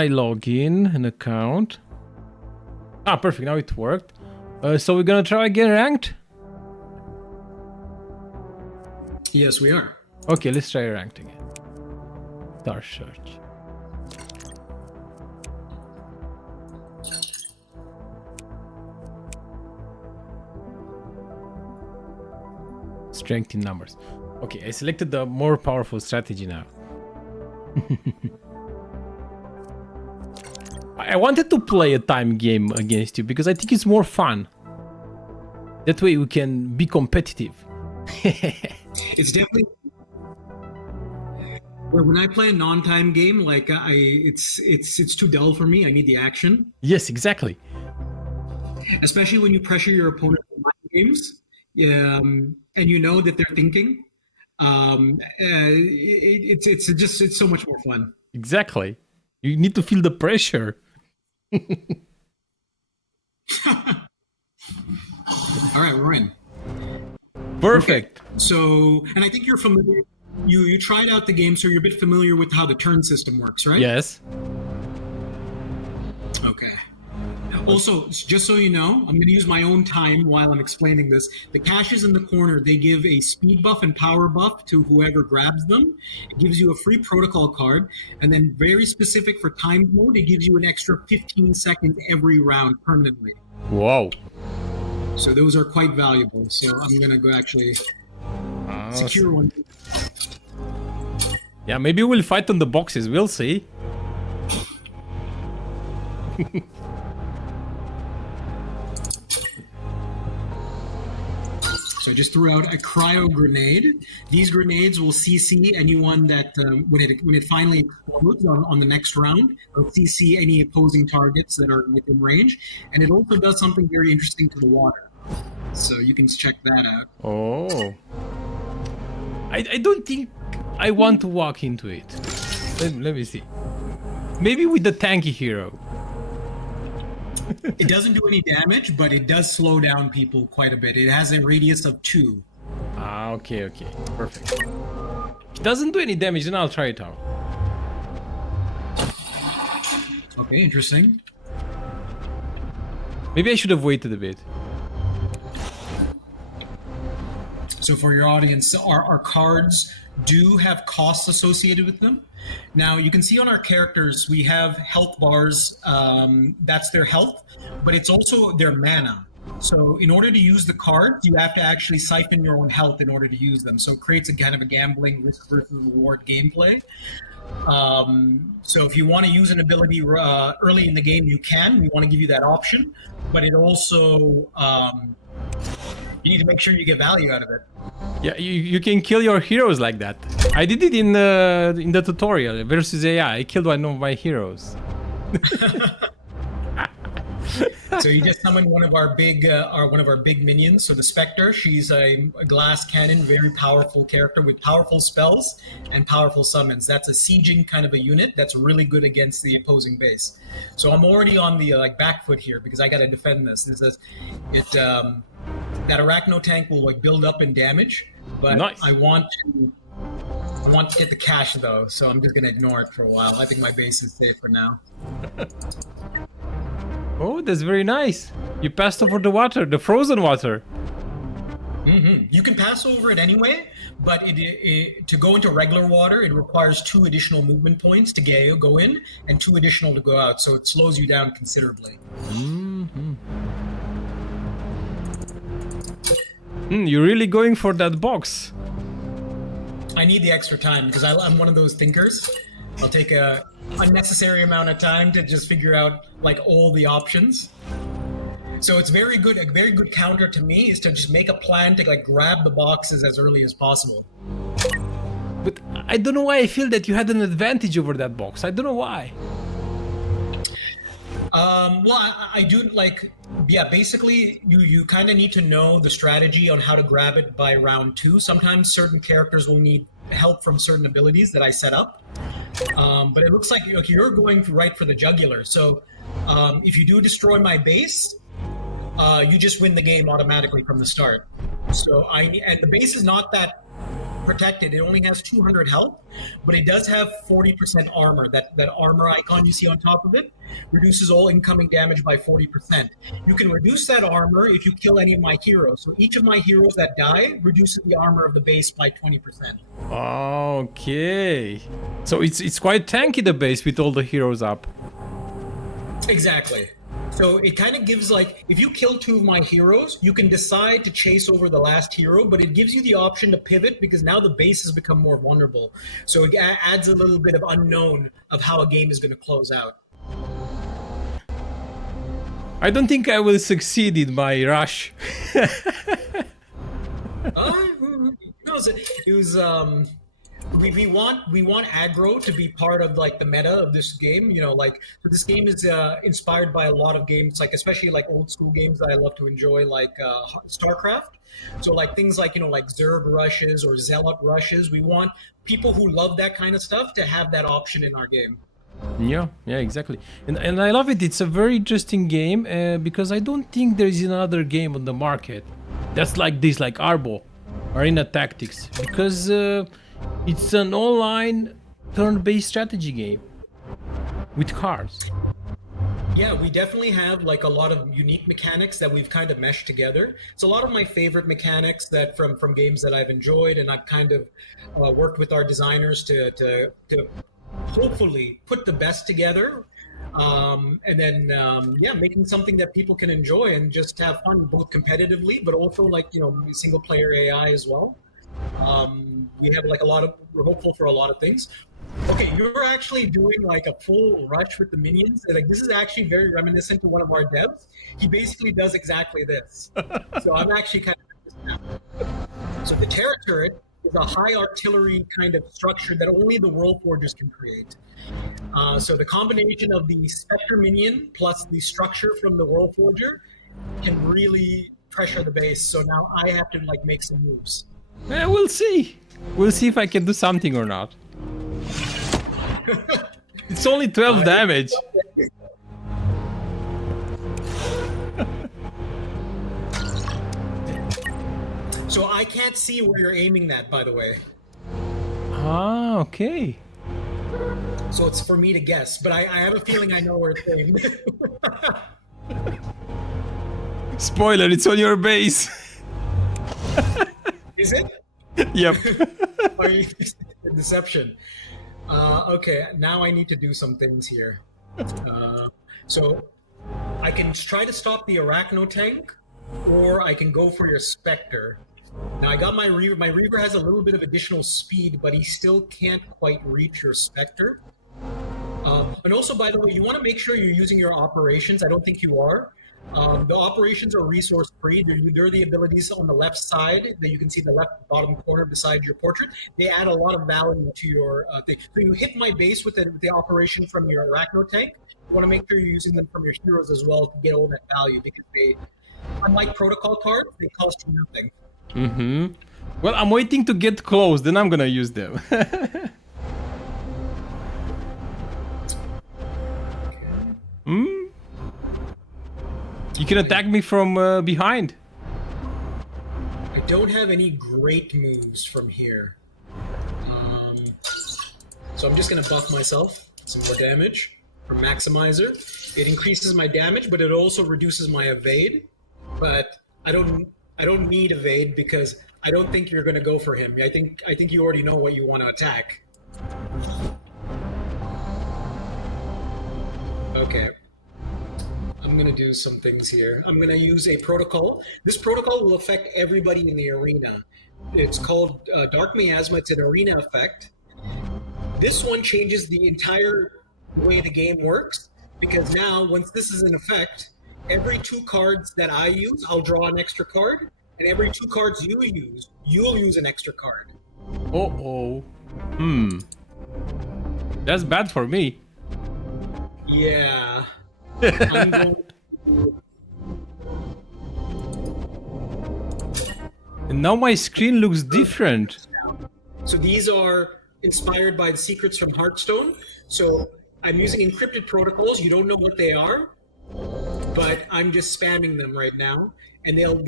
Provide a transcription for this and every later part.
I log in an account. Ah, perfect. Now it worked. So we're gonna try again ranked? Yes, we are. Okay, let's try ranked again. Star search. Strength in numbers. Okay, I selected the more powerful strategy now. I wanted to play a time game against you because I think it's more fun. That way we can be competitive. It's definitely when I play a non-time game, like it's too dull for me. I need the action, Yes, exactly. especially when you pressure your opponent in mind games, and you know that they're thinking. It's so much more fun. Exactly. You need to feel the pressure. All right, we're in. Perfect. Okay. So, and I think you're familiar. You tried out the game, so you're a bit familiar with how the turn system works, right? Yes. Okay. Also, just so you know, I'm going to use my own time while I'm explaining this. The caches in the corner, they give a speed buff and power buff to whoever grabs them. It gives you a free protocol card. And then very specific for timed mode, it gives you an extra 15 seconds every round permanently. Wow. So those are quite valuable. So I'm going to go actually secure one. Yeah, maybe we'll fight on the boxes. We'll see. So I just threw out a cryo grenade. These grenades will CC anyone that when it finally explodes on the next round, it'll CC any opposing targets that are within range, and it also does something very interesting to the water. So you can check that out. Oh. I don't think I want to walk into it. Let me see. Maybe with the tanky hero. It doesn't do any damage, but it does slow down people quite a bit. It has a radius of 2. Ah, okay, okay. Perfect. If it doesn't do any damage, then I'll try it out. Okay, interesting. Maybe I should have waited a bit. So for your audience, our cards do have costs associated with them. Now, you can see on our characters, we have health bars. That's their health, but it's also their mana. So in order to use the cards, you have to actually siphon your own health in order to use them. So it creates a kind of a gambling risk versus reward gameplay. So if you want to use an ability early in the game, you can. We want to give you that option, but it also you need to make sure you get value out of it. Yeah, you can kill your heroes like that. I did it in the tutorial versus AI. I killed one of my heroes. So you just summoned one of our big minions. So the Specter, she's a glass cannon, very powerful character with powerful spells and powerful summons. That's a sieging kind of a unit that's really good against the opposing base. So I'm already on the back foot here because I got to defend this. That Arachno tank will build up in damage, but nice. I want to get the cash though, so I'm just gonna ignore it for a while. I think my base is safe for now. Oh, that's very nice. You passed over the water, the frozen water. Mm-hmm. You can pass over it anyway, but to go into regular water, it requires 2 additional movement points to go in and 2 additional to go out, so it slows you down considerably. Mm-hmm. You're really going for that box. I need the extra time because I'm one of those thinkers. I'll take a unnecessary amount of time to just figure out all the options. So it's very good. A very good counter to me is to just make a plan to grab the boxes as early as possible. But I don't know why I feel that you had an advantage over that box. I don't know why. Well, I do basically you kind of need to know the strategy on how to grab it by round 2. Sometimes certain characters will need help from certain abilities that I set up. But it looks like you're going right for the jugular. So if you do destroy my base, you just win the game automatically from the start. So and the base is not that protected. It only has 200 health, but it does have 40% armor. That armor icon you see on top of it reduces all incoming damage by 40%. You can reduce that armor if you kill any of my heroes. So each of my heroes that die reduces the armor of the base by 20%. Okay. So it's quite tanky, the base, with all the heroes up. Exactly. So it kind of gives, like, if you kill 2 of my heroes, you can decide to chase over the last hero, but it gives you the option to pivot because now the base has become more vulnerable. So it adds a little bit of unknown of how a game is going to close out. I don't think I will succeed in my rush. It was we want aggro to be part of like the meta of this game. You know, like this game is inspired by a lot of games, like especially like old school games that I love to enjoy, like StarCraft. So like things like, you know, like Zerg rushes or Zealot rushes. We want people who love that kind of stuff to have that option in our game. Yeah, exactly. And I love it. It's a very interesting game because I don't think there is another game on the market that's like this, like ARBO, Arena Tactics, because it's an online turn-based strategy game with cards. Yeah, we definitely have like a lot of unique mechanics that we've kind of meshed together. It's a lot of my favorite mechanics that from games that I've enjoyed, and I've kind of worked with our designers to hopefully put the best together, and then making something that people can enjoy and just have fun, both competitively, but also like, you know, single player AI as well. We have like we're hopeful for a lot of things. Okay, you're actually doing like a full rush with the minions. Like this is actually very reminiscent to one of our devs. He basically does exactly this. So I'm actually kind of so the Terra turret is a high artillery kind of structure that only the Worldforgers can create. So the combination of the Spectre minion plus the structure from the Worldforger can really pressure the base. So now I have to like make some moves. Yeah, we'll see. We'll see if I can do something or not. It's only 12 damage. So I can't see where you're aiming that, by the way. Ah, okay. So it's for me to guess, but I have a feeling I know where it's aimed. Spoiler, it's on your base. Is it? Yep. Deception. Okay, now I need to do some things here. So I can try to stop the Arachno tank, or I can go for your Spectre. Now I got my Reaver. My Reaver has a little bit of additional speed, but he still can't quite reach your Spectre. And also, by the way, you want to make sure you're using your operations. I don't think you are. The operations are resource free. They're the abilities on the left side that you can see, the left bottom corner beside your portrait. They add a lot of value to your thing. So you hit my base with the operation from your Arachno tank. You want to make sure you're using them from your heroes as well to get all that value, because they, unlike protocol cards, they cost you nothing. Mm-hmm. Well, I'm waiting to get close, then I'm gonna use them. You can attack me from behind. I don't have any great moves from here. So I'm just gonna buff myself some more damage from Maximizer. It increases my damage, but it also reduces my evade. But I don't need evade because I don't think you're gonna go for him. I think you already know what you want to attack. Okay. I'm going to do some things here. I'm going to use a protocol. This protocol will affect everybody in the arena. It's called Dark Miasma. It's an arena effect. This one changes the entire way the game works, because now, once this is in effect, every 2 cards that I use, I'll draw an extra card, and every 2 cards you use, you'll use an extra card. Uh-oh. That's bad for me. Yeah. I'm going to... And now my screen looks different. So these are inspired by the secrets from Hearthstone. So I'm using encrypted protocols. You don't know what they are, but I'm just spamming them right now. And they'll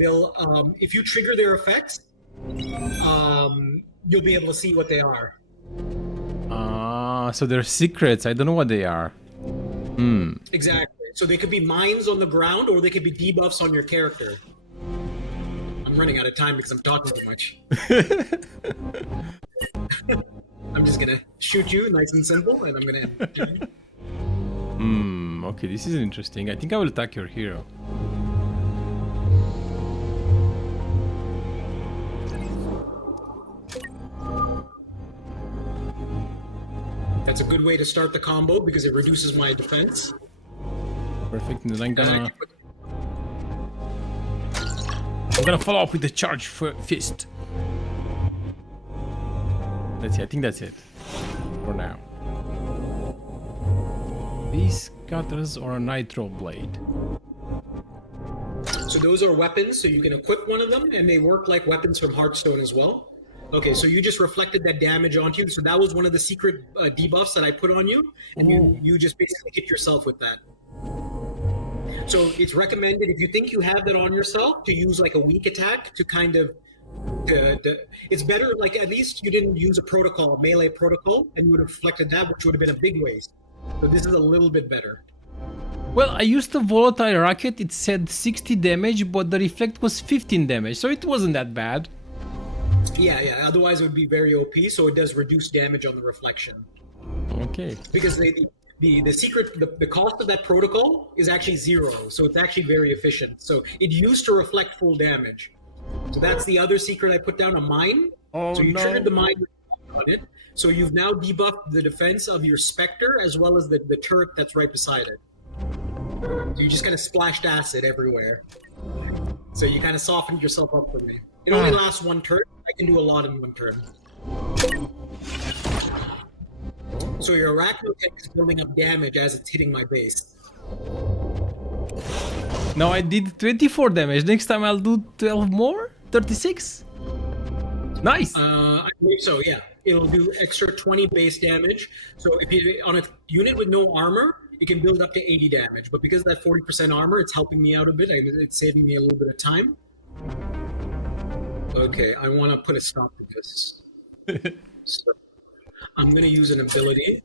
if you trigger their effects, you'll be able to see what they are. So they're secrets. I don't know what they are. Exactly. So they could be mines on the ground, or they could be debuffs on your character. I'm running out of time because I'm talking too much. I'm just gonna shoot you, nice and simple, and I'm gonna end. Okay, this is interesting. I think I will attack your hero. That's a good way to start the combo because it reduces my defense. Perfect. And then I'm gonna follow up with the charge fist. Let's see. I think that's it for now. These cutters or a nitro blade. So those are weapons, so you can equip one of them, and they work like weapons from Hearthstone as well. Okay, so you just reflected that damage onto you. So that was one of the secret debuffs that I put on you, and you just basically hit yourself with that. So it's recommended, if you think you have that on yourself, to use like a weak attack to kind of... it's better, like at least you didn't use a protocol, melee protocol, and you would have reflected that, which would have been a big waste. So this is a little bit better. Well, I used the volatile rocket. It said 60 damage, but the reflect was 15 damage, so it wasn't that bad. Yeah. Otherwise, it would be very OP. So it does reduce damage on the reflection. Okay. Because the secret, the cost of that protocol is actually 0. So it's actually very efficient. So it used to reflect full damage. So that's the other secret I put down, a mine. Oh, so you no. triggered the mine on it. So you've now debuffed the defense of your Specter as well as the turret that's right beside it. So you just kind of splashed acid everywhere. So you kind of softened yourself up for me. It only lasts one turn. I can do a lot in one turn. So your Arachnotech is building up damage as it's hitting my base. Now I did 24 damage. Next time I'll do 12 more? 36? Nice! I believe so, yeah. It'll do extra 20 base damage. So if you on a unit with no armor, it can build up to 80 damage. But because of that 40% armor, it's helping me out a bit. It's saving me a little bit of time. Okay, I want to put a stop to this. So I'm going to use an ability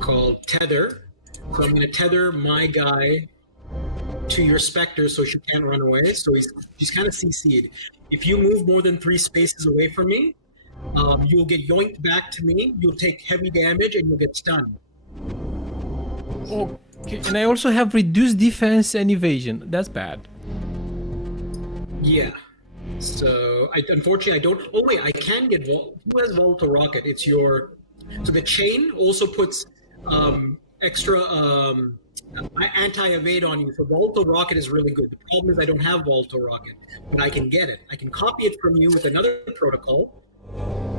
called Tether. So I'm going to tether my guy to your Spectre so she can't run away. So he's kind of CC'd. If you move more than 3 spaces away from me, you'll get yoinked back to me, you'll take heavy damage, and you'll get stunned. Okay, and I also have reduced defense and evasion. That's bad. Yeah. So, unfortunately, I don't... Oh, wait, I can get... Who has Volatile Rocket? It's your... So the chain also puts extra anti-evade on you. So Volatile Rocket is really good. The problem is I don't have Volatile Rocket, but I can get it. I can copy it from you with another protocol.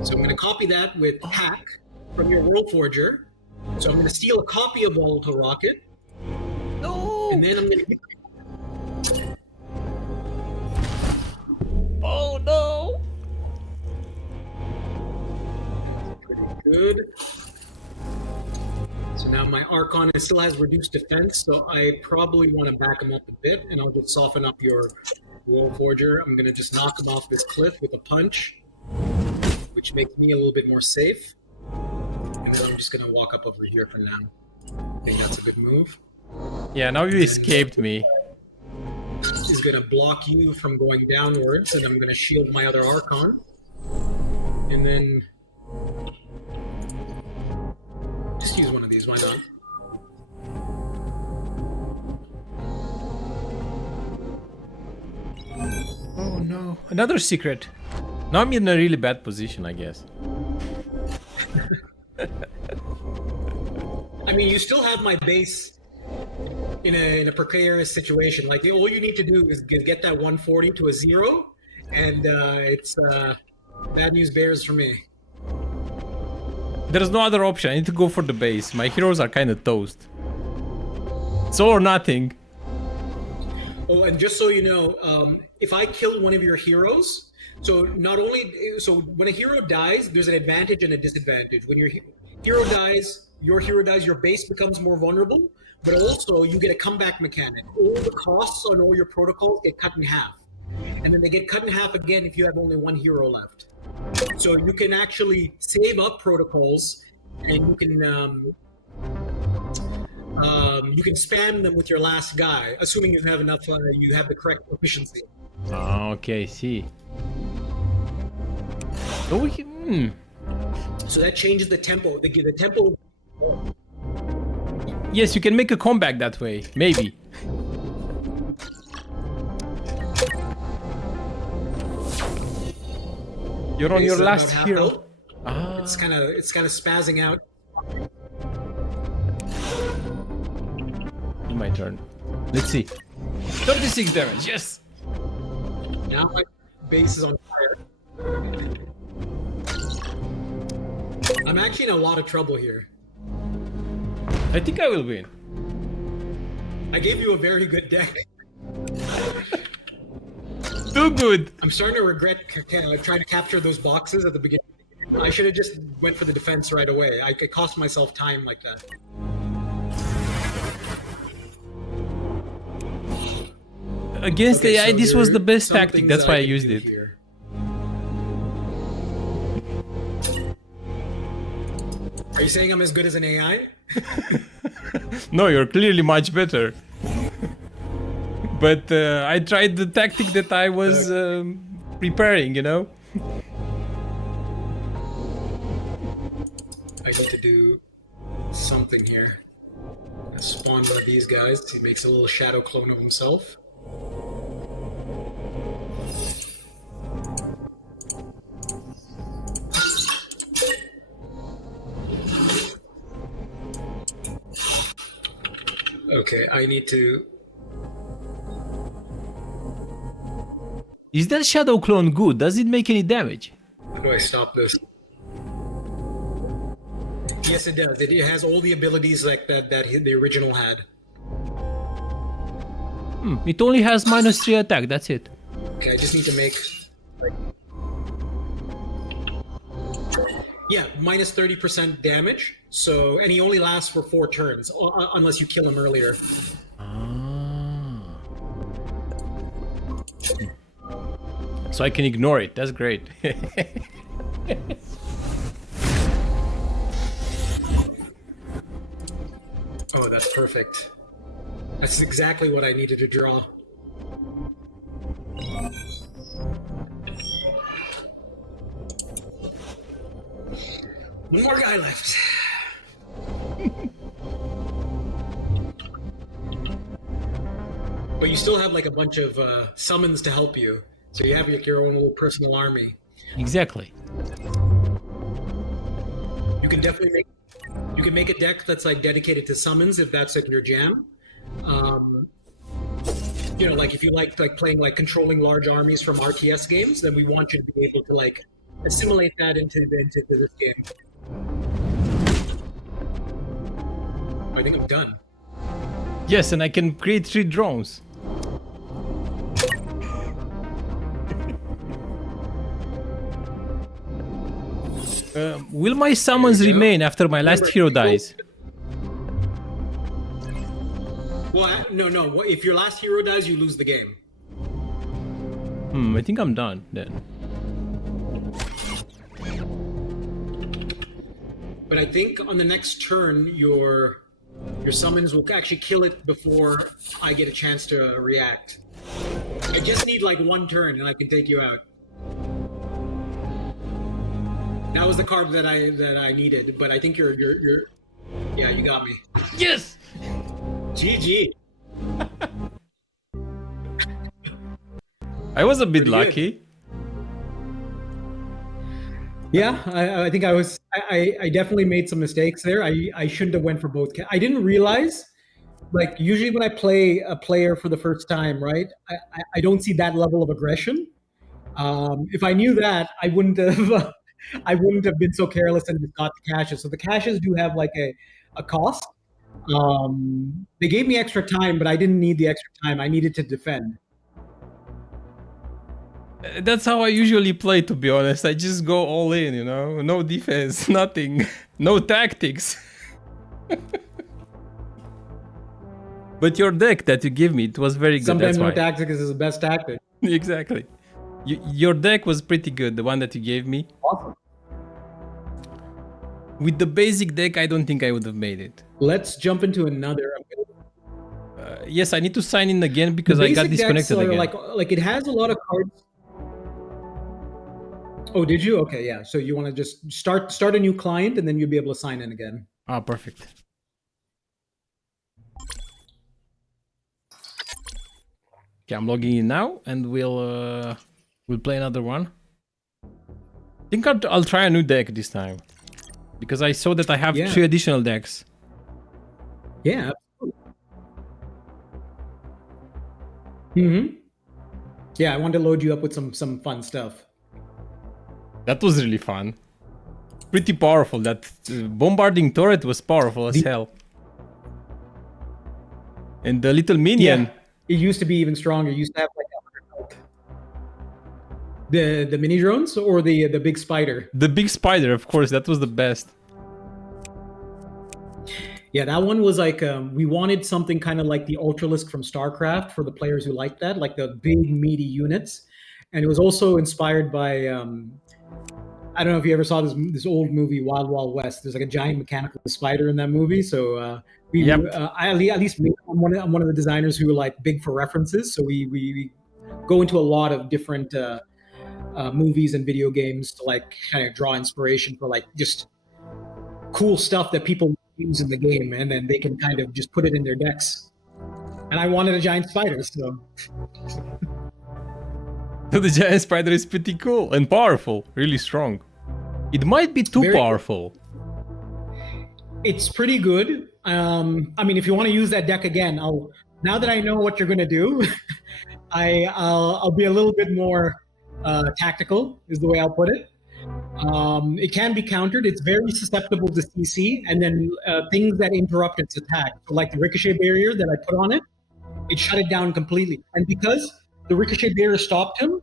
So I'm going to copy that with Hack from your Worldforger. So I'm going to steal a copy of Volatile Rocket. No! And then I'm going to... Oh no! Pretty good. So now my Archon still has reduced defense, so I probably want to back him up a bit, and I'll just soften up your Worldforger. I'm going to just knock him off this cliff with a punch, which makes me a little bit more safe. And then I'm just going to walk up over here for now. I think that's a good move. Yeah, now you escaped me. Is going to block you from going downwards, and I'm going to shield my other Archon. And then just use one of these, why not? Oh no. Another secret. Now I'm in a really bad position, I guess. I mean, you still have my base in a precarious situation. Like, all you need to do is get that 140 to a 0, and it's bad news bears for me. There's no other option. I need to go for the base. My heroes are kind of toast. It's all or nothing. Oh, and just so you know, if I kill one of your heroes, so when a hero dies, there's an advantage and a disadvantage. When your hero dies, your base becomes more vulnerable, but also you get a comeback mechanic. All the costs on all your protocols get cut in half. and then they get cut in half again if you have only one hero left. So you can actually save up protocols, and you can spam them with your last guy, assuming you have enough. You have the correct proficiency. Okay, see. Oh, we can, So that changes the tempo. The tempo. Yes, you can make a comeback that way, maybe. You're on your last hero. It's kind of spazzing out. My turn. Let's see. 36 damage. Yes. Now my base is on fire. I'm actually in a lot of trouble here. I think I will win. I gave you a very good deck. Too good. I'm starting to regret trying to capture those boxes at the beginning. I should have just went for the defense right away. I could cost myself time like that. Against Okay, AI, so this was there the best some tactic. things That's that why I can used do it. here. Are you saying I'm as good as an AI? No, you're clearly much better. But I tried the tactic that I was preparing, you know? I need to do something here. Spawn one of these guys. He makes a little shadow clone of himself. Okay, I need to... Is that shadow clone good? Does it make any damage? How do I stop this? Yes, it does. It has all the abilities like that the original had. It only has -3 attack, that's it. Okay, I just need to make... Yeah, minus 30% damage. So, and he only lasts for 4 turns, unless you kill him earlier. So I can ignore it. That's great. Oh, that's perfect. That's exactly what I needed to draw. One more guy left. But you still have like a bunch of summons to help you. So you have like your own little personal army. Exactly. You can definitely make a deck that's like dedicated to summons if that's like your jam. You know, like if you like playing like controlling large armies from RTS games, then we want you to be able to like assimilate that into this game. I think I'm done. Yes, and I can create 3 drones. Will my summons remain after my last hero dies? Well, no. If your last hero dies, you lose the game. I think I'm done then. But I think on the next turn, your summons will actually kill it before I get a chance to react. I just need like 1 turn, and I can take you out. That was the card that I needed, but I think you're yeah, you got me. Yes. GG. I was a bit Pretty lucky. good. Yeah, I think I definitely made some mistakes there. I shouldn't have went for both. I didn't realize, like usually when I play a player for the first time, right? I don't see that level of aggression. If I knew that, I wouldn't have I wouldn't have been so careless and just got the caches. So the caches do have like a cost. They gave me extra time, but I didn't need the extra time. I needed to defend. That's how I usually play, to be honest. I just go all in, you know? No defense, nothing. No tactics. But your deck that you give me, it was very good. Sometimes That's no why. tactics is the best tactic. Exactly. Your deck was pretty good, the one that you gave me. Awesome. With the basic deck, I don't think I would have made it. Let's jump into another. Yes, I need to sign in again The because I got basic decks disconnected are again. like it has a lot of cards. Oh, did you? Okay, yeah. So you want to just start a new client and then you'll be able to sign in again. Ah, perfect. Okay, I'm logging in now, and we'll play another one. I think I'll try a new deck this time, because I saw that I have 3 additional decks. Yeah. Mm-hmm. Yeah, I wanted to load you up with some fun stuff. That was really fun. Pretty powerful. That bombarding turret was powerful as hell. And the little minion. Yeah, it used to be even stronger. It used to have like 100 health. The mini drones or the big spider? The big spider, of course. That was the best. Yeah, that one was like we wanted something kind of like the Ultralisk from StarCraft for the players who liked that, like the big meaty units. And it was also inspired by I don't know if you ever saw this old movie Wild Wild West. There's like a giant mechanical spider in that movie. So I at least I'm one of the designers who are like big for references. So we go into a lot of different movies and video games to like kind of draw inspiration for like just cool stuff that people use in the game, and then they can kind of just put it in their decks. And I wanted a giant spider, so. The giant spider is pretty cool and powerful, really strong. It might be too powerful. It's pretty good. I mean, if you want to use that deck again, now that I know what you're going to do, I'll be a little bit more tactical, is the way I'll put it. It can be countered. It's very susceptible to CC, and then things that interrupt its attack, so like the ricochet barrier that I put on it, it shut it down completely. And because the ricochet barrier stopped him,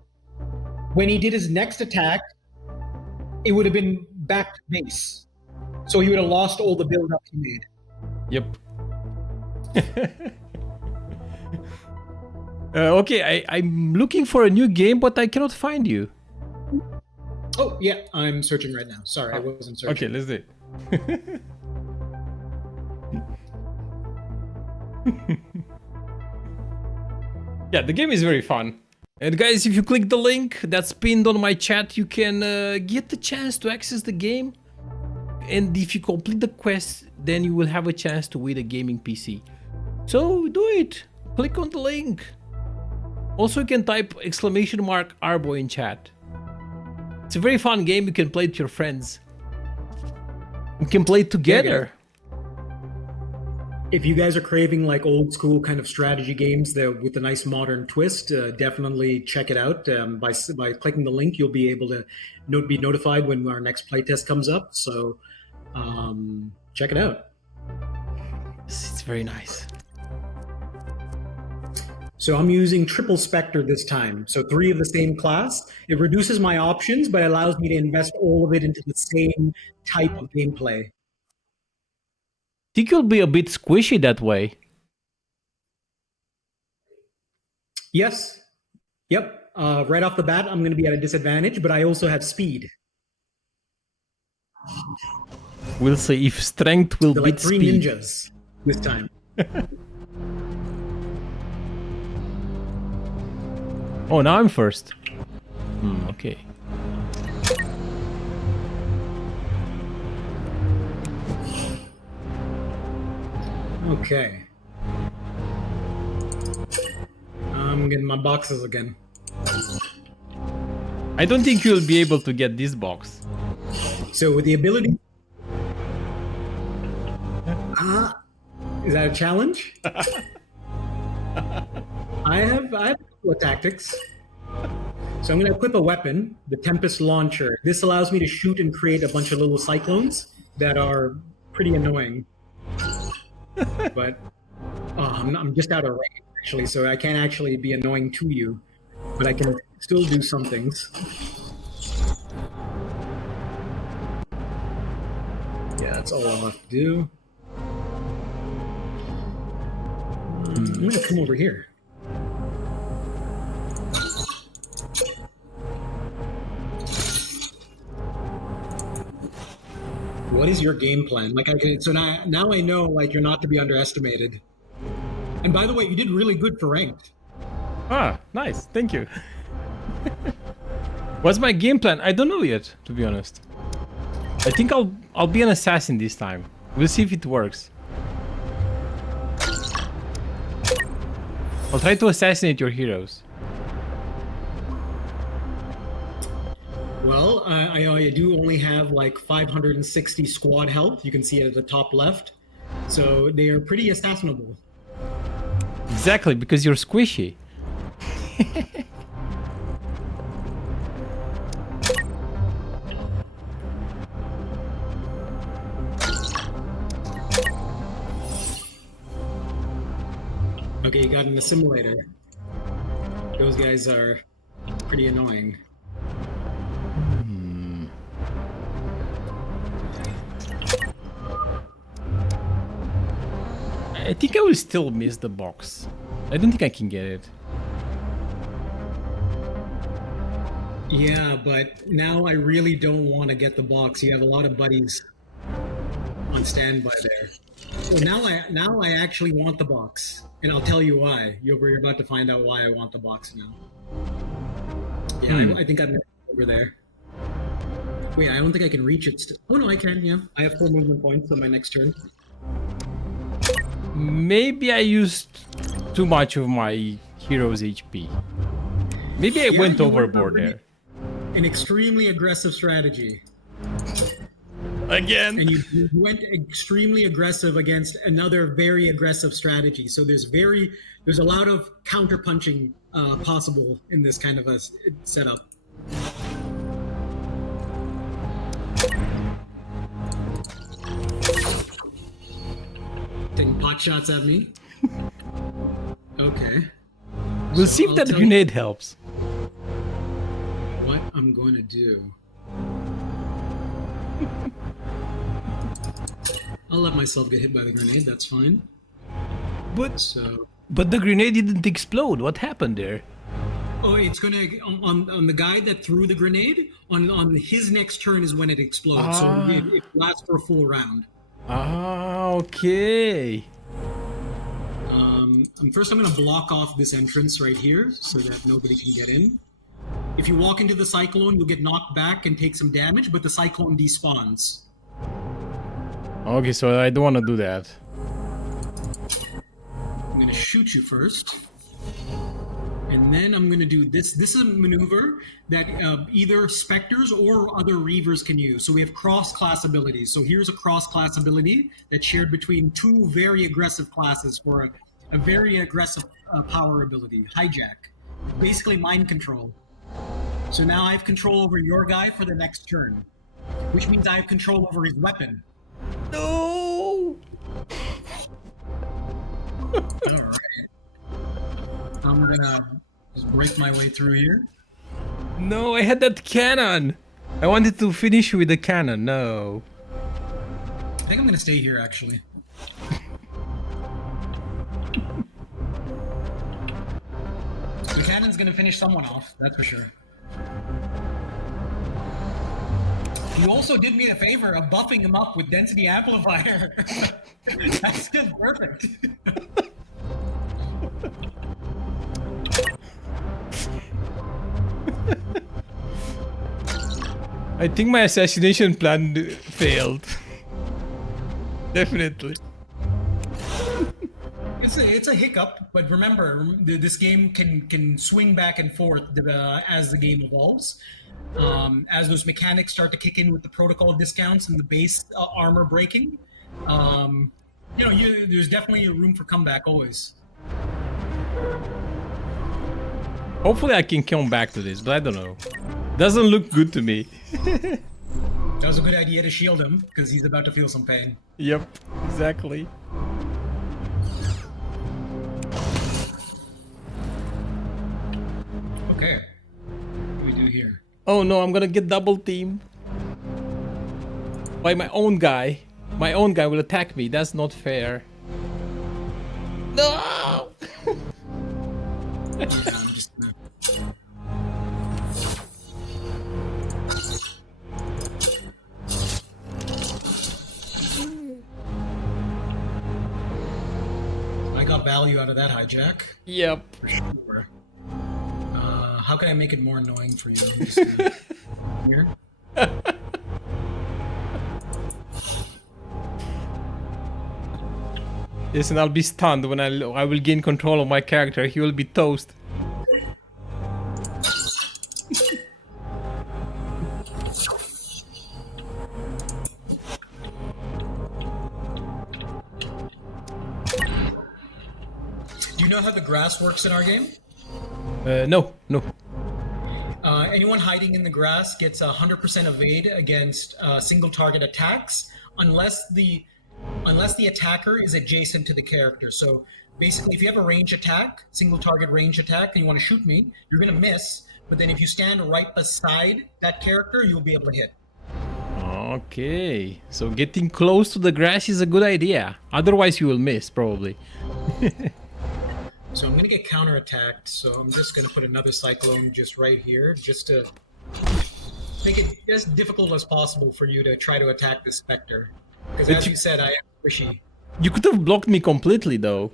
when he did his next attack, it would have been back to base. So he would have lost all the build-up he made. Yep. Okay, I'm looking for a new game, but I cannot find you. Oh, yeah, I'm searching right now. Sorry, I wasn't searching. Okay, let's do it. Yeah, the game is very fun. And guys, if you click the link that's pinned on my chat, you can get the chance to access the game. And if you complete the quest, then you will have a chance to win a gaming PC. So do it. Click on the link. Also, you can type !ARBO in chat. It's a very fun game. You can play it with your friends. We can play it together. If you guys are craving like old school kind of strategy games with a nice modern twist, definitely check it out. By clicking the link, you'll be able to be notified when our next playtest comes up. So check it out. It's very nice. So I'm using triple Specter this time. So 3 of the same class. It reduces my options, but allows me to invest all of it into the same type of gameplay. I think you'll be a bit squishy that way. Yes. Yep. Right off the bat, I'm going to be at a disadvantage, but I also have speed. We'll see if strength will beat like 3 speed. ninjas this time. Oh, now I'm first. Okay. Okay. I'm getting my boxes again. I don't think you'll be able to get this box. So with the ability... is that a challenge? I have a couple of tactics. So I'm going to equip a weapon, the Tempest Launcher. This allows me to shoot and create a bunch of little cyclones that are pretty annoying. But I'm just out of range, actually, so I can't actually be annoying to you. But I can still do some things. Yeah, that's all I'll have to do. I'm going to come over here. What is your game plan? Like, so now I know, like, you're not to be underestimated. And by the way, you did really good for ranked. Ah, nice. Thank you. What's my game plan? I don't know yet, to be honest. I think I'll be an assassin this time. We'll see if it works. I'll try to assassinate your heroes. Well, I do only have like 560 squad health. You can see it at the top left. So they are pretty assassinable. Exactly, because you're squishy. Okay, you got an assimilator. Those guys are pretty annoying. I think I will still miss the box. I don't think I can get it. Yeah, but now I really don't want to get the box. You have a lot of buddies on standby there. So now I actually want the box, and I'll tell you why. You're about to find out why I want the box now. Yeah, I think I'm over there. Wait, I don't think I can reach it. Oh no, I can. Yeah, I have 4 movement points on my next turn. Maybe I used too much of my hero's HP. Maybe I went overboard there. An extremely aggressive strategy. Again. And you went extremely aggressive against another very aggressive strategy. So there's a lot of counter punching possible in this kind of a setup. Taking pot shots at me. Okay. We'll see if that grenade helps. What I'm going to do. I'll let myself get hit by the grenade. That's fine. But the grenade didn't explode. What happened there? Oh, it's gonna on the guy that threw the grenade. On his next turn is when it explodes. So it lasts for a full round. Ah, okay. First, I'm gonna block off this entrance right here so that nobody can get in. If you walk into the cyclone, you'll get knocked back and take some damage, but the cyclone despawns. Okay, so I don't want to do that. I'm gonna shoot you first. And then I'm going to do this. This is a maneuver that either Specters or other Reavers can use. So we have cross-class abilities. So here's a cross-class ability that's shared between two very aggressive classes for a very aggressive power ability, Hijack. Basically mind control. So now I have control over your guy for the next turn, which means I have control over his weapon. No! All right. I'm gonna just break my way through here. No, I had that cannon. I wanted to finish with the cannon. No. I think I'm gonna stay here actually. The cannon's gonna finish someone off, that's for sure. You also did me a favor of buffing him up with density amplifier. That's still perfect. I think my assassination plan failed. Definitely. It's a hiccup, but remember, this game can swing back and forth as the game evolves. As those mechanics start to kick in with the protocol discounts and the base armor breaking, there's definitely a room for comeback always. Hopefully I can come back to this, but I don't know. Doesn't look good to me. That was a good idea to shield him, because he's about to feel some pain. Yep, exactly. Okay. What do we do here? Oh no, I'm gonna get double teamed. By my own guy. My own guy will attack me, that's not fair. No! I'm just gonna... got value out of that hijack. Yep. For sure. How can I make it more annoying for you? I'm just gonna... Here. Yes, and I'll be stunned when I will gain control of my character. He will be toast. Do you know how the grass works in our game? No. Anyone hiding in the grass gets 100% evade against single target attacks, unless the attacker is adjacent to the character. So basically, if you have a range attack, single target range attack, and you want to shoot me, you're going to miss. But then if you stand right beside that character, you'll be able to hit. Okay, so getting close to the grass is a good idea. Otherwise, you will miss, probably. So I'm going to get counterattacked. So I'm just going to put another cyclone just right here, just to make it as difficult as possible for you to try to attack the Spectre. Because as you said, I am squishy. You could have blocked me completely, though.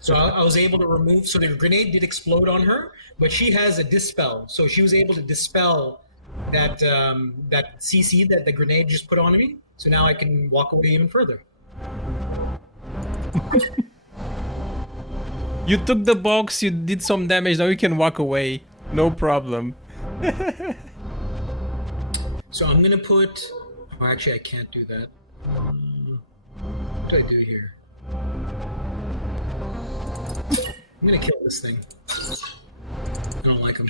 So I was able to remove, so the grenade did explode on her, but she has a dispel. So she was able to dispel that that CC that the grenade just put on me. So now I can walk away even further. You took the box, you did some damage, now you can walk away. No problem. So I'm gonna put, oh, actually I can't do that. What do I do here? I'm gonna kill this thing. I don't like him.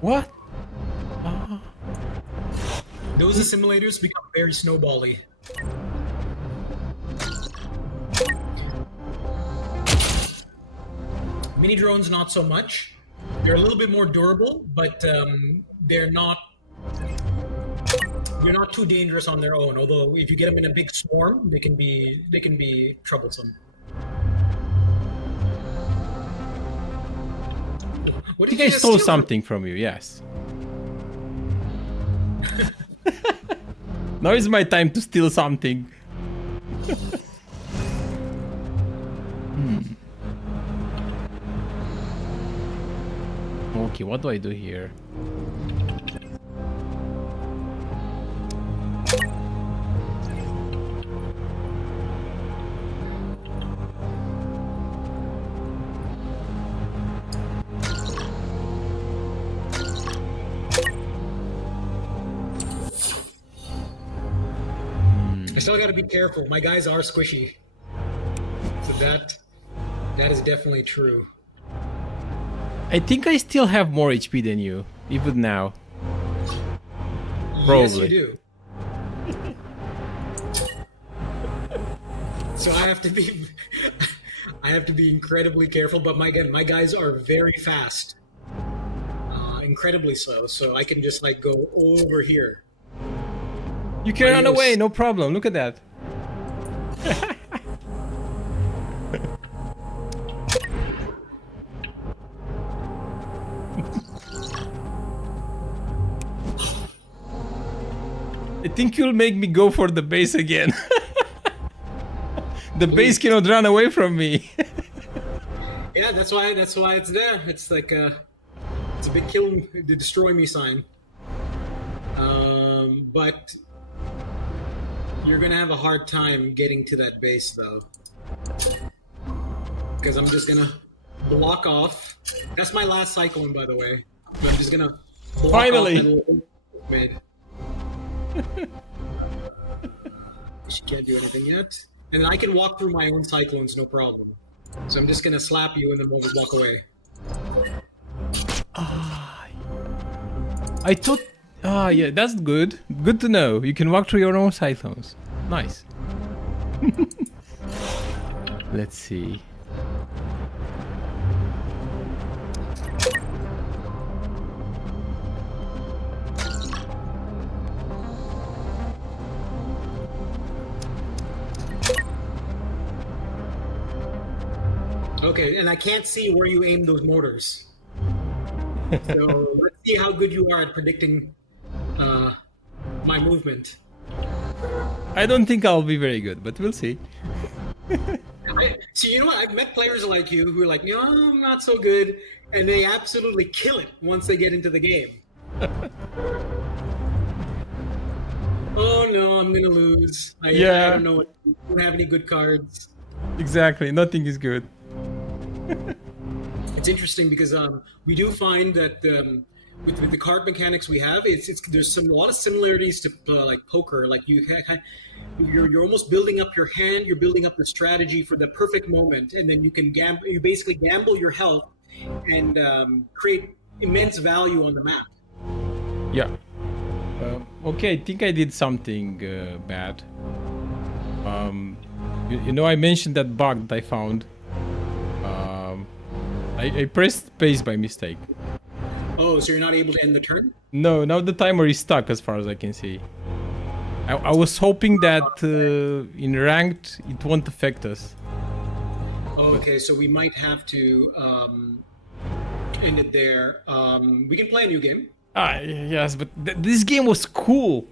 What? Those assimilators become very snowbally. Mini drones, not so much. They're a little bit more durable, but they're not too dangerous on their own. Although if you get them in a big swarm, they can be troublesome. What I did think I just stole steal? something from you, yes. Now is my time to steal something. Okay, what do I do here? I still got to be careful. My guys are squishy, so that is definitely true. I think I still have more HP than you, even now. Probably. Yes, you do. So I have to be incredibly careful. But my guys are very fast, incredibly so. So I can just like go over here. You can run away, no problem. Look at that. I think you'll make me go for the base again. The base cannot run away from me. Yeah, that's why it's there. It's like it's a big kill, the destroy me sign. But you're gonna have a hard time getting to that base though, because I'm just gonna block off. That's my last cyclone, by the way. I'm just gonna block Finally. off that little mid. She can't do anything yet, and then I can walk through my own cyclones, no problem. So I'm just gonna slap you and then we'll walk away. I thought... Ah, yeah, that's good. Good to know. You can walk through your own cyclones. Nice. Let's see. Okay, and I can't see where you aim those mortars. So let's see how good you are at predicting my movement. I don't think I'll be very good, but we'll see. So you know what? I've met players like you who are like, no, I'm not so good, and they absolutely kill it once they get into the game. Oh no, I'm gonna lose. I don't know. I don't have any good cards. Exactly. Nothing is good. It's interesting because we do find that with the card mechanics we have, there's a lot of similarities to like poker. Like you're almost building up your hand, you're building up the strategy for the perfect moment, and then you can gamble. You basically gamble your health and create immense value on the map. Yeah. Okay, I think I did something bad. You know, I mentioned that bug that I found. I pressed space by mistake. Oh, so you're not able to end the turn? No, now the timer is stuck as far as I can see. I was hoping that in ranked it won't affect us. Okay, so we might have to end it there. We can play a new game. Yes, but this game was cool.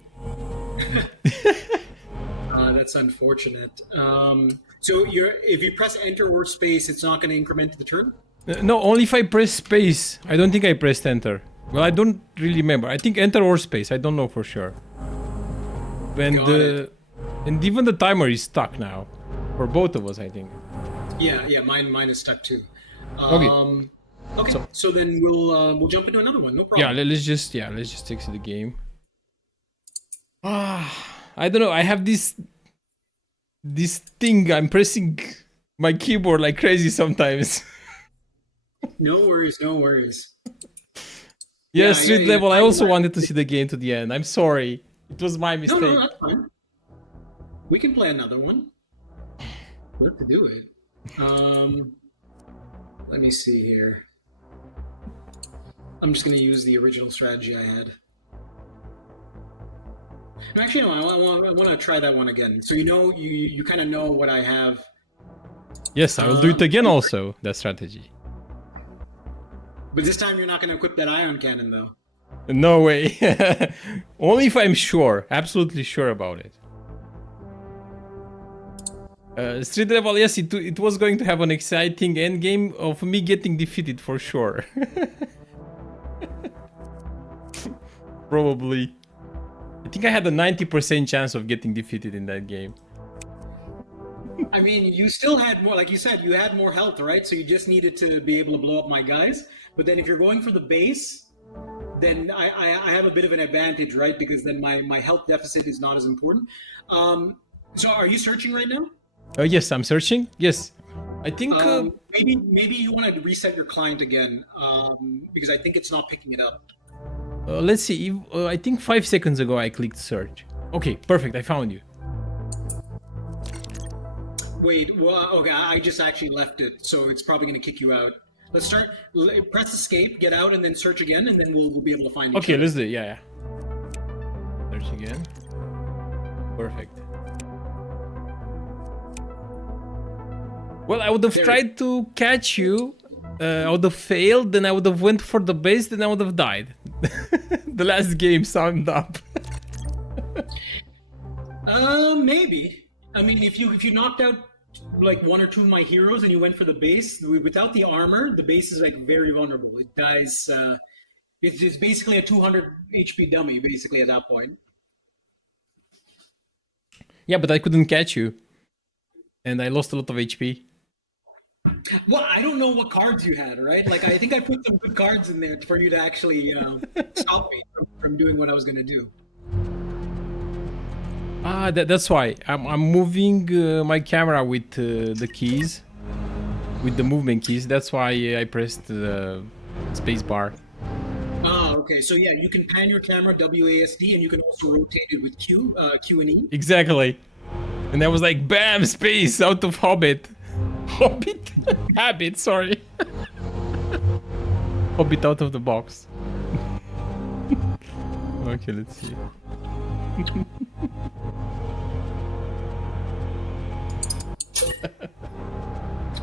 That's unfortunate. So if you press enter or space, it's not going to increment the turn? No, only if I press space. I don't think I pressed enter. Well, I don't really remember. I think enter or space. I don't know for sure. And even the timer is stuck now. For both of us, I think. Yeah, mine is stuck too. Okay. So then we'll jump into another one. No problem. Yeah, let's just exit the game. I don't know. I have this thing. I'm pressing my keyboard like crazy sometimes. No worries. Yeah, street level. I also wanted to see the game to the end. I'm sorry. It was my mistake. No, that's fine. We can play another one. We have to do it. Let me see here. I'm just going to use the original strategy I had. No, actually, no. I want to try that one again. So you kind of know what I have. Yes, I will do it again. Also, that strategy. But this time you're not going to equip that ion cannon, though. No way. Only if I'm sure, absolutely sure about it. Street level, yes, it was going to have an exciting endgame of me getting defeated for sure. Probably. I think I had a 90% chance of getting defeated in that game. I mean, you still had more, like you said, you had more health, right? So you just needed to be able to blow up my guys. But then if you're going for the base, then I have a bit of an advantage, right? Because then my health deficit is not as important. So are you searching right now? Yes, I'm searching. Yes. I think... maybe you want to reset your client again, because I think it's not picking it up. Let's see. I think 5 seconds ago I clicked search. Okay, perfect. I found you. Wait, well, okay, I just actually left it, so it's probably going to kick you out. Let's start. Press escape, get out, and then search again, and then we'll be able to find you. Okay, let's do it. Yeah. Search again. Perfect. Well, I would have tried to catch you. I would have failed, then I would have went for the base, then I would have died. The last game summed up. Maybe. I mean, if you knocked out like one or two of my heroes and you went for the base, without the armor, the base is like very vulnerable. It dies. It's basically a 200 HP dummy, basically at that point. Yeah, but I couldn't catch you, and I lost a lot of HP. Well, I don't know what cards you had, right? Like, I think I put some good cards in there for you to actually stop me from doing what I was going to do. That's why I'm moving my camera with the keys, with the movement keys. That's why I pressed the space bar. Oh, okay. So yeah, you can pan your camera WASD, and you can also rotate it with Q and E. Exactly. And I was like, bam, space out of Hobbit. Hobbit? Habit, sorry. Hobbit out of the box. Okay, let's see.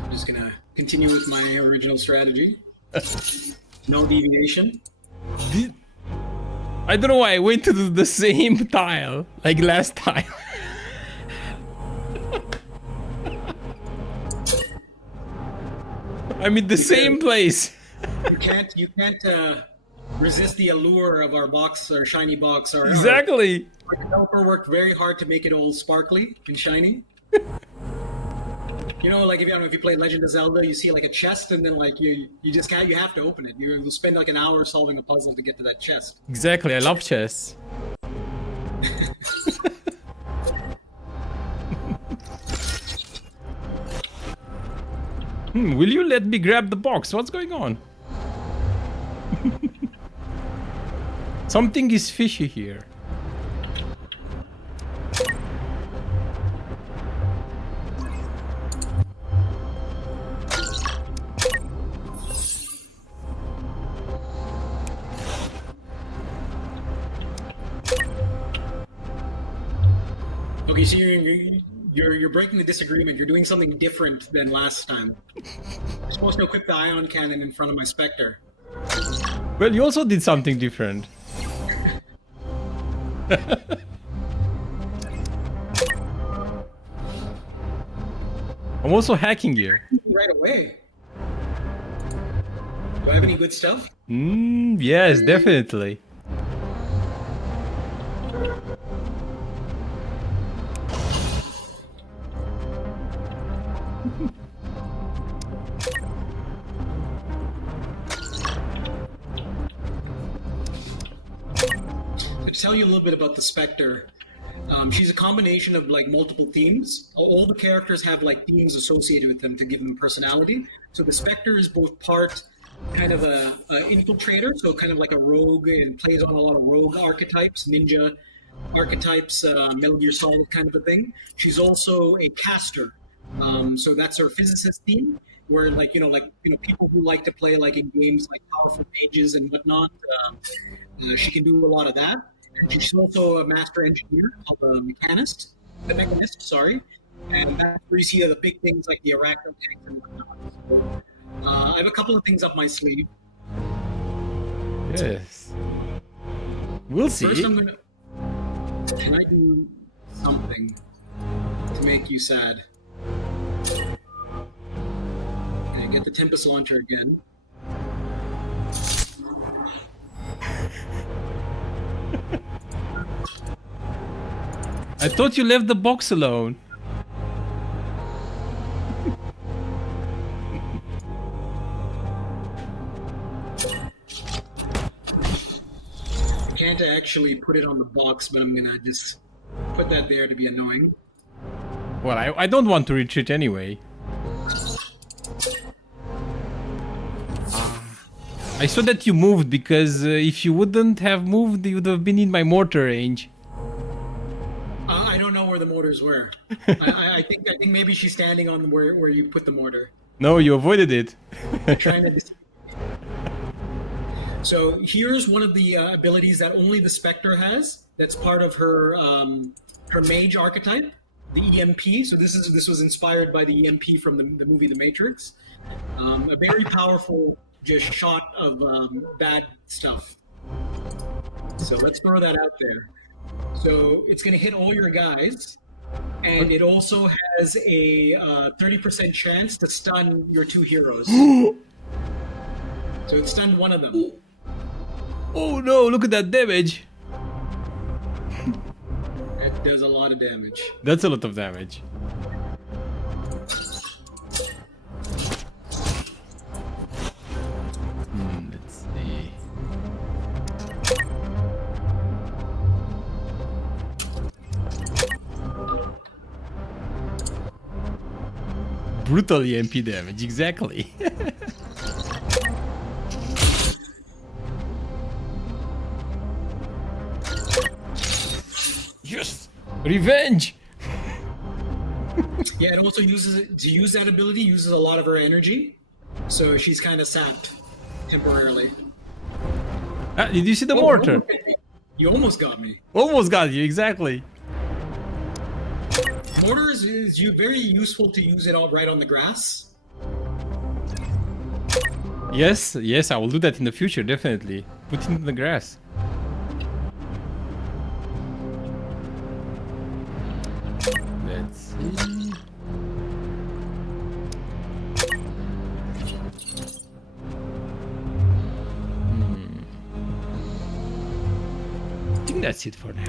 I'm just gonna continue with my original strategy. No deviation. I don't know why I went to the same tile like last time. I'm in the same place. You can't resist the allure of our box, our shiny box. Exactly. Our developer worked very hard to make it all sparkly and shiny. You know, like if you play Legend of Zelda, you see like a chest, and then like you just can't. You have to open it. You'll spend like an hour solving a puzzle to get to that chest. Exactly. I love chess. Will you let me grab the box? What's going on? Something is fishy here. Okay, so you're breaking the disagreement. You're doing something different than last time. You're supposed to equip the ion cannon in front of my Spectre. Well, you also did something different. I'm also hacking here. Right away. Do I have any good stuff? Yes, definitely. To tell you a little bit about the Spectre, she's a combination of like multiple themes. All the characters have like themes associated with them to give them personality. So the Spectre is both part kind of a infiltrator, so kind of like a rogue, and plays on a lot of rogue archetypes, ninja archetypes, Metal Gear Solid kind of a thing. She's also a caster, so that's her physicist theme, where people who like to play like in games like powerful mages and whatnot. She can do a lot of that. And she's also a master engineer called the mechanist, sorry. And that's where you see the big things like the arachno tanks and whatnot. So, I have a couple of things up my sleeve. Yes. We'll see. First, can I do something to make you sad? And get the Tempest launcher again. I thought you left the box alone. I can't actually put it on the box, but I'm gonna just put that there to be annoying. Well, I don't want to retreat anyway. I saw that you moved because if you wouldn't have moved, you would have been in my mortar range. I don't know where the mortars were. I think maybe she's standing on where you put the mortar. No, you avoided it. Trying to. So here's one of the abilities that only the Spectre has. That's part of her her mage archetype, the EMP. So this was inspired by the EMP from the movie The Matrix. A very powerful just shot of bad stuff. So let's throw that out there. So it's going to hit all your guys, and it also has a 30% chance to stun your two heroes. So it stunned one of them. Oh no, look at that damage. It does a lot of damage. That's a lot of damage. Let's see. Brutal EMP damage, exactly. Yes! Revenge! Yeah, it also uses that ability uses a lot of her energy, so she's kind of sapped temporarily. Did you see the mortar? You almost got me. Almost got you, exactly. Mortar is very useful to use it all right on the grass. Yes, I will do that in the future, definitely. Put it in the grass. think that's it for now.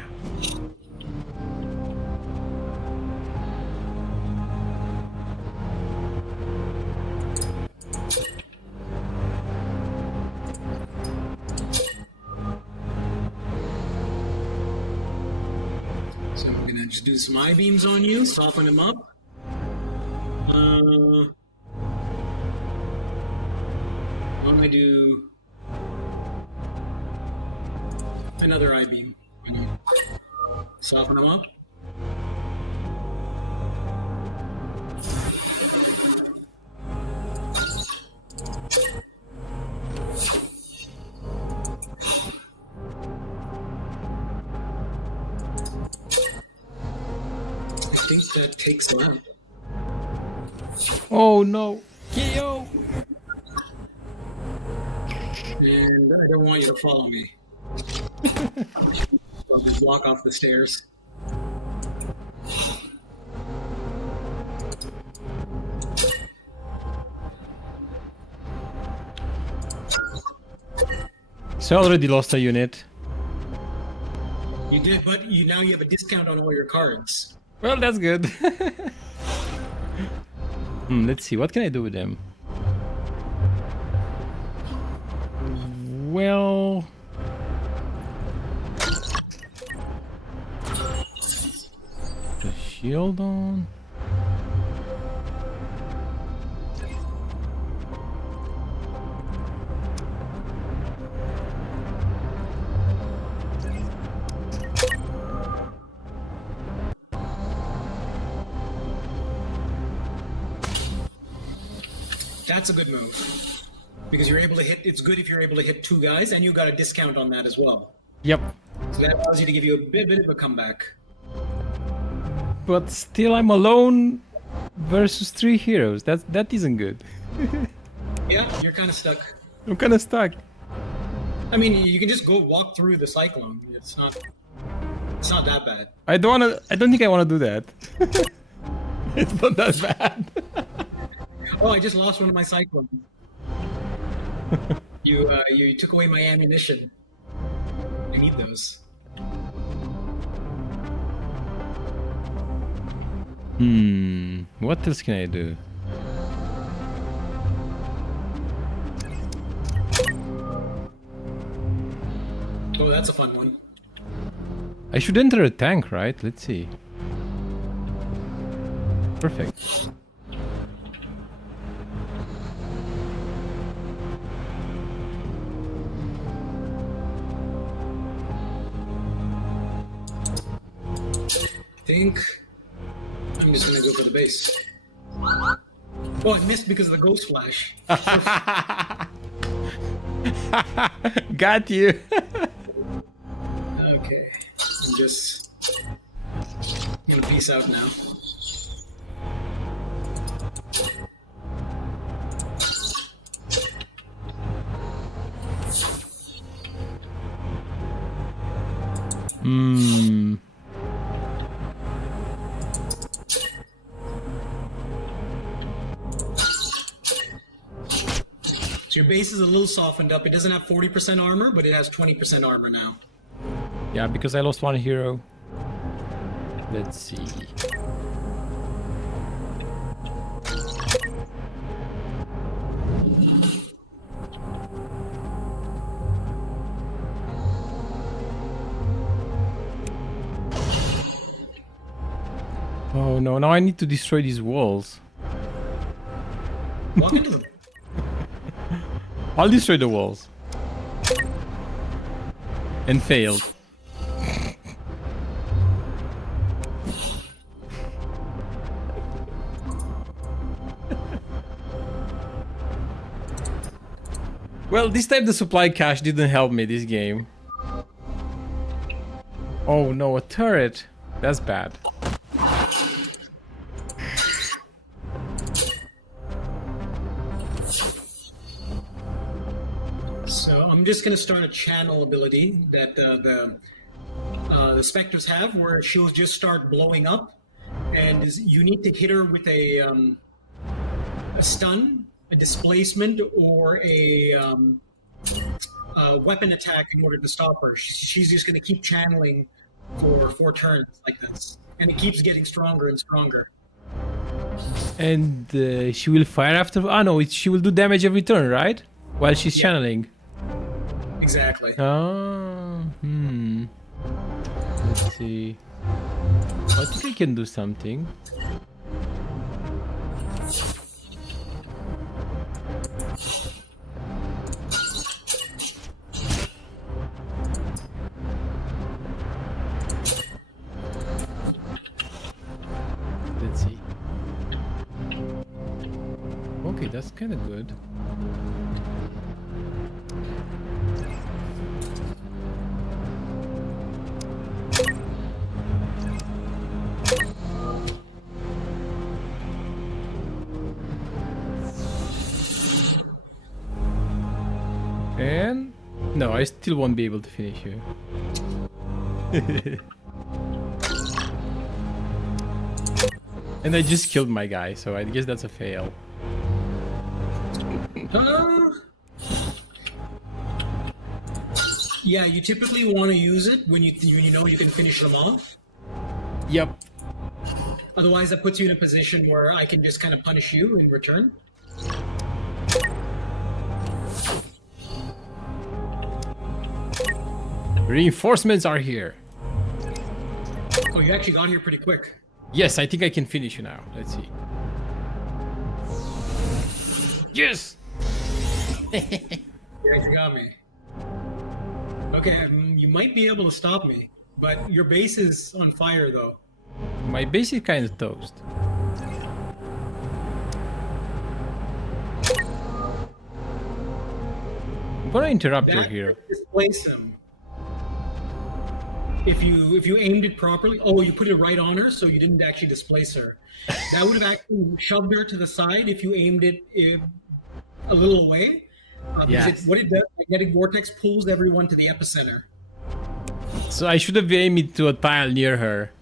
So I'm gonna just do some I-beams on you, soften them up. I'm gonna do another I-beam on you. Soften them up. I think that takes them out. Oh no. KO. And I don't want you to follow me. So I'll just walk off the stairs. So I already lost a unit. You did, but now you have a discount on all your cards. Well, that's good. Let's see, what can I do with them? Well... The shield on... That's a good move. Because you're able to hit, it's good if you're able to hit 2 guys, and you got a discount on that as well. Yep. So that allows you to give you a bit of a comeback. But still I'm alone versus 3 heroes. That isn't good. Yeah, you're kind of stuck. I'm kind of stuck. I mean, you can just go walk through the cyclone. It's not that bad. I don't think I wanna do that. It's not that bad. Oh, I just lost one of my cyclones. You took away my ammunition. I need those. What else can I do? Oh, that's a fun one. I should enter a tank, right? Let's see. Perfect. I think I'm just gonna go for the base. Oh, I missed because of the ghost flash. Got you. Okay, I'm just gonna peace out now. So your base is a little softened up. It doesn't have 40% armor, but it has 20% armor now. Yeah, because I lost 1 hero. Let's see. Oh no, now I need to destroy these walls. Walk into them. I'll destroy the walls. And failed. Well, this time the supply cache didn't help me this game. Oh no, a turret. That's bad. So I'm just going to start a channel ability that the Specters have, where she'll just start blowing up, and you need to hit her with a stun, a displacement, or a weapon attack in order to stop her. She's just going to keep channeling for 4 turns like this, and it keeps getting stronger and stronger. And she will fire after. Ah, no, she will do damage every turn, right? While she's channeling. Exactly. Oh, Let's see. I think I can do something. Let's see. Okay, that's kind of good. And no, I still won't be able to finish you. And I just killed my guy, so I guess that's a fail. Yeah, you typically want to use it when you know you can finish them off. Yep. Otherwise, that puts you in a position where I can just kind of punish you in return. Reinforcements are here. Oh, you actually got here pretty quick. Yes, I think I can finish you now. Let's see. Yes! You actually got me. Okay, you might be able to stop me, but your base is on fire, though. My base is kind of toast. I'm gonna interrupt your That hero. could displace him. If you aimed it properly, oh, you put it right on her, so you didn't actually displace her. That would have actually shoved her to the side if you aimed it a little away. Yes. What it does, magnetic vortex pulls everyone to the epicenter. So I should have aimed it to a tile near her.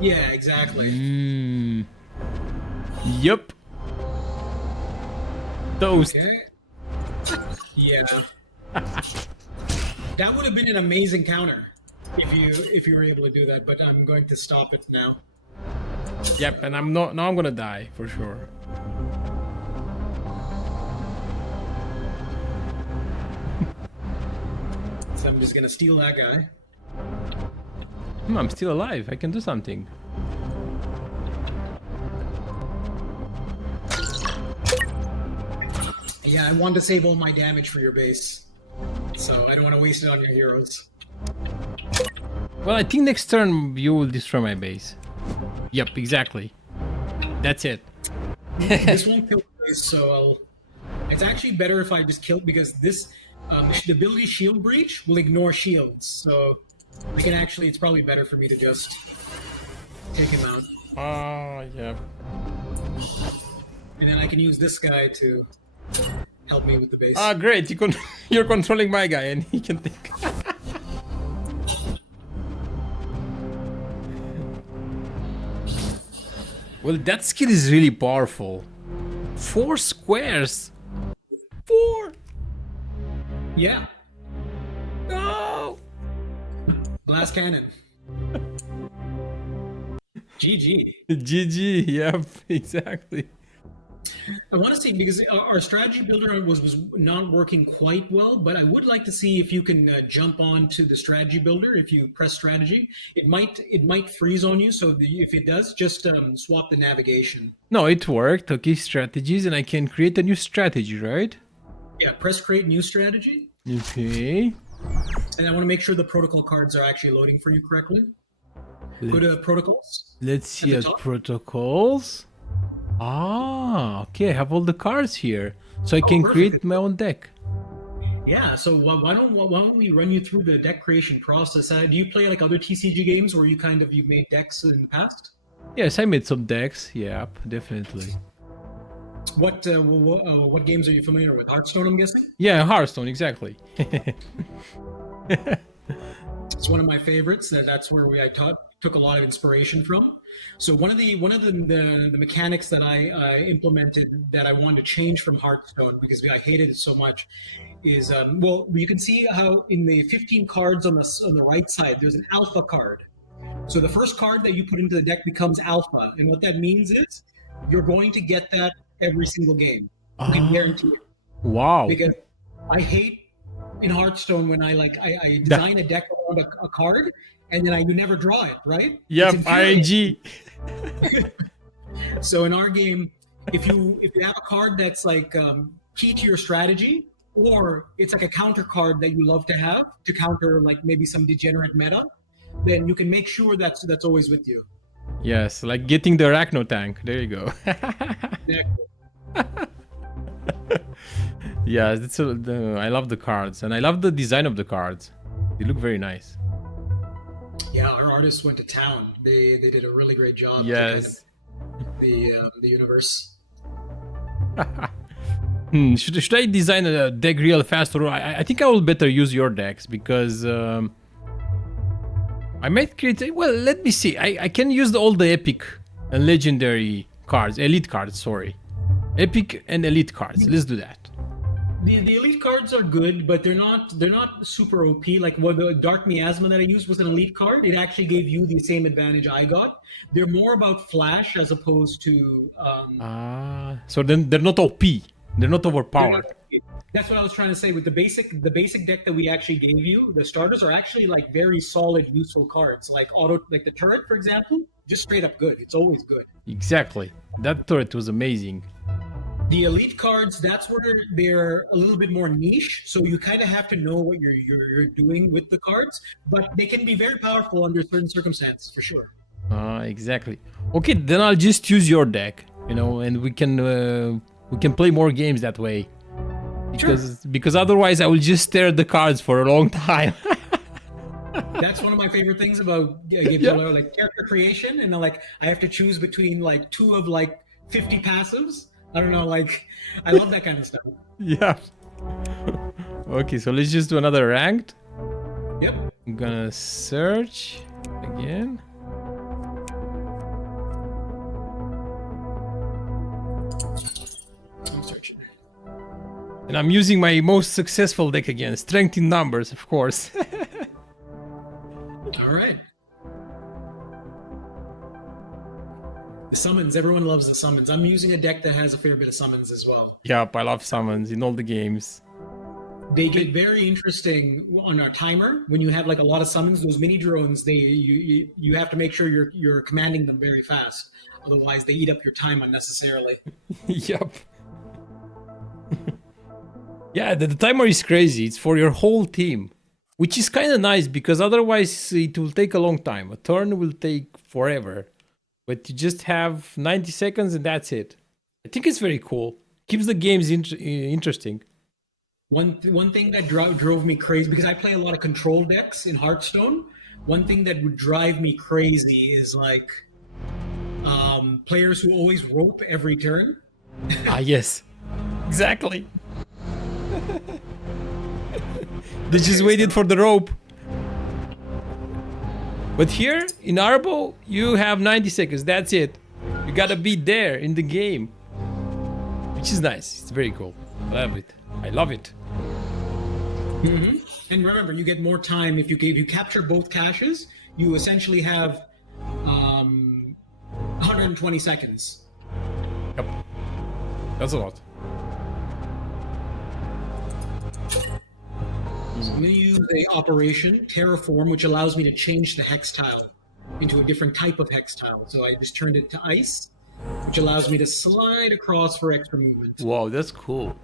Yeah, exactly. Yup. Toast. Okay. Yeah. That would have been an amazing counter if you were able to do that, but I'm going to stop it now. Yep, and I'm not. Now I'm gonna die for sure. So I'm just gonna steal that guy. I'm still alive. I can do something. Yeah, I wanted to save all my damage for your base, so I don't want to waste it on your heroes. Well, I think next turn you will destroy my base. Yep, exactly. That's it. This won't kill the base, so it's actually better if I just kill, because this the ability shield breach will ignore shields, so I can actually, it's probably better for me to just take him out. Yeah. And then I can use this guy to help me with the base. Great. You're controlling my guy, and he can take. Well, that skill is really powerful. 4 squares. 4. Yeah, No. blast cannon. GG. GG. Yep. Exactly. I want to see, because our strategy builder was not working quite well, but I would like to see if you can jump on to the strategy builder. If you press strategy, it might freeze on you. So if it does, just swap the navigation. No, it worked. Okay, strategies, and I can create a new strategy, right? Yeah, press create new strategy. Okay. And I want to make sure the protocol cards are actually loading for you correctly. Go to protocols. Let's see the at top. protocols. Okay, I have all the cards here, so I can perfect. create my own deck. Yeah, so why don't we run you through the deck creation process? Do you play like other TCG games where you've made decks in the past? Yes, I made some decks. Yep, definitely. What games are you familiar with? Hearthstone, I'm guessing. Yeah, Hearthstone, exactly. It's one of my favorites. That's where I taught took a lot of inspiration from. So one of the mechanics that I implemented that I wanted to change from Hearthstone because I hated it so much is well, you can see how in the 15 cards on the right side there's an alpha card. So the first card that you put into the deck becomes alpha, and what that means is you're going to get that every single game. I can guarantee it. Wow. Because I hate in Hearthstone when I design a deck around a card and then you never draw it, right? Yep, RNG. So in our game, if you have a card that's like key to your strategy, or it's like a counter card that you love to have to counter like maybe some degenerate meta, then you can make sure that's always with you. Yes, like getting the Arachno tank. There you go. Yeah, I love the cards, and I love the design of the cards. They look very nice. Yeah, our artists went to town. They did a really great job. Yes. The universe. Should I design a deck real fast, or I think I will better use your decks because I might create. Well, let me see. I can use all the epic and legendary cards, elite cards. Sorry, epic and elite cards. Let's do that. The elite cards are good, but they're not super OP. Like the Dark Miasma that I used was an elite card. It actually gave you the same advantage I got. They're more about flash as opposed to. So then they're not OP. They're not overpowered. That's what I was trying to say. With the basic deck that we actually gave you, the starters are actually like very solid, useful cards. Like the turret, for example, just straight up good. It's always good. Exactly. That turret was amazing. The elite cards, that's where they're a little bit more niche. So you kind of have to know what you're doing with the cards, but they can be very powerful under certain circumstances, for sure. Exactly. Okay, then I'll just use your deck, and we can play more games that way. Because otherwise I will just stare at the cards for a long time. That's one of my favorite things about games, like character creation, and I have to choose between like 2 of like 50 passives. I don't know, like I love that kind of stuff. Yeah. Okay, so let's just do another ranked. Yep. I'm gonna search again. I'm searching. And I'm using my most successful deck again. Strength in numbers, of course. All right. The summons, everyone loves the summons. I'm using a deck that has a fair bit of summons as well. Yep, I love summons in all the games. They get very interesting on our timer when you have like a lot of summons. Those mini drones, you have to make sure you're commanding them very fast. Otherwise, they eat up your time unnecessarily. Yep. Yeah, the timer is crazy. It's for your whole team, which is kind of nice because otherwise it will take a long time. A turn will take forever. But you just have 90 seconds and that's it. I think it's very cool. Keeps the games interesting. One thing that drove me crazy, because I play a lot of control decks in Hearthstone, one thing that would drive me crazy is like players who always rope every turn. Yes. Exactly. They just waited for the rope. But here in ARBO, you have 90 seconds. That's it. You gotta be there in the game, which is nice. It's very cool. I love it. I love it. Mm-hmm. And remember, you get more time if you capture both caches. You essentially have 120 seconds. Yep. That's a lot. So I'm going to use a operation, Terraform, which allows me to change the hextile into a different type of hextile. So I just turned it to ice, which allows me to slide across for extra movement. Wow, that's cool.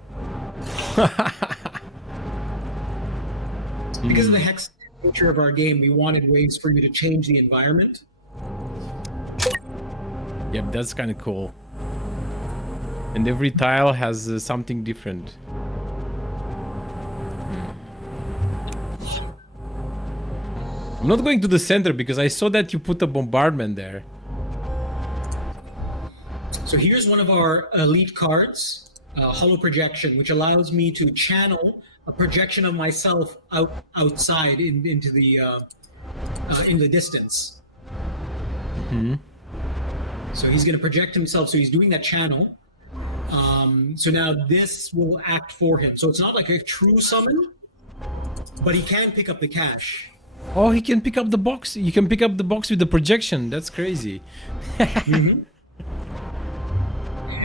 Because of the hex nature of our game, we wanted ways for you to change the environment. Yep, that's kind of cool. And every tile has something different. I'm not going to the center because I saw that you put a bombardment there. So here's one of our elite cards, Hollow Projection, which allows me to channel a projection of myself outside into the distance. So he's going to project himself. So he's doing that channel. So now this will act for him. So it's not like a true summon, but he can pick up the cash. Oh, he can pick up the box. You can pick up the box with the projection. That's crazy. Mm-hmm.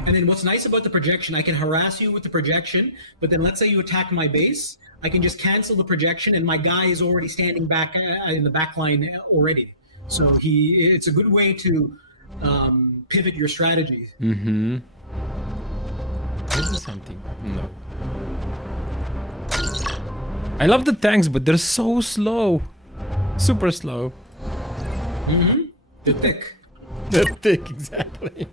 And then what's nice about the projection, I can harass you with the projection, but then let's say you attack my base, I can just cancel the projection and my guy is already standing back in the back line already. So it's a good way to pivot your strategy. Mm-hmm. Something. No. I love the tanks, but they're so slow. Super slow. Mm-hmm. They're thick. They're thick, exactly.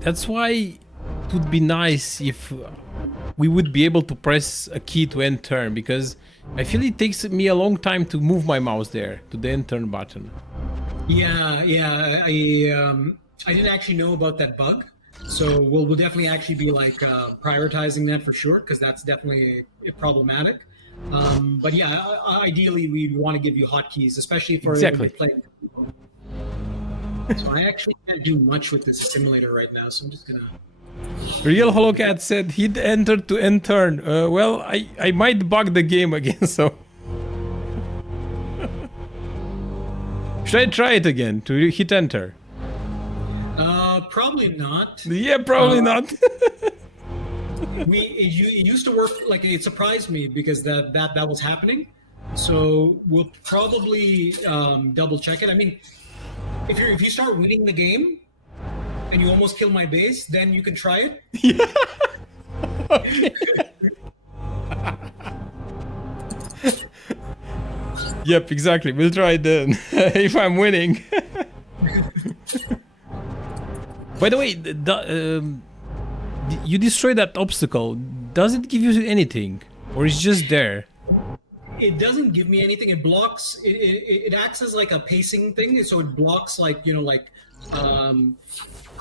That's why it would be nice if we would be able to press a key to end turn, because I feel it takes me a long time to move my mouse there to the end turn button. Yeah. I didn't actually know about that bug, so we'll definitely actually be like prioritizing that for sure, because that's definitely problematic. But yeah, ideally we want to give you hotkeys, especially for playing. So I actually can't do much with this simulator right now, so I'm just gonna. Real Holocat said he'd enter to end turn. Well, I might bug the game again, so. Should I try it again to hit enter? Probably not. Yeah, probably not. It used to work, like it surprised me because that was happening. So we'll probably double check it. I mean, if you start winning the game and you almost kill my base, then you can try it. Yeah. Okay. Yep, exactly. We'll try it then if I'm winning. By the way, you destroy that obstacle. Does it give you anything, or is it just there? It doesn't give me anything. It blocks. It acts as like a pacing thing. So it blocks, like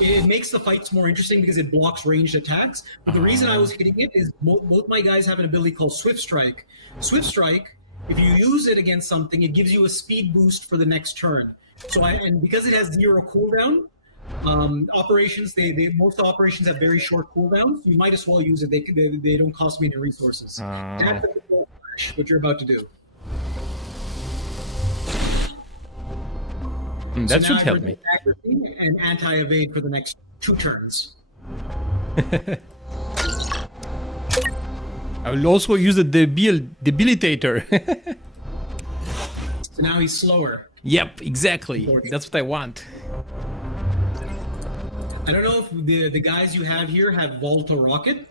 it makes the fights more interesting because it blocks ranged attacks. But the reason I was hitting it is both my guys have an ability called Swift Strike. Swift Strike, if you use it against something, it gives you a speed boost for the next turn. So and because it has 0 cooldown, operations most operations have very short cooldowns. You might as well use it. They don't cost me any resources. That's what you're about to do. That should help me. And anti-evade for the next 2 turns. I will also use the debilitator. So now he's slower. Yep, exactly. That's what I want. I don't know if the guys you have here have Vault or Rocket,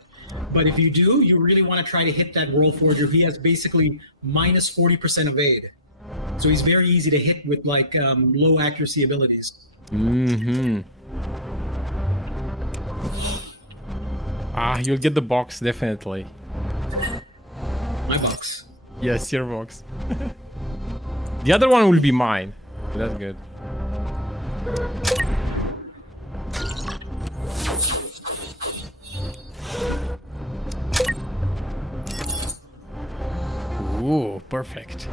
but if you do, you really want to try to hit that Worldforger. He has basically minus 40% evade. So he's very easy to hit with like low accuracy abilities. Mm-hmm. You'll get the box, definitely. My box. Yes, your box. The other one will be mine. That's good. Ooh, perfect.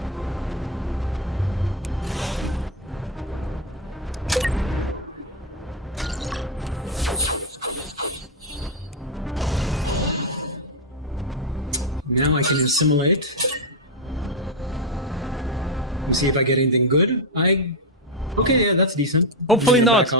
Now I can assimilate. Let me see if I get anything good. Okay, yeah, that's decent. Hopefully not.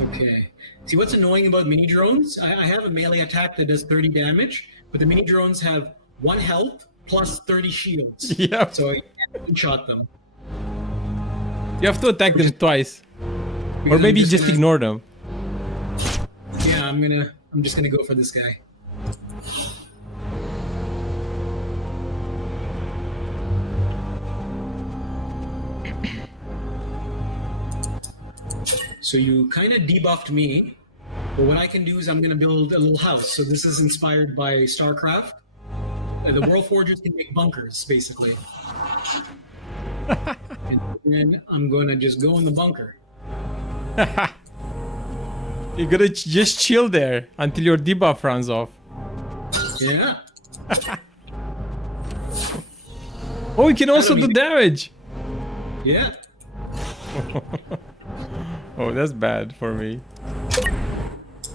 Okay. See, what's annoying about mini drones? I have a melee attack that does 30 damage, but the mini drones have 1 health plus 30 shields. Yeah. So I can't one-shot them. You have to attack them twice, or maybe just ignore them. Yeah, I'm just gonna go for this guy. So you kind of debuffed me, but what I can do is I'm gonna build a little house. So this is inspired by StarCraft. The Worldforgers can make bunkers, basically. And then I'm going to just go in the bunker. You're gonna just chill there until your debuff runs off. Yeah. Oh, you can also do damage. Yeah. Oh, that's bad for me.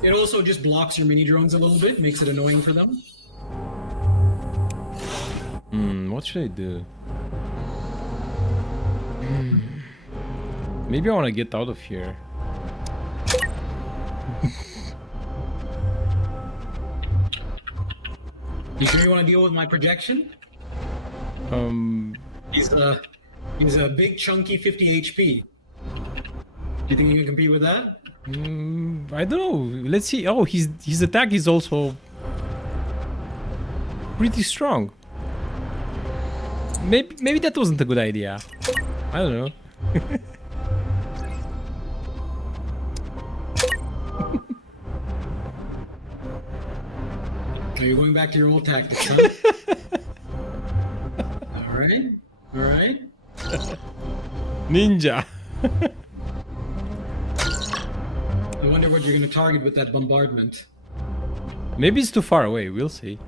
It also just blocks your mini drones a little bit, makes it annoying for them. What should I do? Maybe I want to get out of here. You sure you want to deal with my projection? He's a big chunky 50 HP. Do you think you can compete with that? I don't know. Let's see. Oh, his attack is also pretty strong. Maybe that wasn't a good idea. I don't know. Are you going back to your old tactics, huh? All right. All right. Ninja. I wonder what you're going to target with that bombardment. Maybe it's too far away. We'll see.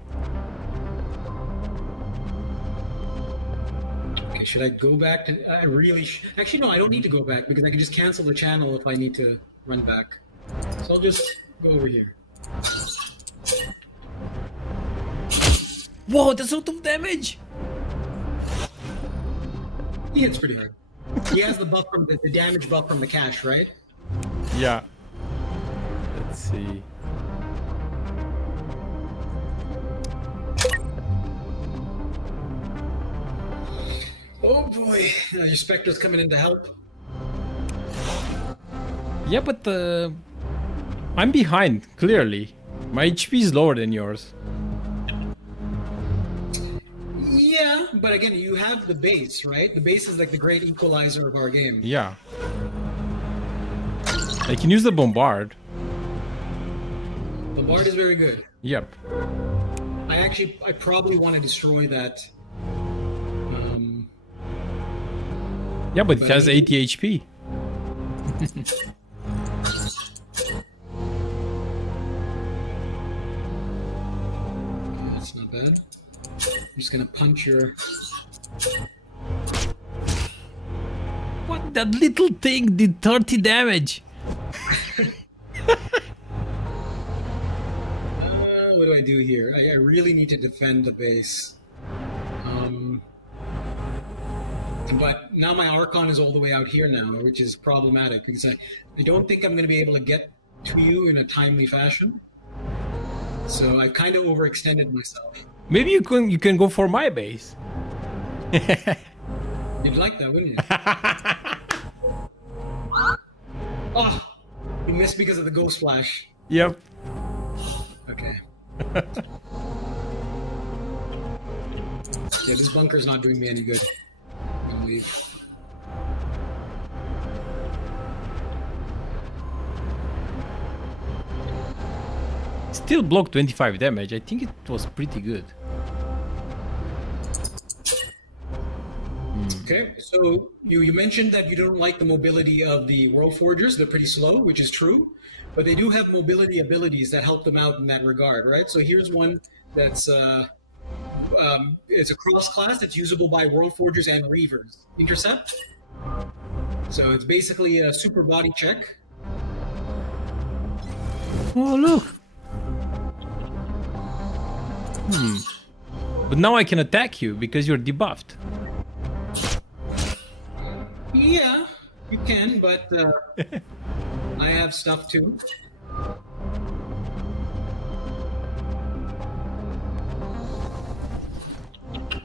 Okay, should I go back to... I really... Actually, no, I don't need to go back because I can just cancel the channel if I need to run back. So I'll just go over here. Whoa, that's a lot of damage. He hits pretty hard. He has the buff from the damage buff from the cache, right? Yeah. Let's see. Oh boy, your Specters coming in to help. Yeah, but I'm behind, clearly. My HP is lower than yours. Yeah, but again, you have the base, right? The base is like the great equalizer of our game. Yeah. I can use the bombard. The Bard is very good. Yep. I probably want to destroy that. Yeah, but it has 80 HP. That's not bad. I'm just gonna punch your... What? That little thing did 30 damage. What do I do here? I really need to defend the base. But now my Archon is all the way out here now, which is problematic because I don't think I'm going to be able to get to you in a timely fashion. So I've kind of overextended myself. Maybe you can go for my base. You'd like that, wouldn't you? Oh, you missed because of the ghost flash. Yep. Okay. Yeah, this bunker's not doing me any good. I'm gonna leave. Still blocked 25 damage. I think it was pretty good. Okay, so you mentioned that you don't like the mobility of the Worldforgers. They're pretty slow, which is true, but they do have mobility abilities that help them out in that regard, right? So here's one that's it's a cross class that's usable by Worldforgers and Reavers. Intercept. So it's basically a super body check. Oh, look. But now I can attack you because you're debuffed. Yeah, you can, but I have stuff too.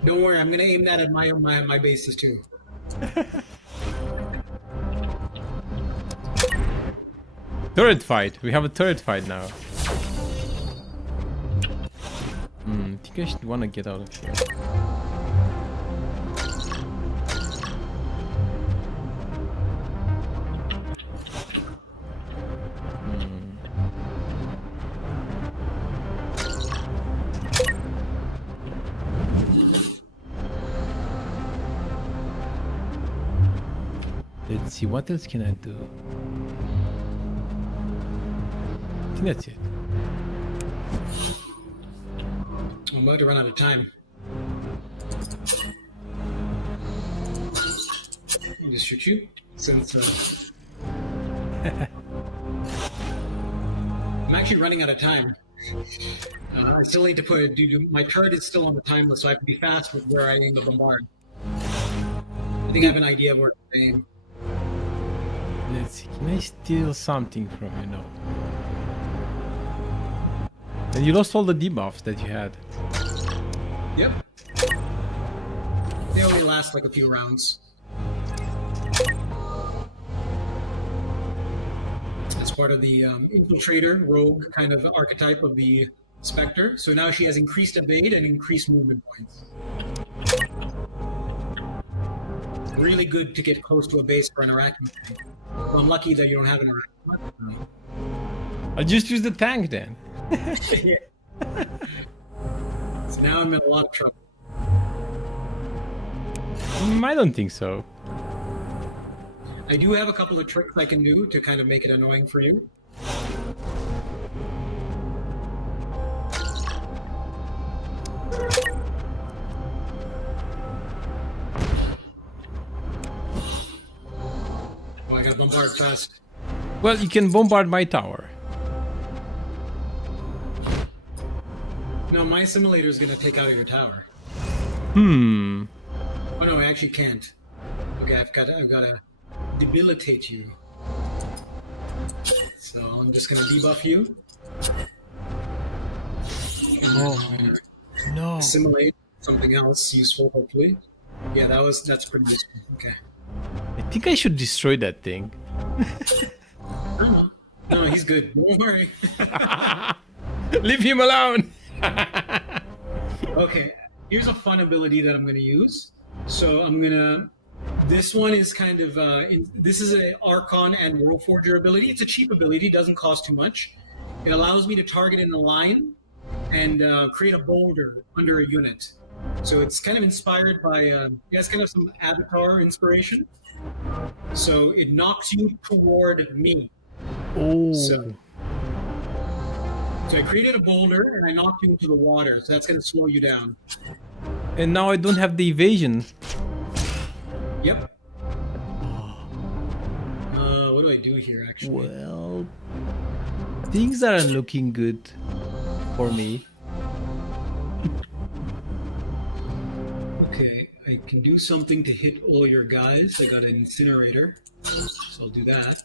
Don't worry, I'm gonna aim that at my bases too. Turret fight. We have a turret fight now. I think I should want to get out of here. Let's see, what else can I do? I think that's it. I'm about to run out of time. I'll just shoot you since I'm actually running out of time. I still need to my turret is still on the time list, so I have to be fast with where I aim the bombard. I think I have an idea of where to aim. Let's see, can I steal something from you now? And you lost all the debuffs that you had. Yep. They only last like a few rounds. As part of the infiltrator, rogue kind of archetype of the Spectre. So now she has increased evade and increased movement points. Really good to get close to a base for an Arachne. Well, I'm lucky that you don't have an Arachne. I'll just use the tank then. Yeah. So now I'm in a lot of trouble. I don't think so. I do have a couple of tricks I can do to kind of make it annoying for you. Oh, I gotta bombard fast. Well, you can bombard my tower. No, my simulator is gonna take out your tower. Hmm. Oh no, I actually can't. Okay, I've got to debilitate you. So I'm just gonna debuff you. Oh. No. Assimilate something else useful, hopefully. Yeah, that's pretty useful. Okay. I think I should destroy that thing. No, he's good. Don't worry. Leave him alone. Okay, here's a fun ability that I'm going to use. So this one is kind of, this is an Archon and Worldforger ability. It's a cheap ability, doesn't cost too much. It allows me to target in a line and create a boulder under a unit. So it's kind of inspired by, it's kind of some Avatar inspiration. So it knocks you toward me. Oh. So I created a boulder and I knocked you into the water. So that's going to slow you down. And now I don't have the evasion. Yep. What do I do here, actually? Well, things aren't looking good for me. Okay, I can do something to hit all your guys. I got an incinerator, so I'll do that.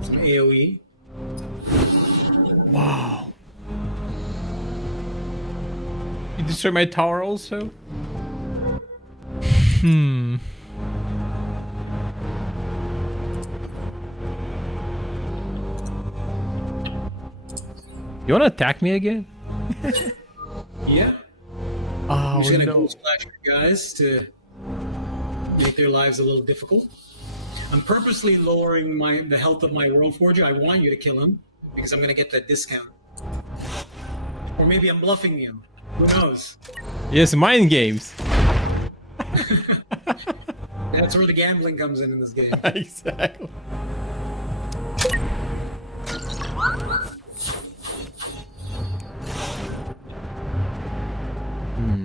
Some AoE. Wow. You destroy my tower also? Hmm. You wanna attack me again? Yeah. Oh, I'm just gonna no. go splash your guys to make their lives a little difficult. I'm purposely lowering the health of my Worldforger. I want you to kill him because I'm gonna get that discount. Or maybe I'm bluffing you. Who knows? Yes, mind games. That's where the gambling comes in this game. Exactly.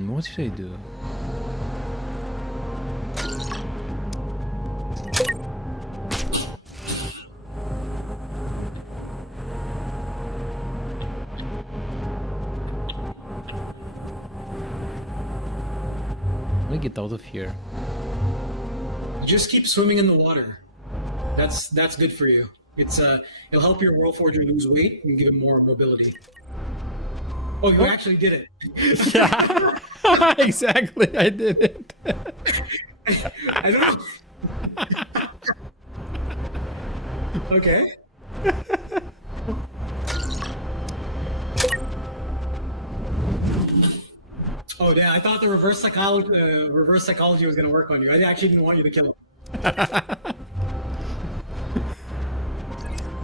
What should I do? Let me get out of here. Just keep swimming in the water. That's good for you. It'll help your Worldforger lose weight and give him more mobility. Oh, you actually did it. Yeah, exactly. I did it. I don't know. Okay. Oh, yeah. I thought the reverse psychology was going to work on you. I actually didn't want you to kill him.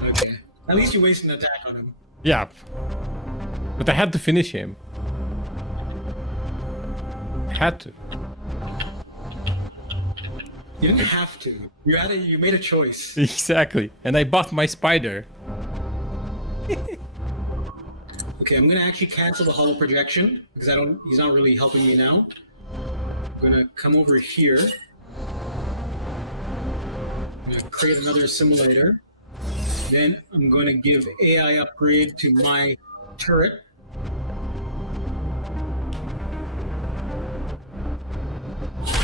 Okay. At least you wasted an attack on him. Yeah. But I had to finish him. I had to. You didn't have to. You made a choice. Exactly. And I buffed my spider. Okay, I'm gonna actually cancel the hollow projection because he's not really helping me now. I'm gonna come over here. I'm gonna create another simulator. Then I'm gonna give AI upgrade to my turret.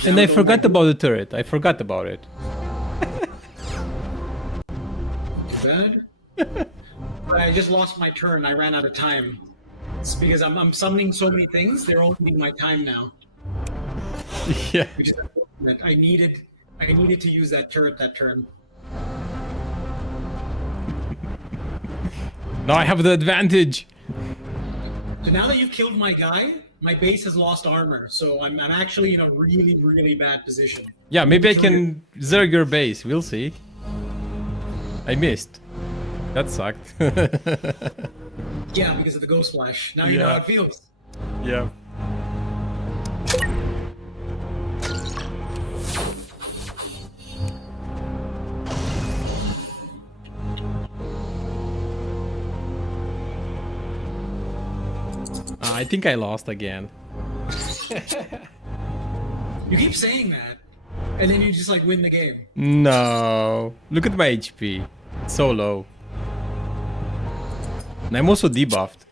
And I forgot about the turret. I forgot about it. Too bad. But I just lost my turn. I ran out of time. It's because I'm summoning so many things. They're only my time now. Yeah. Which is unfortunate. I needed to use that turret that turn. Now I have the advantage. So now that you've killed my guy, my base has lost armor. So I'm actually in a really, really bad position. Yeah, maybe I can zerg your base. We'll see. I missed. That sucked. Yeah, because of the ghost flash. Now you know how it feels. Yeah. I think I lost again. You keep saying that, and then you just like win the game. No. Look at my HP. It's so low. And I'm also debuffed.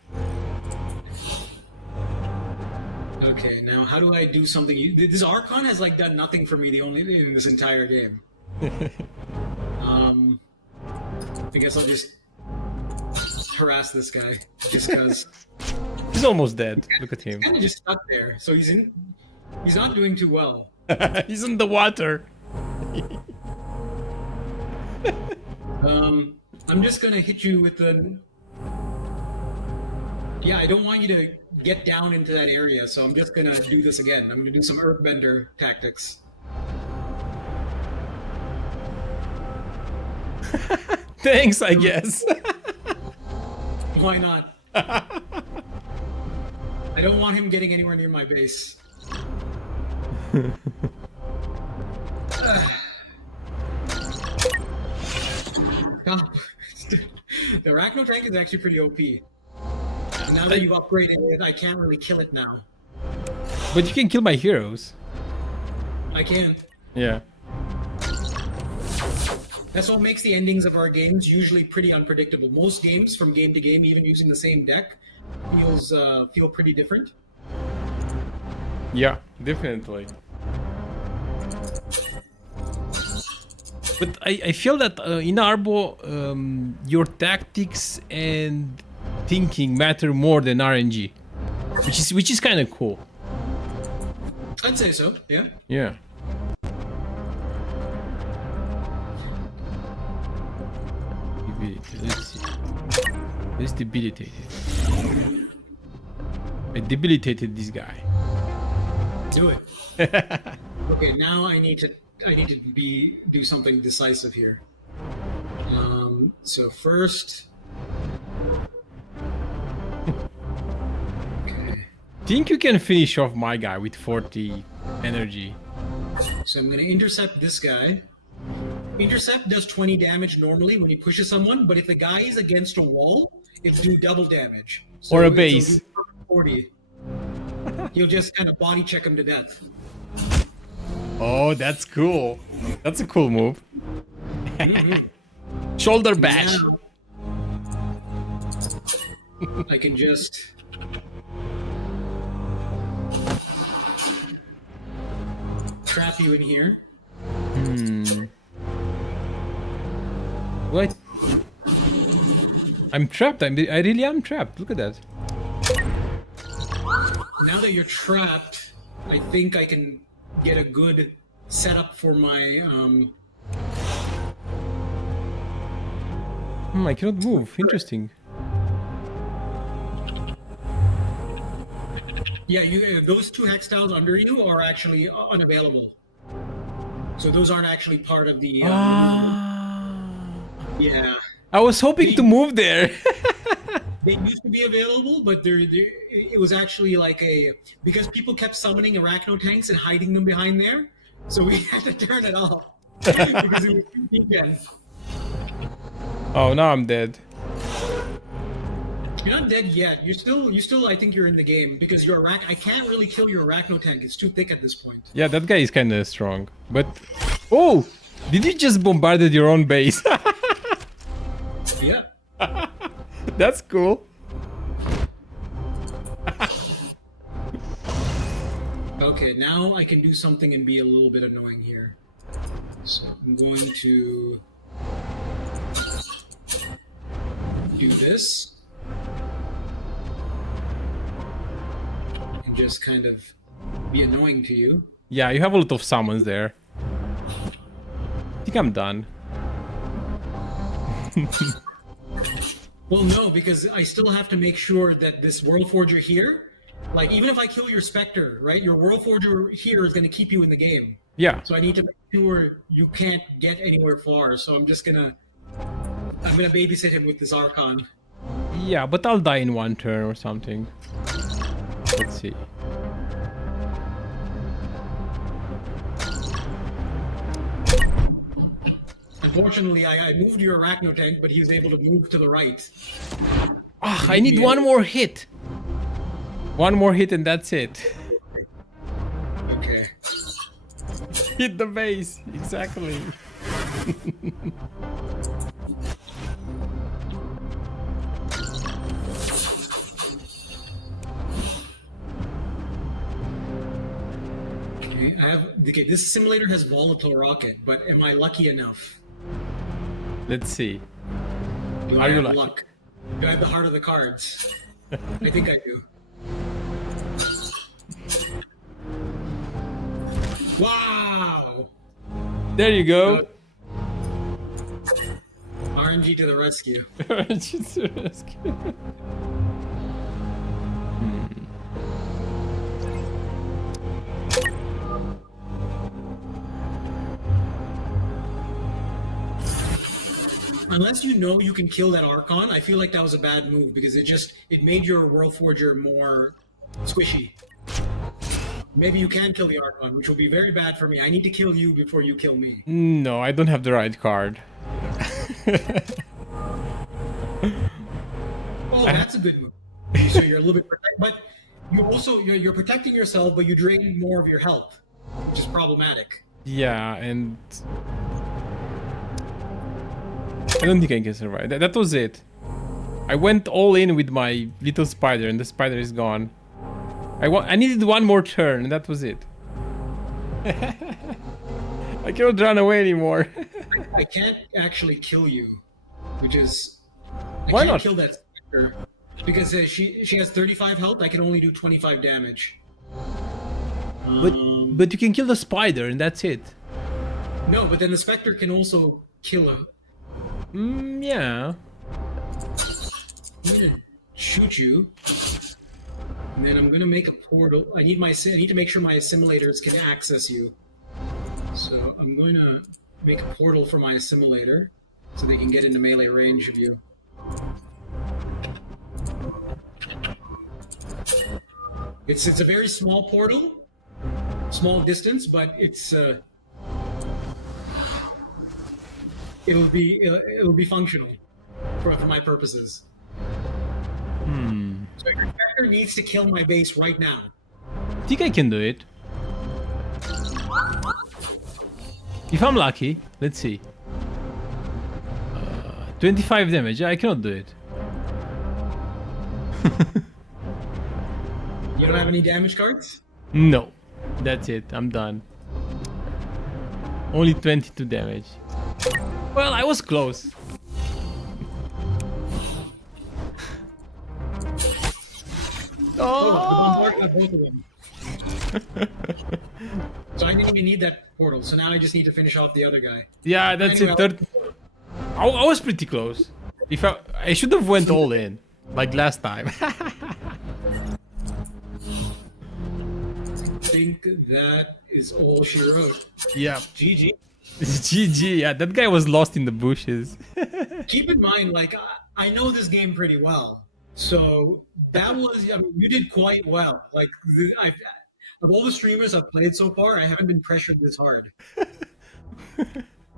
Okay, now how do I do something? This Archon has like done nothing for me in this entire game. I guess I'll just harass this guy just because. He's almost dead. Look at him. He's kind of just stuck there, so he's not doing too well. He's in the water. I'm just gonna hit you with the. Yeah, I don't want you to get down into that area, so I'm just gonna do this again. I'm gonna do some Earthbender tactics. Thanks, I guess. Why not? I don't want him getting anywhere near my base. Stop. The Arachno tank is actually pretty OP. Now that you've upgraded it, I can't really kill it now. But you can kill my heroes. I can. Yeah. That's what makes the endings of our games usually pretty unpredictable. Most games, from game to game, even using the same deck, feel pretty different. Yeah, definitely. But I feel that in ARBO, your tactics and thinking matter more than RNG, which is kind of cool. I'd say so. Yeah. Yeah. Let's see. Let's debilitate it. I debilitated this guy. Do it. Okay, now I need to do something decisive here. So first. Okay. Think you can finish off my guy with 40 energy. So I'm gonna intercept this guy. Intercept does 20 damage normally when he pushes someone, but if the guy is against a wall, it'll do double damage. So or a base. 40. You'll just kind of body check him to death. Oh, that's cool. That's a cool move. Mm-hmm. Shoulder bash. Now, I can just... trap you in here. What? I'm trapped. I really am trapped. Look at that. Now that you're trapped, I think I can get a good setup for my I cannot move. Interesting. Yeah, those two hextiles under you are actually unavailable. So those aren't actually part of the yeah. I was hoping to move there. They used to be available, but it was actually like because people kept summoning Arachno tanks and hiding them behind there, so we had to turn it off because it was too weekend. Oh, now I'm dead. You're not dead yet. You still. I think you're in the game because your I can't really kill your arachno tank. It's too thick at this point. Yeah, that guy is kind of strong. But oh, did you just bombarded your own base? Yeah. That's cool. Okay, now I can do something and be a little bit annoying here. So I'm going to do this. And just kind of be annoying to you. Yeah, you have a lot of summons there. I think I'm done. Well, no, because I still have to make sure that this Worldforger here, like even if I kill your Specter, right, your Worldforger here is going to keep you in the game. Yeah. So I need to make sure you can't get anywhere far. So I'm gonna babysit him with this Archon. Yeah, but I'll die in one turn or something. Let's see. Unfortunately, I moved your arachno tank, but he was able to move to the right. Ah, I need one more hit. One more hit and that's it. Okay. Hit the base. Exactly. Okay, this simulator has volatile rocket, but am I lucky enough? Let's see. Do Are I you have lucky? luck? Do I have the heart of the cards? I think I do. Wow! There you go. RNG to the rescue. Just a rescue. Unless you know you can kill that Archon, I feel like that was a bad move because it made your Worldforger more squishy. Maybe you can kill the Archon, which will be very bad for me. I need to kill you before you kill me. No, I don't have the right card. Oh, that's a good move. So you're a little bit protected, but you're protecting yourself, but you drain more of your health, which is problematic. Yeah, and I don't think I can survive. That was it. I went all in with my little spider, and the spider is gone. I needed one more turn, and that was it. I cannot run away anymore. I can't actually kill you, which is Why can't not? kill that Spectre because she has 35 health. I can only do 25 damage. But you can kill the spider, and that's it. No, but then the Spectre can also kill her. Yeah. I'm gonna shoot you, and then I'm gonna make a portal. I need to make sure my assimilators can access you. So I'm going to make a portal for my assimilator, so they can get into melee range of you. It's a very small portal, small distance, but it'll be functional for my purposes. So your Spectre needs to kill my base right now. I think I can do it. If I'm lucky, let's see. 25 damage. I cannot do it. You don't have any damage cards? No. That's it. I'm done. Only 22 damage. Well, I was close. Oh, the bombard got both of them. So I didn't even need that portal. So now I just need to finish off the other guy. Yeah, that's Anyway, it. I was pretty close. If I should have went all in, like last time. I think that is all she wrote. Yeah. GG. GG. Yeah, that guy was lost in the bushes. Keep in mind, like, I know this game pretty well. So that was, I mean, you did quite well. Like, of all the streamers I've played so far, I haven't been pressured this hard.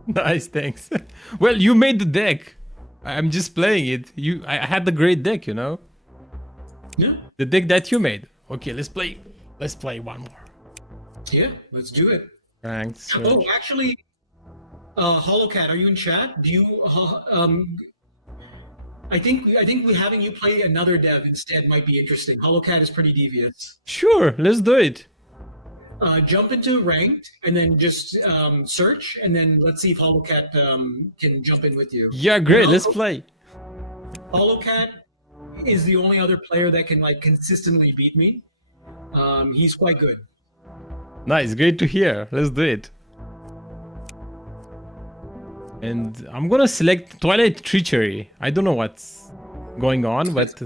Nice, thanks. Well, you made the deck. I'm just playing it. I had the great deck, you know. Yeah. The deck that you made. Okay, let's play. Let's play one more. Yeah, let's do it. Thanks. Oh, actually, Hollowcat, are you in chat? Do you? I think we having you play another dev instead might be interesting. Hollowcat is pretty devious. Sure, let's do it. Jump into ranked and then just search, and then let's see if Hollowcat can jump in with you. Yeah, great. Let's play. Hollowcat is the only other player that can like consistently beat me. He's quite good. Nice, great to hear. Let's do it. And I'm gonna select Twilight Treachery. I don't know what's going on, but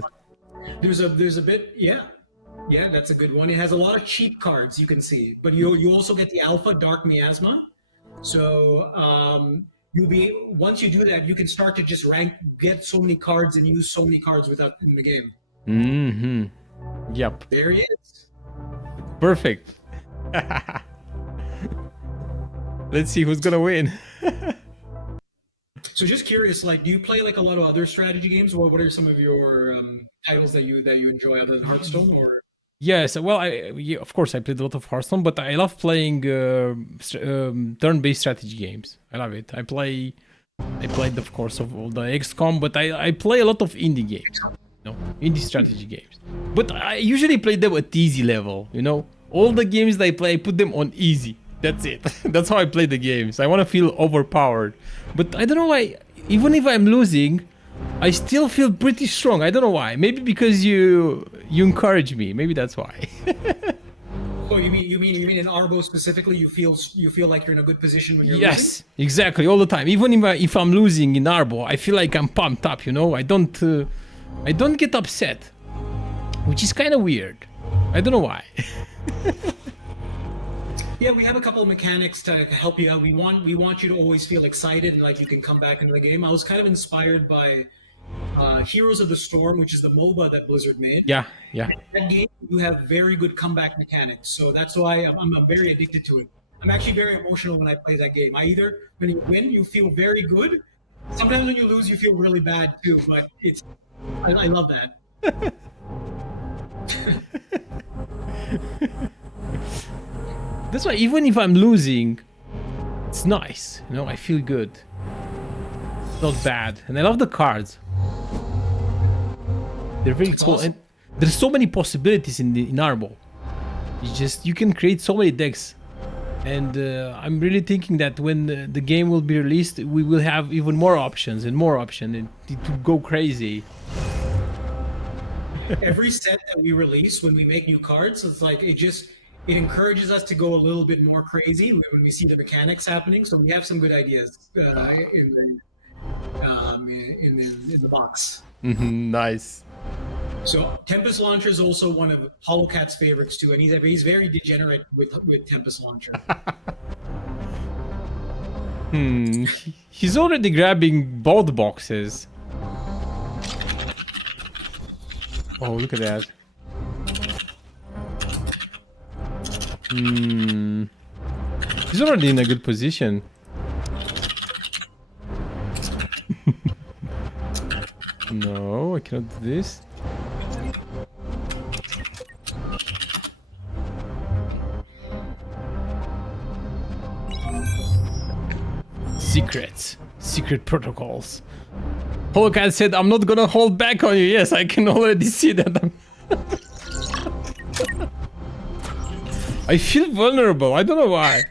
there's a bit, yeah, that's a good one. It has a lot of cheap cards you can see, but you also get the Alpha Dark Miasma. So you'll be once you do that, you can start to just get so many cards and use so many cards without in the game. Mm-hmm. Yep. There he is. Perfect. Let's see who's gonna win. So just curious, like, do you play like a lot of other strategy games? What are some of your titles that you enjoy other than Hearthstone? Or yes, well, of course I played a lot of Hearthstone, but I love playing turn-based strategy games. I love it. I played, of course, of all the XCOM, but I play a lot of indie games, indie strategy games. But I usually play them at easy level, All the games that I play, I put them on easy. That's it. That's how I play the games. I want to feel overpowered. But I don't know why, even if I'm losing, I still feel pretty strong. I don't know why. Maybe because you encourage me. Maybe that's why. Oh, you mean in ARBO specifically, you feel like you're in a good position when you're losing? Exactly, all the time. Even if I'm losing in ARBO, I feel like I'm pumped up, I don't get upset, which is kind of weird. I don't know why. Yeah, we have a couple of mechanics to help you out. We want you to always feel excited and like you can come back into the game. I was kind of inspired by Heroes of the Storm, which is the MOBA that Blizzard made. Yeah. In that game, you have very good comeback mechanics, so that's why I'm very addicted to it. I'm actually very emotional when I play that game. When you win, you feel very good. Sometimes when you lose, you feel really bad too. But I love that. That's why even if I'm losing, it's nice. I feel good. It's not bad. And I love the cards. They're very cool. Awesome. And there's so many possibilities in ARBO. You can create so many decks. And I'm really thinking that when the game will be released, we will have even more options. And it will go crazy. Every set that we release, when we make new cards, it's like it encourages us to go a little bit more crazy when we see the mechanics happening. So we have some good ideas in the box. Mm-hmm, nice. So Tempest Launcher is also one of Hollowcat's favorites too, and he's very degenerate with Tempest Launcher. He's already grabbing both boxes. Oh, look at that. He's already in a good position. No, I cannot do this. Secret protocols. Holocat said, I'm not gonna hold back on you. Yes, I can already see that. I feel vulnerable. I don't know why.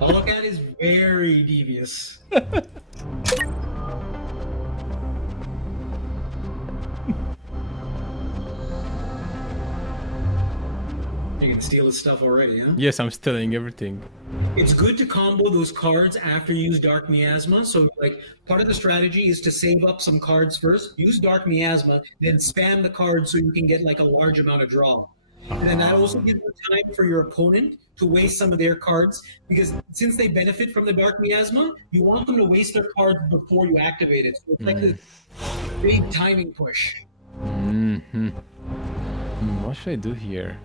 Holocat is very devious. You can steal his stuff already, huh? Yes, I'm stealing everything. It's good to combo those cards after you use Dark Miasma. So, like, part of the strategy is to save up some cards first, use Dark Miasma, then spam the cards so you can get like a large amount of draw. And then that also gives you time for your opponent to waste some of their cards, because since they benefit from the Dark Miasma, you want them to waste their cards before you activate it. So it's like this big timing push. What should I do here?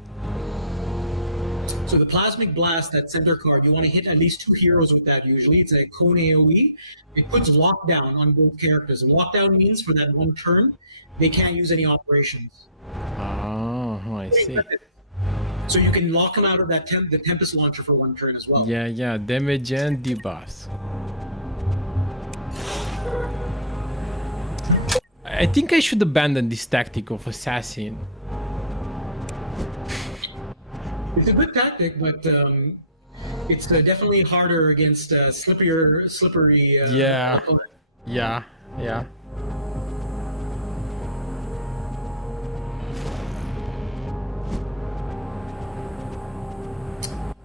So the Plasmic Blast, that center card, you want to hit at least 2 heroes with that usually. It's a cone AoE. It puts lockdown on both characters. And lockdown means for that one turn, they can't use any operations. Oh, I see. So you can lock them out of that the Tempest Launcher for 1 turn as well. Yeah, damage and debuffs. I think I should abandon this tactic of assassin. It's a good tactic, but it's definitely harder against slippery. Yeah. Opponent. Yeah.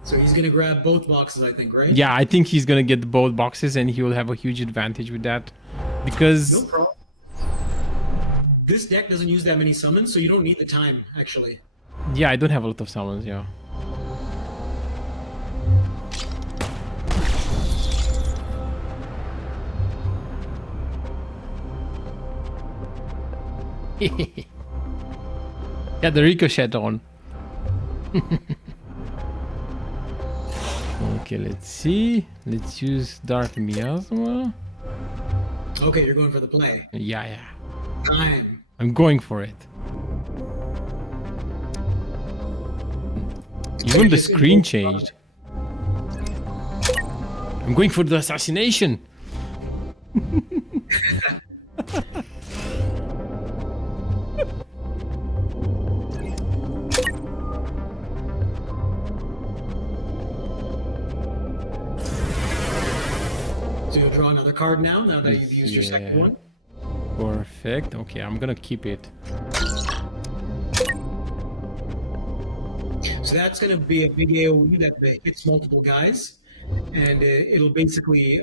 So he's gonna grab both boxes, I think, right? Yeah, I think he's gonna get both boxes, and he will have a huge advantage with that, because. No problem. This deck doesn't use that many summons, so you don't need the time, actually. Yeah, I don't have a lot of summons, yeah. Yeah, the ricochet on. Okay, let's see. Let's use Dark Miasma. Okay, you're going for the play. Yeah. Time. I'm going for it. Even the screen changed. I'm going for the assassination. So you'll draw another card now that you've used your second one. Perfect. Okay, I'm gonna keep it. So that's going to be a big AoE that hits multiple guys, and it'll basically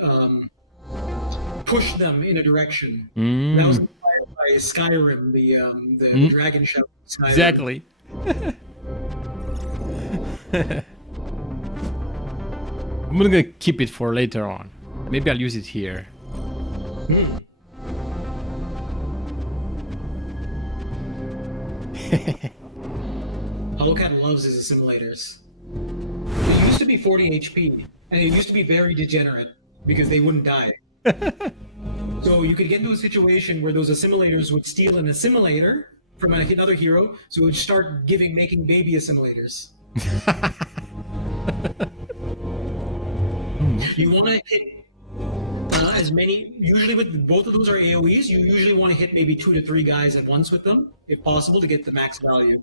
push them in a direction. That was inspired by Skyrim, the dragon show. Skyrim. Exactly. I'm gonna keep it for later on. Maybe I'll use it here. Holocat loves his assimilators. It used to be 40 HP, and it used to be very degenerate because they wouldn't die. So you could get into a situation where those assimilators would steal an assimilator from another hero, so it would start making baby assimilators. You want to hit as many, usually with both of those are AoEs, you usually want to hit maybe 2 to 3 guys at once with them, if possible, to get the max value.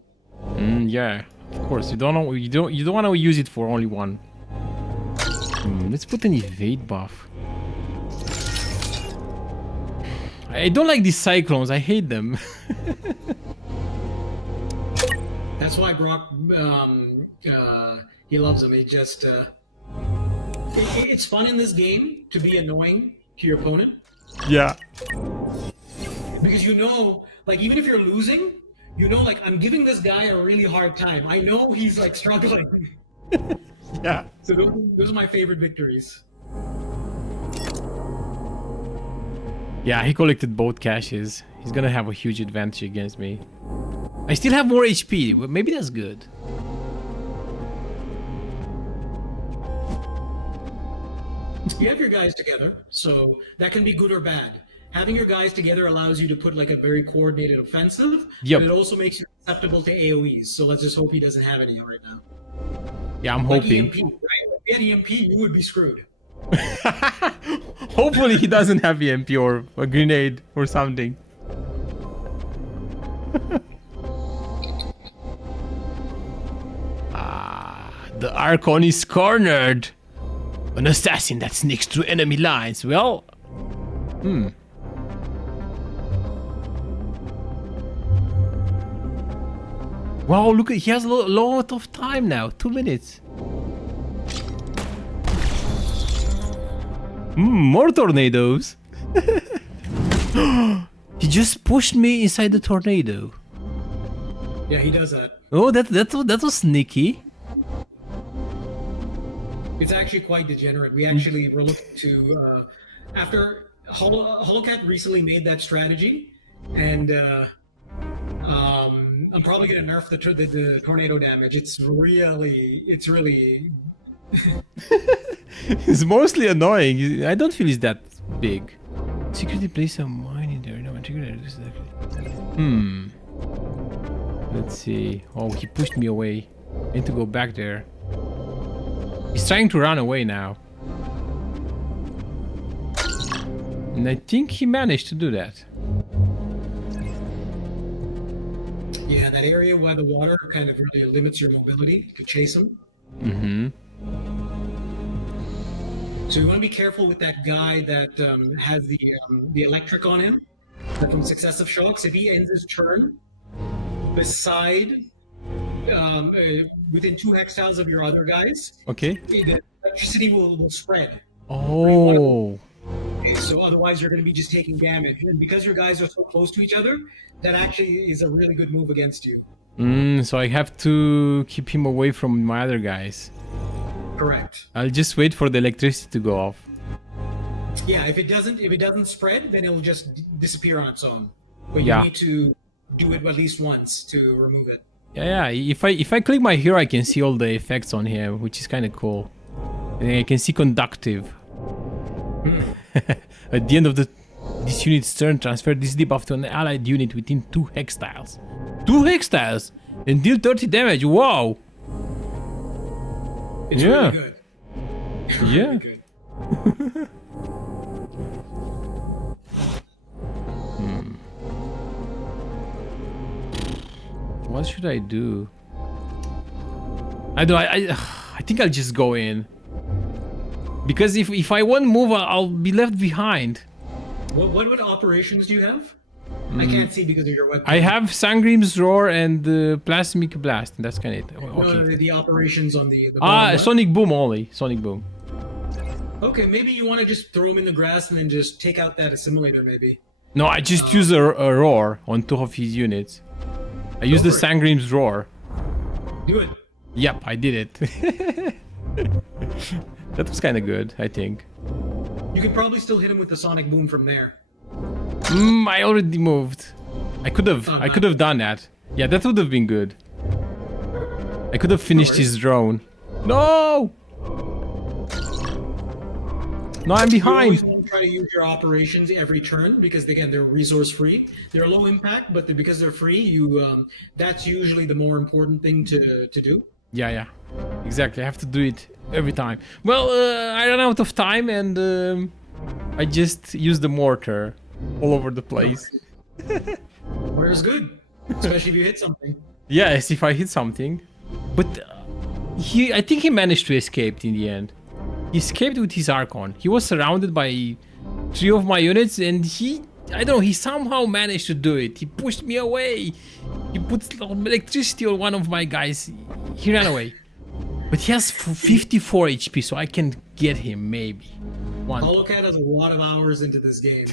Yeah, of course. You don't want to use it for only one. Let's put an evade buff. I don't like these cyclones. I hate them. That's why Brock he loves them. It just it's fun in this game to be annoying to your opponent. Yeah. Because like even if you're losing, like I'm giving this guy a really hard time. I know he's like struggling. Yeah. So those are my favorite victories. Yeah, he collected both caches. He's gonna have a huge advantage against me. I still have more HP. Well, maybe that's good. You have your guys together, so that can be good or bad. Having your guys together allows you to put like a very coordinated offensive, Yep. but it also makes you susceptible to AoEs. So let's just hope he doesn't have any right now. Yeah, I'm Like hoping. EMP, right? If he had EMP, you would be screwed. Hopefully he doesn't have EMP or a grenade or something. The Archon is cornered. An assassin that sneaks through enemy lines. Well, Wow, look, he has a lot of time now. 2 minutes. More tornadoes. He just pushed me inside the tornado. Yeah, he does that. Oh, that was sneaky. It's actually quite degenerate. We actually were looking to after Holocat recently made that strategy, and I'm probably gonna nerf the tornado damage. It's really It's mostly annoying. I don't feel it's that big. Secretly place a mine in there. No, Let's see. Oh, he pushed me away. I need to go back there. He's trying to run away now. And I think he managed to do that. Yeah, that area where the water kind of really limits your mobility. You could chase him. Mm-hmm. So you want to be careful with that guy that has the electric on him from successive shocks. If he ends his turn beside within 2 hextiles of your other guys, Okay. the electricity will spread. Oh. Okay, so otherwise you're going to be just taking damage, and because your guys are so close to each other, that actually is a really good move against you. So I have to keep him away from my other guys. Correct. I'll just wait for the electricity to go off. Yeah, if it doesn't spread, then it'll just disappear on its own. But Yeah. you need to do it at least once to remove it. Yeah. If I click my hero, I can see all the effects on him, which is kind of cool. And I can see conductive. At the end of this unit's turn, transfer this debuff to an allied unit within 2 hextiles. 2 hextiles and deal 30 damage. Wow. It's Yeah. really good. Yeah. Really good. What should I do? I think I'll just go in. Because if I won't move, I'll be left behind. What operations do you have? I can't see because of your weapon. I have Sangrim's Roar and Plasmic Blast, and that's kind of it. Okay. The operations on the bottom left. Sonic Boom only. Sonic Boom. Okay, maybe you want to just throw him in the grass and then just take out that assimilator, maybe. No, I just use a Roar on 2 of his units. I use the for it. Sangrim's Roar. Do it. Yep, I did it. That was kind of good, I think. You could probably still hit him with the sonic boom from there. I already moved. I could have done that. Yeah, that would have been good. I could have finished his drone. No! No, I'm You always behind. want to try to use your operations every turn because again they're resource free. They're low impact, but because they're free, that's usually the more important thing to do. Yeah. Exactly, I have to do it every time. Well, I ran out of time and I just used the mortar all over the place. Mortar's good, especially if you hit something. Yes, if I hit something. But I think he managed to escape in the end. He escaped with his Archon. He was surrounded by 3 of my units and I don't know, he somehow managed to do it. He pushed me away. He put electricity on one of my guys. He ran away. But he has 54 HP, so I can get him maybe. HoloCat has a lot of hours into this game.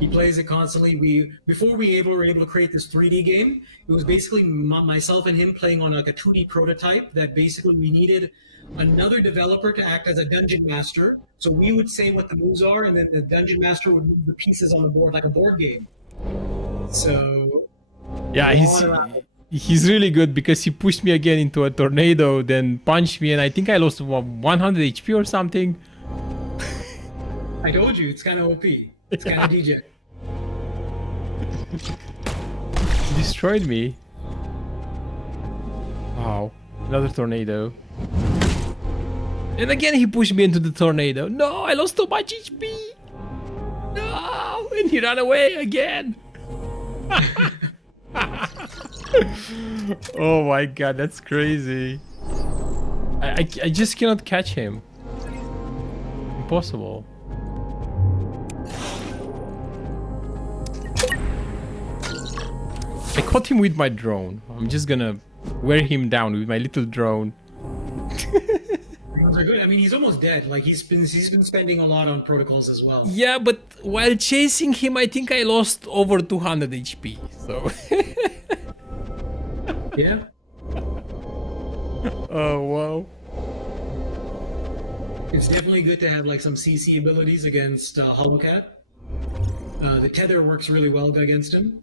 He plays it constantly. Before we were able to create this 3D game, it was basically myself and him playing on like a 2D prototype that basically we needed another developer to act as a dungeon master. So we would say what the moves are, and then the dungeon master would move the pieces on the board like a board game. So yeah, he's really good because he pushed me again into a tornado, then punched me, and I think I lost 100 HP or something. I told you, it's kind of OP. It's kind of DJ. He destroyed me. Wow, another tornado. And again he pushed me into the tornado. No, I lost so much HP. No, and he ran away again. Oh my god, that's crazy. I just cannot catch him. Impossible. I caught him with my drone. I'm just gonna wear him down with my little drone. Drones are good. I mean, he's almost dead. Like he's been spending a lot on protocols as well. Yeah, but while chasing him, I think I lost over 200 HP. So. Yeah. Oh wow. It's definitely good to have like some CC abilities against HoloCat. The tether works really well against him.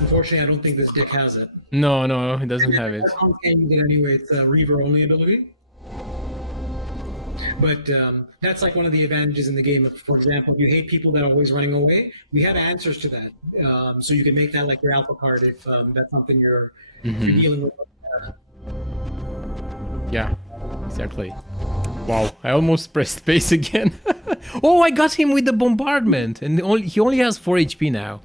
Unfortunately, I don't think this deck has it. No, no, it doesn't have it. Archons can't use it anyway. It's a Reaver only ability. But that's like one of the advantages in the game. For example, if you hate people that are always running away, we have answers to that. So you can make that like your alpha card if that's something you're dealing with. Yeah, exactly. Wow, I almost pressed space again. Oh, I got him with the bombardment, and he only has 4 HP now.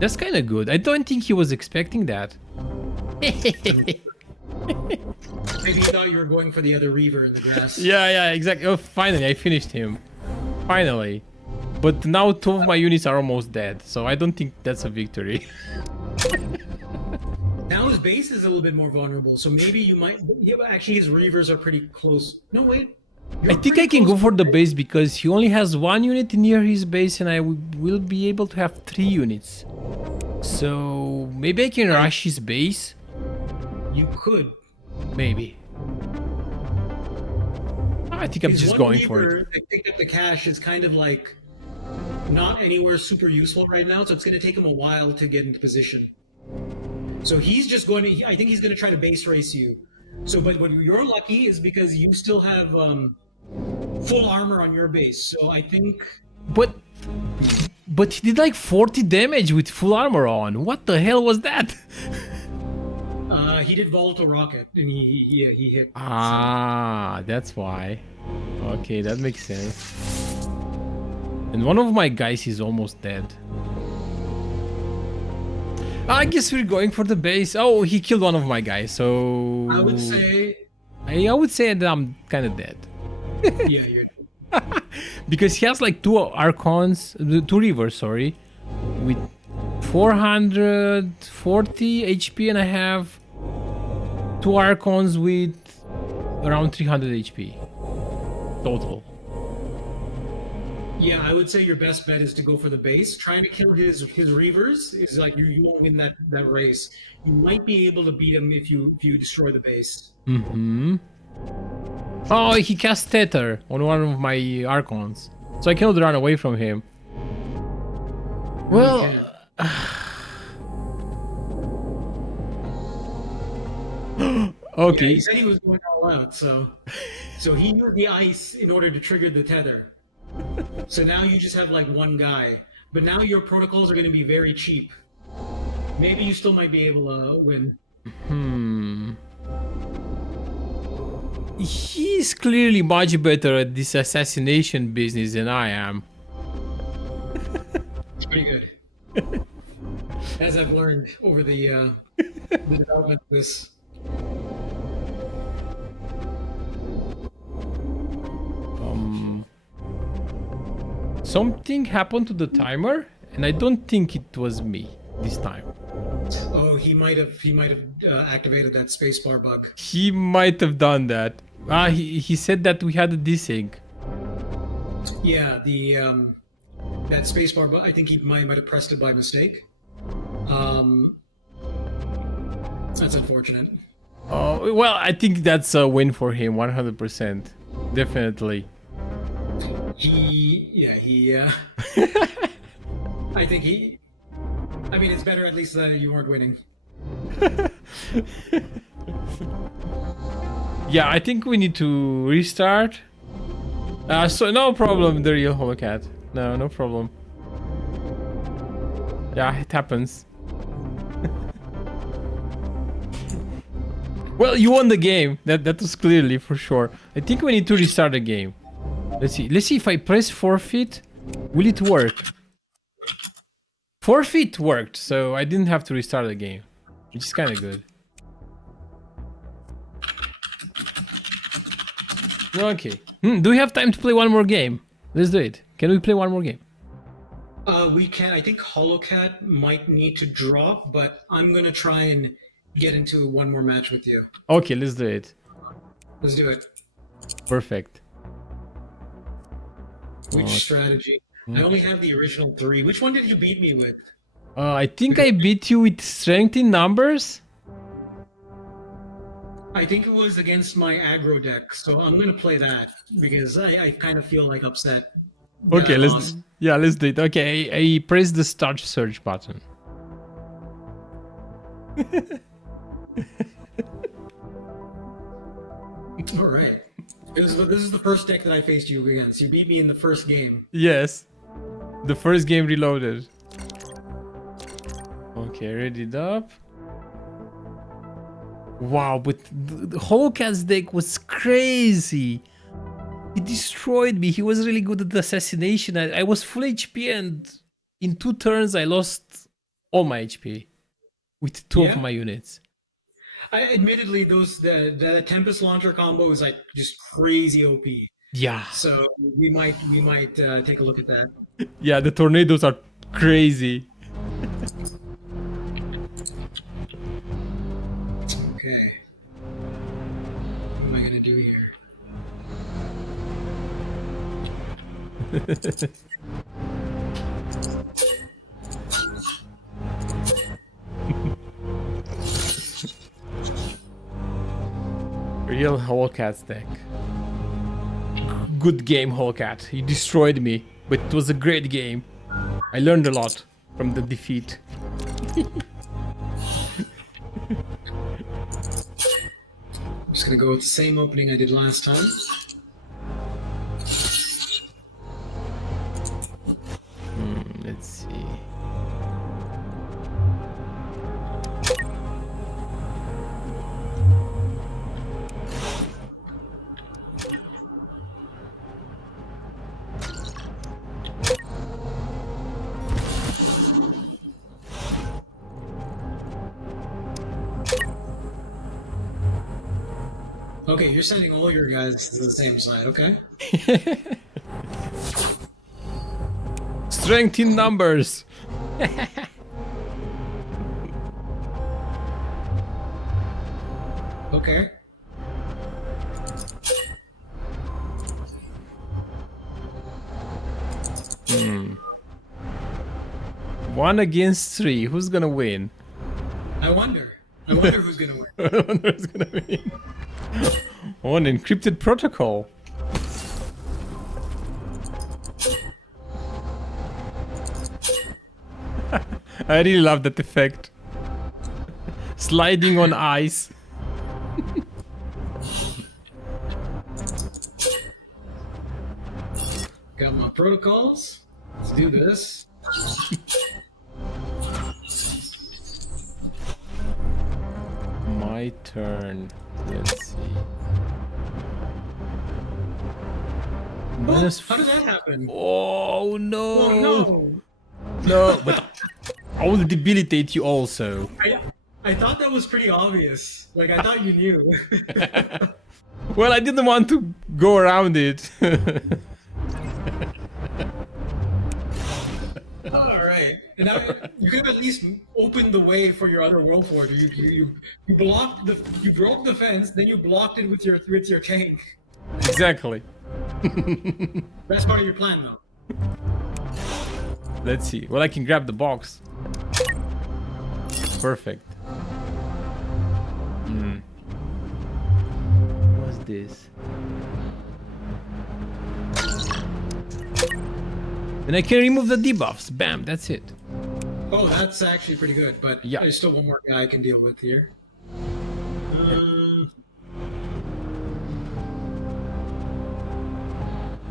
That's kind of good. I don't think he was expecting that. Maybe you thought you were going for the other Reaver in the grass. Yeah, exactly. Oh, finally, I finished him. Finally. But now 2 of my units are almost dead, so I don't think that's a victory. Now his base is a little bit more vulnerable, so maybe you might... Yeah, actually, his Reavers are pretty close. No, wait. I think I can go for the base because he only has 1 unit near his base and I will be able to have 3 units. So maybe I can rush his base? You could. Maybe. I think I'm just going for it. That picked up the cash is kind of like not anywhere super useful right now, so it's going to take him a while to get into position. So he's just going to... I think he's going to try to base race you. So, but what you're lucky is because you still have full armor on your base. So I think... But he did like 40 damage with full armor on. What the hell was that? He did volatile rocket, and he hit. Ah, that's why. Okay, that makes sense. And one of my guys is almost dead. I guess we're going for the base. Oh, he killed one of my guys, so... I would say... I would say that I'm kind of dead. Yeah, you're... Because he has like 2 Archons, 2 Reavers, sorry, with 440 HP, and I have 2 Archons with around 300 HP total. Yeah, I would say your best bet is to go for the base. Trying to kill his Reavers is like you won't win that race. You might be able to beat him if you destroy the base. Oh, he cast Tether on one of my Archons, so I cannot run away from him. Well, okay. Yeah, he said he was going all out, so he used the ice in order to trigger the tether. So now you just have like 1 guy, but now your protocols are going to be very cheap. Maybe you still might be able to win. He's clearly much better at this assassination business than I am. It's pretty good. As I've learned over the development of this. Something happened to the timer, and I don't think it was me this time. Oh, he might have activated that spacebar bug. He might have done that. He said that we had a desync. Yeah, the that spacebar bug. I think he might have pressed it by mistake. That's unfortunate. Oh well, I think that's a win for him, 100%, definitely. I think I mean, it's better at least that you weren't winning. Yeah, I think we need to restart. So no problem, the real Holocat. No problem. Yeah, it happens. Well, you won the game. That was clearly for sure. I think we need to restart the game. Let's see if I press forfeit, will it work? Forfeit worked, so I didn't have to restart the game, which is kind of good. Okay. Do we have time to play one more game? Let's do it. Can we play one more game? We can. I think Holocat might need to drop, but I'm gonna try and get into one more match with you. Okay, let's do it. Let's do it. Perfect. Which strategy? I only have the original 3. Which one did you beat me with? I think I beat you with strength in numbers. I think it was against my aggro deck, so I'm gonna play that because I kind of feel like upset. Okay, let's do it. Okay, I press the start search button. All right. This is the first deck that I faced you against. You beat me in the first game. Yes. The first game reloaded. Okay, ready it up. Wow, but the Holocat's deck was crazy. He destroyed me. He was really good at the assassination. I was full HP and in 2 turns I lost all my HP with 2 of Yeah? my units. Admittedly, the Tempest launcher combo is like just crazy OP. Yeah. So we might take a look at that. Yeah, the tornadoes are crazy. Okay. What am I gonna do here? Real Holocat's deck. Good game, Holocat. He destroyed me, but it was a great game. I learned a lot from the defeat. I'm just gonna go with the same opening I did last time. Let's see. Okay, you're sending all your guys to the same side, okay? Strength in numbers. Okay. One against 3. Who's gonna win? I wonder who's gonna win. I wonder who's gonna win. Oh, an encrypted protocol. I really love that effect. Sliding on ice. Got my protocols. Let's do this. My turn. Let's see. Minus How did that happen? Oh no! Oh no! No, but I will debilitate you also. I thought that was pretty obvious. Like I thought you knew. Well, I didn't want to go around it. All right. And now you could have at least opened the way for your other Worldforger. You blocked you broke the fence, then you blocked it with your tank. Exactly. That's part of your plan, though. Let's see. Well, I can grab the box. Perfect. What's this? And I can remove the debuffs. Bam, that's it. Oh, that's actually pretty good. But Yeah. there's still one more guy I can deal with here.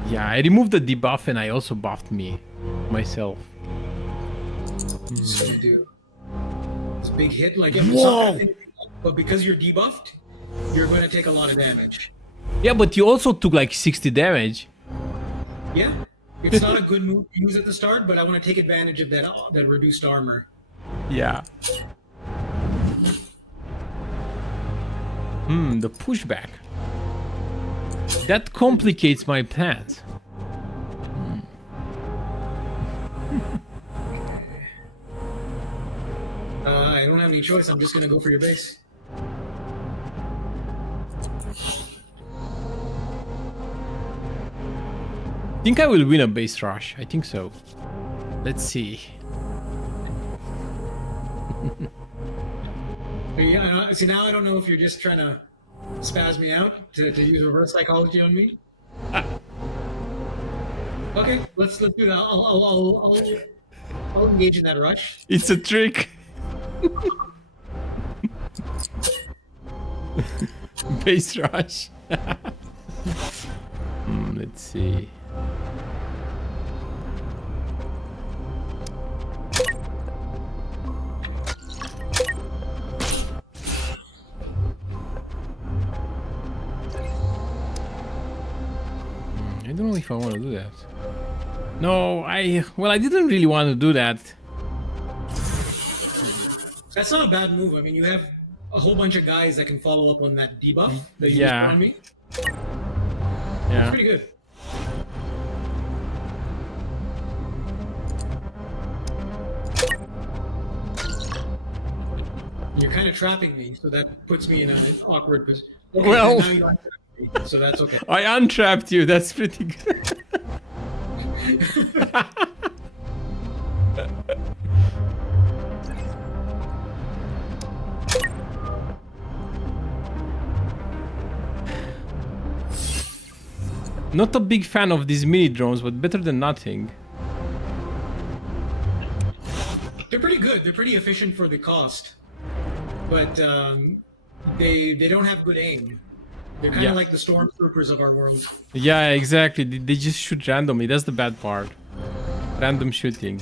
Yeah, I removed the debuff and I also buffed myself. What's gonna do? It's a big hit, like Whoa! but because you're debuffed, you're going to take a lot of damage. Yeah, but you also took like 60 damage. Yeah, it's not a good move to use at the start, but I want to take advantage of that reduced armor. Yeah. The pushback. That complicates my plans. I don't have any choice. I'm just going to go for your base. I think I will win a base rush. I think so. Let's see. Yeah, see, now I don't know if you're just trying to spaz me out to use reverse psychology on me. Okay, let's do that. I'll engage in that rush. It's a trick. Base rush. Let's see. I don't know if I want to do that. No, I didn't really want to do that. That's not a bad move. I mean, you have a whole bunch of guys that can follow up on that debuff that you Yeah. used on me. Yeah. Pretty good. You're kind of trapping me, so that puts me in an awkward position. Okay, Well- now you untrap me, so that's okay. I untrapped you. That's pretty good. Not a big fan of these mini drones, but better than nothing. They're pretty good. They're pretty efficient for the cost, but they don't have good aim. They're kind of Yeah. like the stormtroopers of our world. Yeah, exactly. They just shoot randomly. That's the bad part. Random shooting.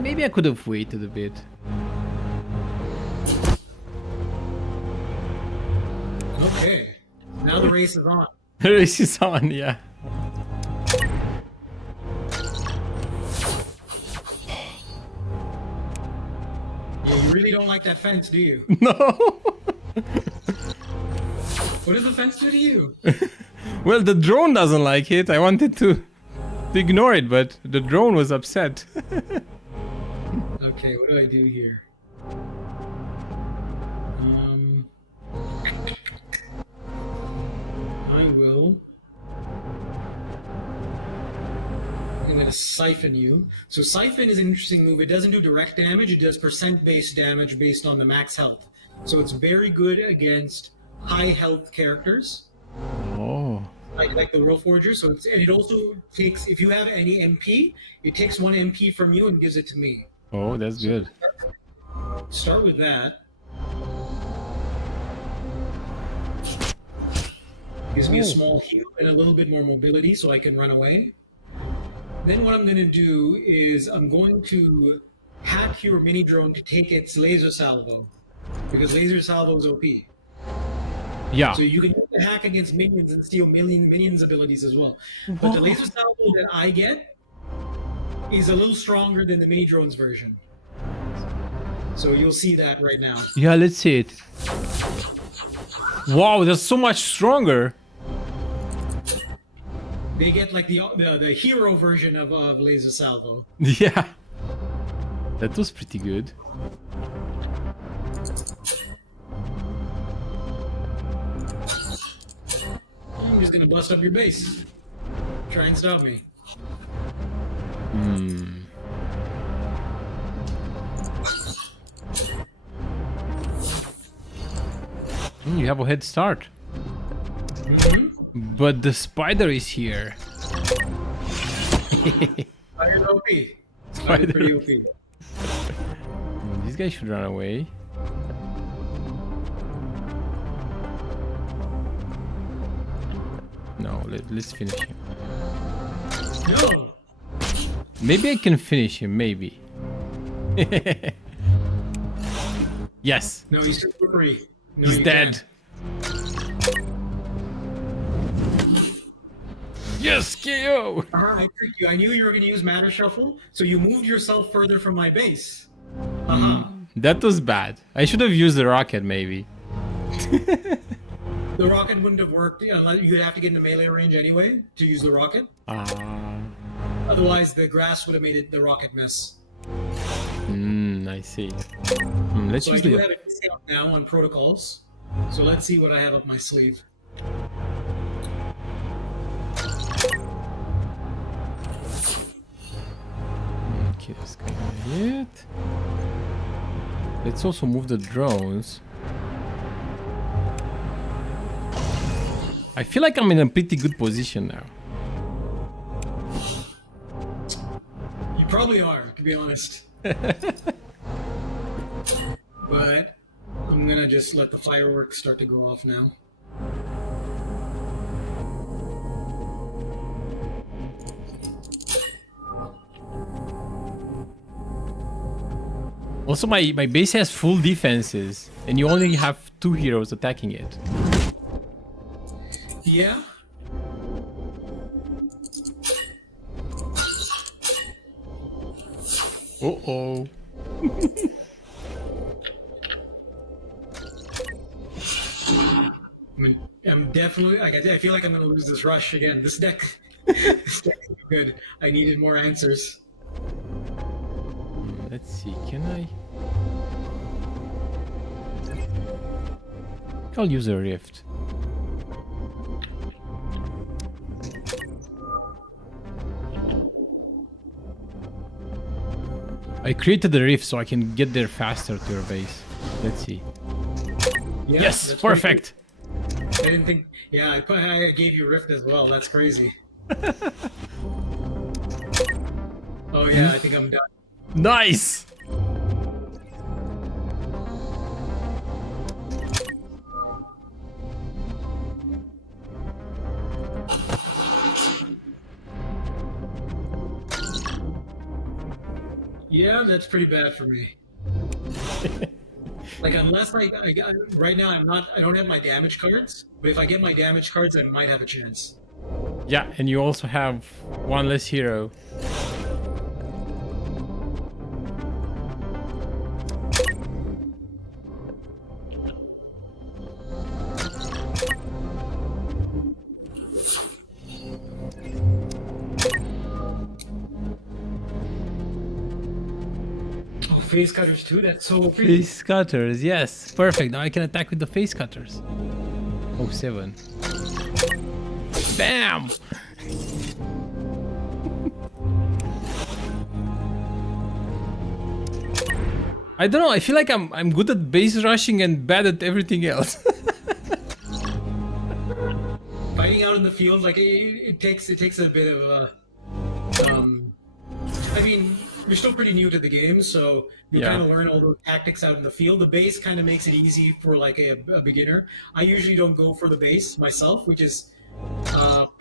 Maybe I could have waited a bit. Okay, now the race is on. Race is on, yeah. Yeah, you really don't like that fence, do you? No. What does the fence do to you? Well, the drone doesn't like it. I wanted to ignore it, but the drone was upset. Okay, what do I do here? I will. I'm gonna siphon you. So siphon is an interesting move. It doesn't do direct damage. It does percent-based damage based on the max health. So it's very good against high health characters, Oh. like the Worldforgers. So and it also takes, if you have any MP, it takes 1 MP from you and gives it to me. Oh, that's good. Start with that. Gives me a small heal and a little bit more mobility so I can run away. Then what I'm going to do is I'm going to hack your mini drone to take its laser salvo, because laser salvo is OP. Yeah. So you can use the hack against minions and steal minions abilities as well. But the laser salvo that I get is a little stronger than the mini drone's version. So you'll see that right now. Yeah, let's see it. Wow, that's so much stronger. They get like the hero version of laser salvo. Yeah. That was pretty good. I'm just gonna bust up your base. Try and stop me. You have a head start. But the spider is here. Spider's OP. Spider's pretty OP. This guy should run away. No, let's finish him. No! Maybe I can finish him, maybe. Yes, No, he's too slippery. No, he's you dead. can't. Yes, KO! I tricked you. I knew you were going to use Matter Shuffle, so you moved yourself further from my base. That was bad. I should have used the rocket, maybe. The rocket wouldn't have worked unless you'd have to get into melee range anyway to use the rocket. Otherwise, the grass would have made the rocket miss. I see. Let's So I use do the... have a discount now on protocols. So let's see what I have up my sleeve. Okay, that's kind of it. Let's also move the drones. I feel like I'm in a pretty good position now. You probably are, to be honest. But I'm gonna just let the fireworks start to go off now. Also, my base has full defenses, and you only have 2 heroes attacking it. Yeah. Uh-oh. I'm definitely. I feel like I'm gonna lose this rush again. This deck, this deck is good. I needed more answers. Let's see, can I? I'll use a rift. I created a rift so I can get there faster to your base. Let's see. Yeah, Yes, perfect. I didn't think. Yeah, I gave you Rift as well. That's crazy. Oh yeah, I think I'm done. Nice. Yeah, that's pretty bad for me. Like unless right now I don't have my damage cards, but if I get my damage cards, I might have a chance. Yeah, and you also have 1 less hero. Oh, face cutters too. That's so OP. Face cutters, yes, perfect. Now I can attack with the face cutters. Oh, 7. Bam! I don't know. I feel like I'm good at base rushing and bad at everything else. Fighting out in the field, like it takes a bit of a. I mean, you're still pretty new to the game, so you Yeah. kind of learn all those tactics out in the field. The base kind of makes it easy for like a beginner. I usually don't go for the base myself, which is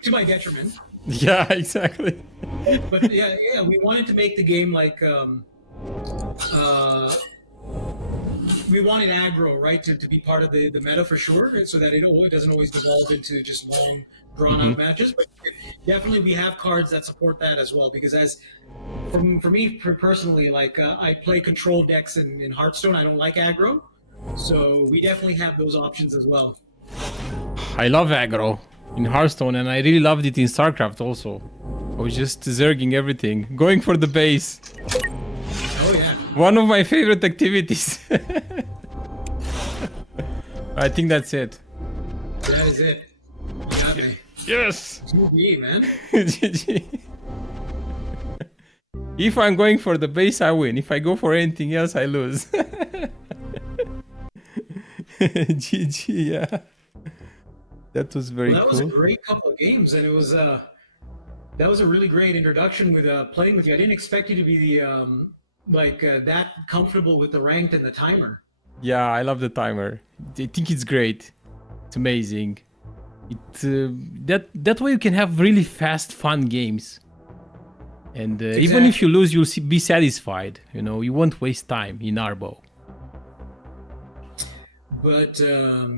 to my detriment. Yeah, exactly. But yeah, we wanted to make the game like we wanted aggro, right, to be part of the meta for sure, so that it doesn't always devolve into just long, drawn-out matches. But definitely, we have cards that support that as well. Because for me personally, like I play control decks in Hearthstone. I don't like aggro, so we definitely have those options as well. I love aggro in Hearthstone, and I really loved it in StarCraft also. I was just zerging everything, going for the base. Oh yeah. One of my favorite activities. I think that's it. That is it. You got me. Yes! GG, man. GG. If I'm going for the base, I win. If I go for anything else, I lose. GG, yeah. That was very That cool. was a great couple of games, and it was that was a really great introduction with playing with you. I didn't expect you to be that comfortable with the ranked and the timer. Yeah, I love the timer. I think it's great. It's amazing. That way you can have really fast, fun games. And even if you lose, you'll be satisfied. You know, you won't waste time in ARBO. But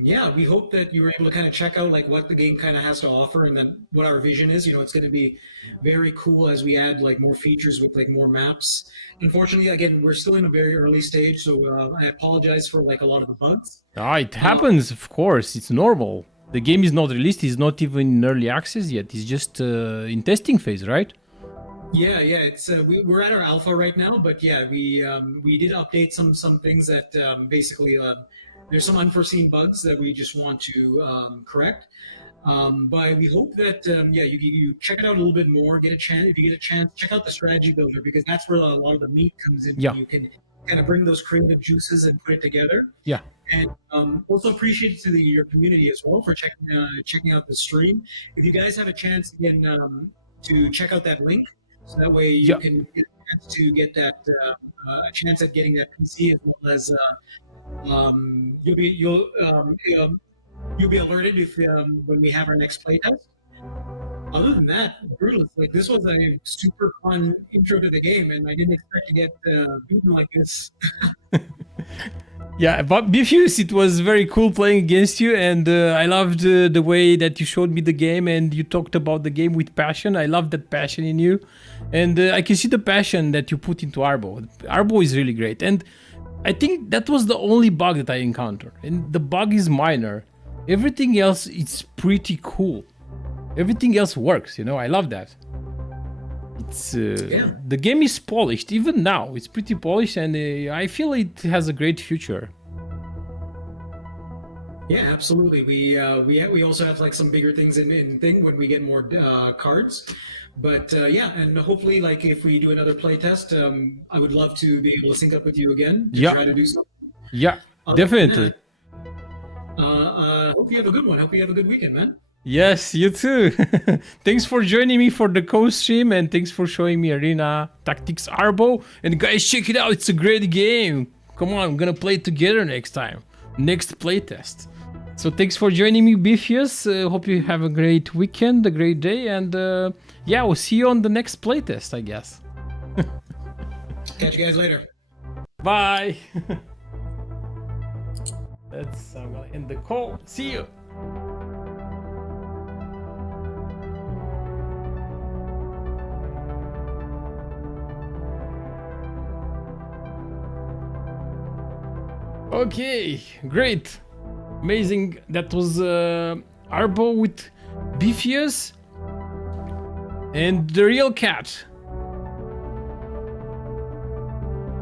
yeah, we hope that you were able to kind of check out like what the game kind of has to offer, and then what our vision is. You know, it's going to be very cool as we add like more features with like more maps. Unfortunately, again, we're still in a very early stage, so I apologize for like a lot of the bugs. It happens, of course. It's normal. The game is not released. It's not even in early access yet. It's just in testing phase, right? Yeah, it's we're at our alpha right now, but yeah, we did update some things that basically there's some unforeseen bugs that we just want to correct. But we hope that you check it out a little bit more. Get a chance if you get a chance, check out the strategy builder because that's where a lot of the meat comes in. Yeah. You can kind of bring those creative juices and put it together. Yeah. And also appreciate to your community as well for checking out the stream. If you guys have a chance again to check out that link, so that way you Yeah. can get a chance to get that a chance at getting that PC as well as you'll be alerted if when we have our next playtest. Other than that, Brutus, like this was a super fun intro to the game, and I didn't expect to get beaten like this. Yeah, but Bifus, it was very cool playing against you, and I loved the way that you showed me the game and you talked about the game with passion. I love that passion in you, and I can see the passion that you put into ARBO. ARBO is really great, and I think that was the only bug that I encountered, and the bug is minor. Everything else is pretty cool. Everything else works, you know. I love that. It's the game is polished even now. It's pretty polished, and I feel it has a great future. Yeah, absolutely. We also have like some bigger things in thing when we get more cards. But yeah, and hopefully, like if we do another playtest, I would love to be able to sync up with you again to try to do something. Yeah, Other than definitely. that, hope you have a good one. Hope you have a good weekend, man. Yes, you too. Thanks for joining me for the co-stream, and thanks for showing me Arena Tactics Arbo. And guys, check it out. It's a great game. Come on, I'm gonna play it together next time. Next playtest. So thanks for joining me, Bifius. Hope you have a great weekend, a great day, and yeah, we'll see you on the next playtest, I guess. Catch you guys later. Bye. I'm gonna end the call. See you. Okay, great. Amazing. That was Arbo with Bifius and the real cat.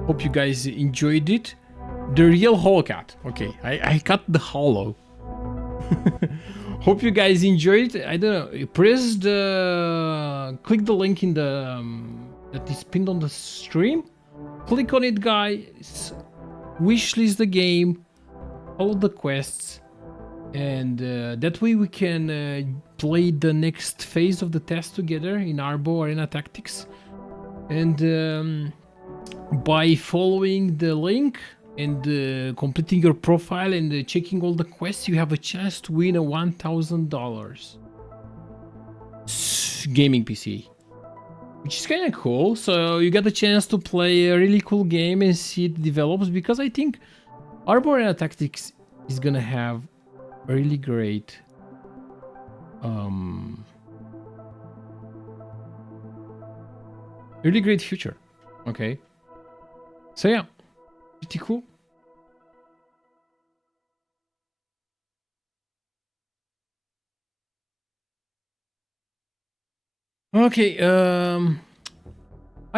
Hope you guys enjoyed it. The real hollow cat. Okay, I cut the hollow. Hope you guys enjoyed it. I don't know. Click the link in the that is pinned on the stream. Click on it, guys. Wishlist the game, all the quests, and that way we can play the next phase of the test together in Arbo Arena Tactics. And by following the link and completing your profile and checking all the quests, you have a chance to win a $1,000 gaming PC, which is kind of cool. So you got a chance to play a really cool game and see it develops, because I think Arbo Arena Tactics is gonna have a really great future. Okay, so yeah, pretty cool. Okay, I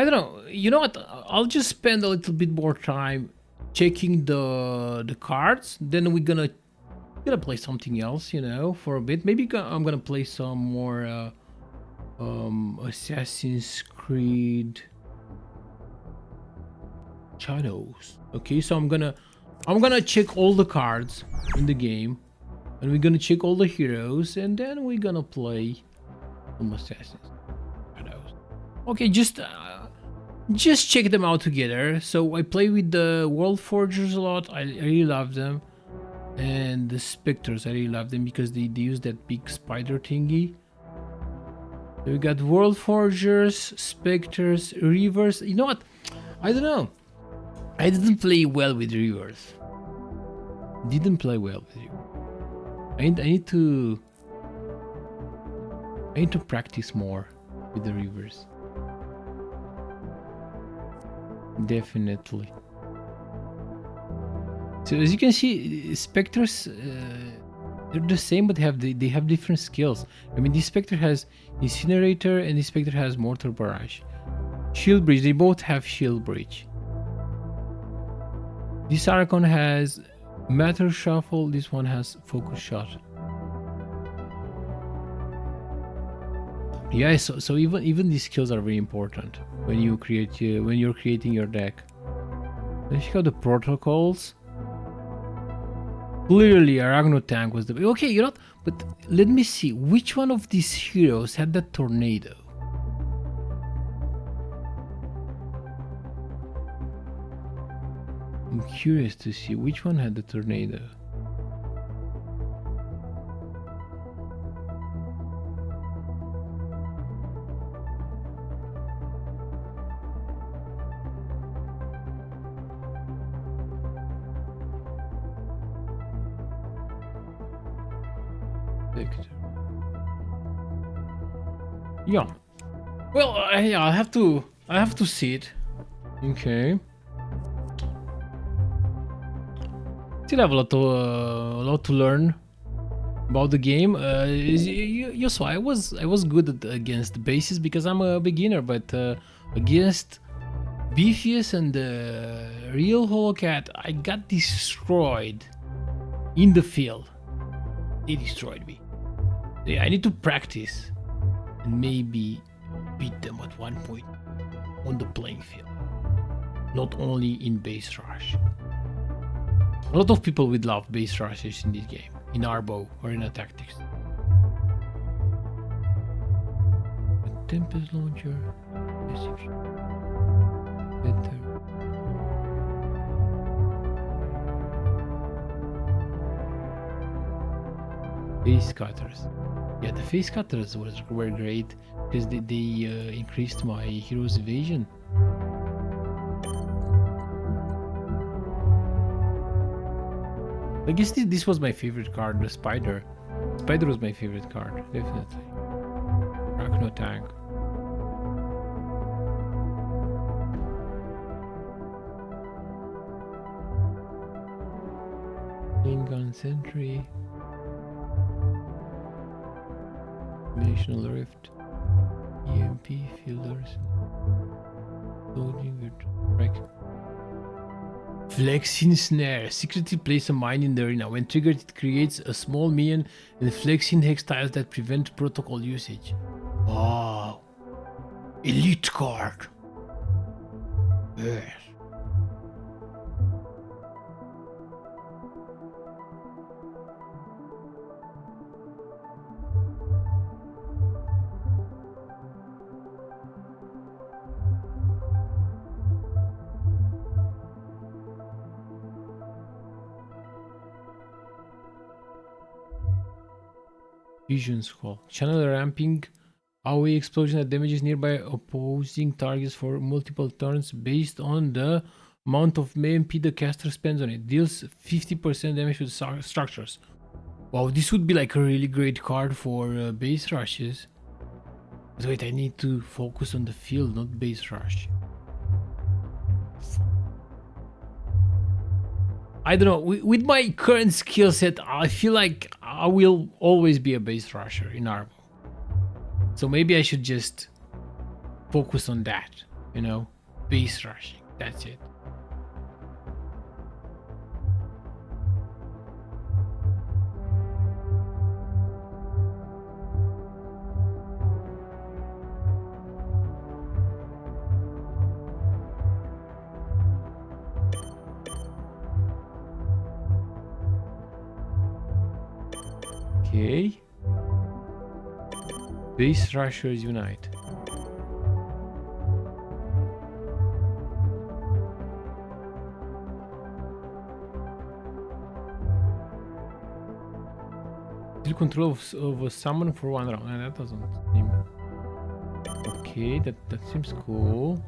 don't know. You know what? I'll just spend a little bit more time checking the cards. Then we're gonna play something else, you know, for a bit. Maybe I'm gonna play some more Assassin's Creed Shadows. Okay, so I'm gonna check all the cards in the game, and we're gonna check all the heroes, and then we're gonna play some Assassins. Okay, just check them out together. So I play with the Worldforgers a lot. I really love them, and the Specters, I really love them because they use that big spider thingy. So we got Worldforgers, Specters, Reavers. You know what? I don't know. I didn't play well with Reavers. Didn't play well with you. I need to practice more with the Reavers. Definitely. So as you can see, Specters, they're the same, but they have different skills. I mean, this Spectre has Incinerator and this Spectre has Mortar Barrage. Shield Breach, they both have Shield Breach. This Archon has Matter Shuffle, this one has Focus Shot. Yeah, so even these skills are very important when you create when you're creating your deck. Let's check out the protocols. Clearly, Arachno tank was the okay. You know, but let me see which one of these heroes had that tornado. I'm curious to see which one had the tornado. Specters. Yeah. Well, yeah, I have to see it. Okay. Still have a lot to learn about the game. You saw I was good against bases because I'm a beginner, but against Beefius and the real Holocat, I got destroyed in the field. They destroyed me. Yeah, I need to practice and maybe beat them at one point on the playing field, not only in base rush. A lot of people would love base rushes in this game, in ARBO or in a tactics. A Tempest launcher, better. Face cutters. Yeah, the face cutters were great because they increased my hero's evasion. I guess this was my favorite card, the Spider. Spider was my favorite card, definitely. Arachno tank. Main gun sentry. Dimensional rift. EMP fielders. Loading with wreck. Flexing snare. Secretly place a mine in the arena. When triggered, it creates a small minion and flexing hextiles that prevent protocol usage. Wow. Elite card. Yes. Fusion Skull. Channel ramping. AoE explosion that damages nearby opposing targets for multiple turns based on the amount of MP the caster spends on it. Deals 50% damage to the structures. Wow, this would be like a really great card for base rushes. But wait, I need to focus on the field, not base rush. I don't know, with my current skill set, I feel like I will always be a base rusher in ARBO. So maybe I should just focus on that, you know, base rushing, that's it. Okay. Base rushers unite. Still control of a summon for one round. That doesn't seem okay. That seems cool.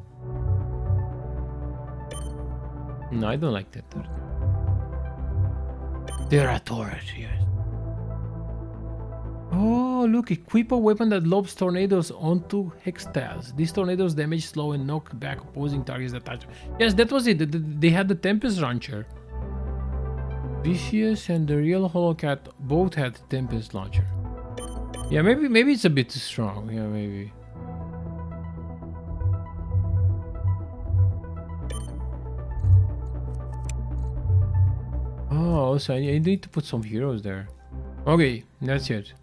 No, I don't like that. Terra turret, yes. Oh, look, equip a weapon that lobs tornadoes onto hextiles. These tornadoes damage, slow, and knock back opposing targets that touch. Yes, that was it. They had the Tempest Launcher. Vicious and the real Holocat both had Tempest Launcher. Yeah, maybe it's a bit too strong. Yeah, maybe. Oh, so I need to put some heroes there. Okay, that's it.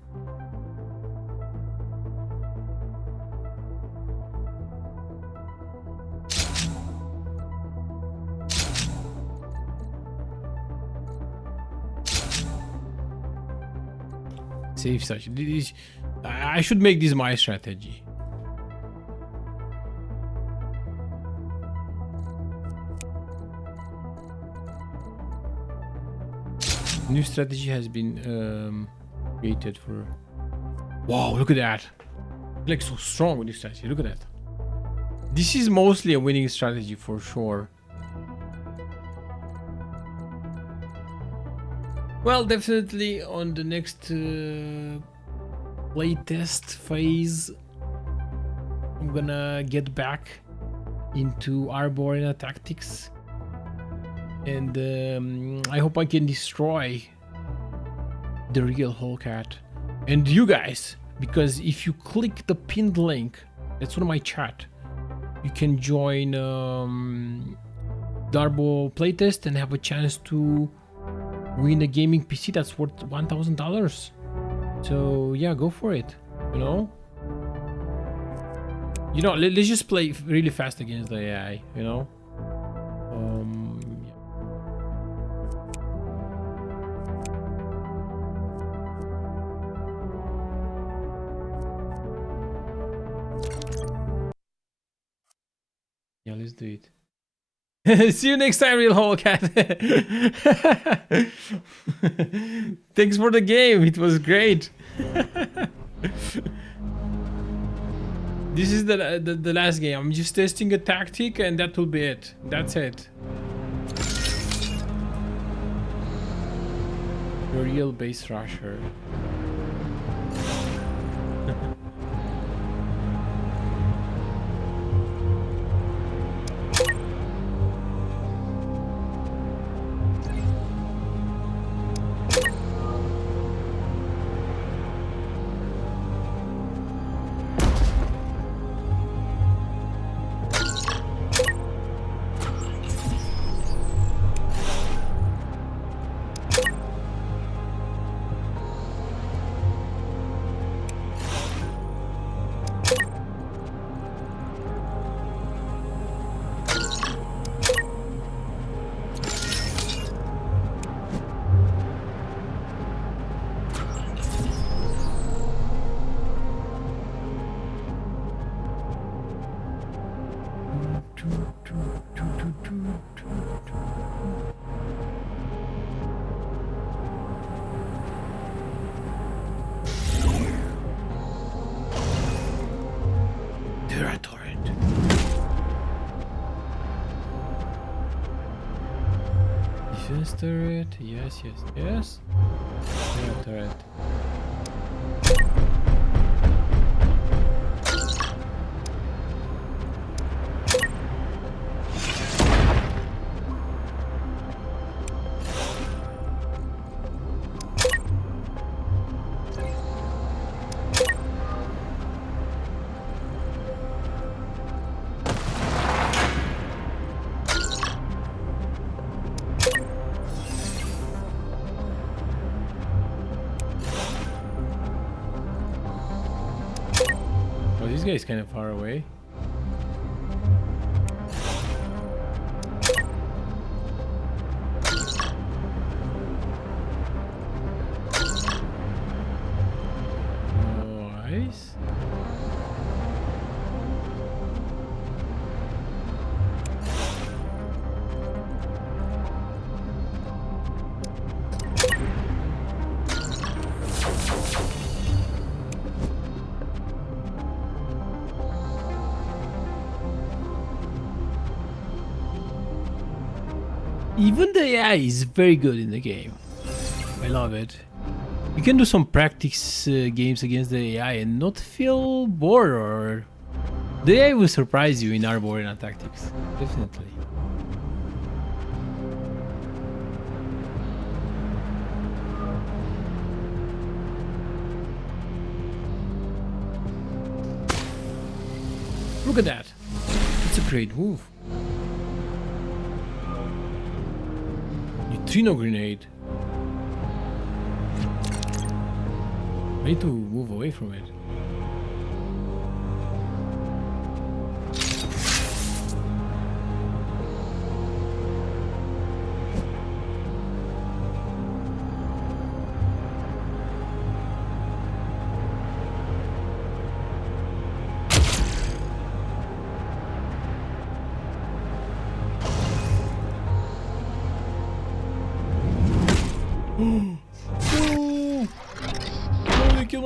Safe strategy. I should make this my strategy. New strategy has been created for. Wow, look at that! Like so strong with this strategy. Look at that. This is mostly a winning strategy for sure. Well, definitely on the next playtest phase, I'm gonna get back into ARBO Arena Tactics, and I hope I can destroy the real Hellcat and you guys, because if you click the pinned link that's on my chat, you can join the ARBO playtest and have a chance to win a gaming PC that's worth $1,000. So yeah, go for it. Let's just play really fast against the AI. Yeah. Yeah, let's do it. See you next time, real Hellcat. Thanks for the game. It was great. This is the last game. I'm just testing a tactic, and that will be it. That's it. The real base rusher. Defense turret, yes. Turret. This guy is kind of far away. Nice. Even the AI is very good in the game. I love it. You can do some practice games against the AI and not feel bored, or the AI will surprise you in ARBO Arena Tactics. Definitely. Look at that. It's a great move. Neutrino grenade. I need to move away from it.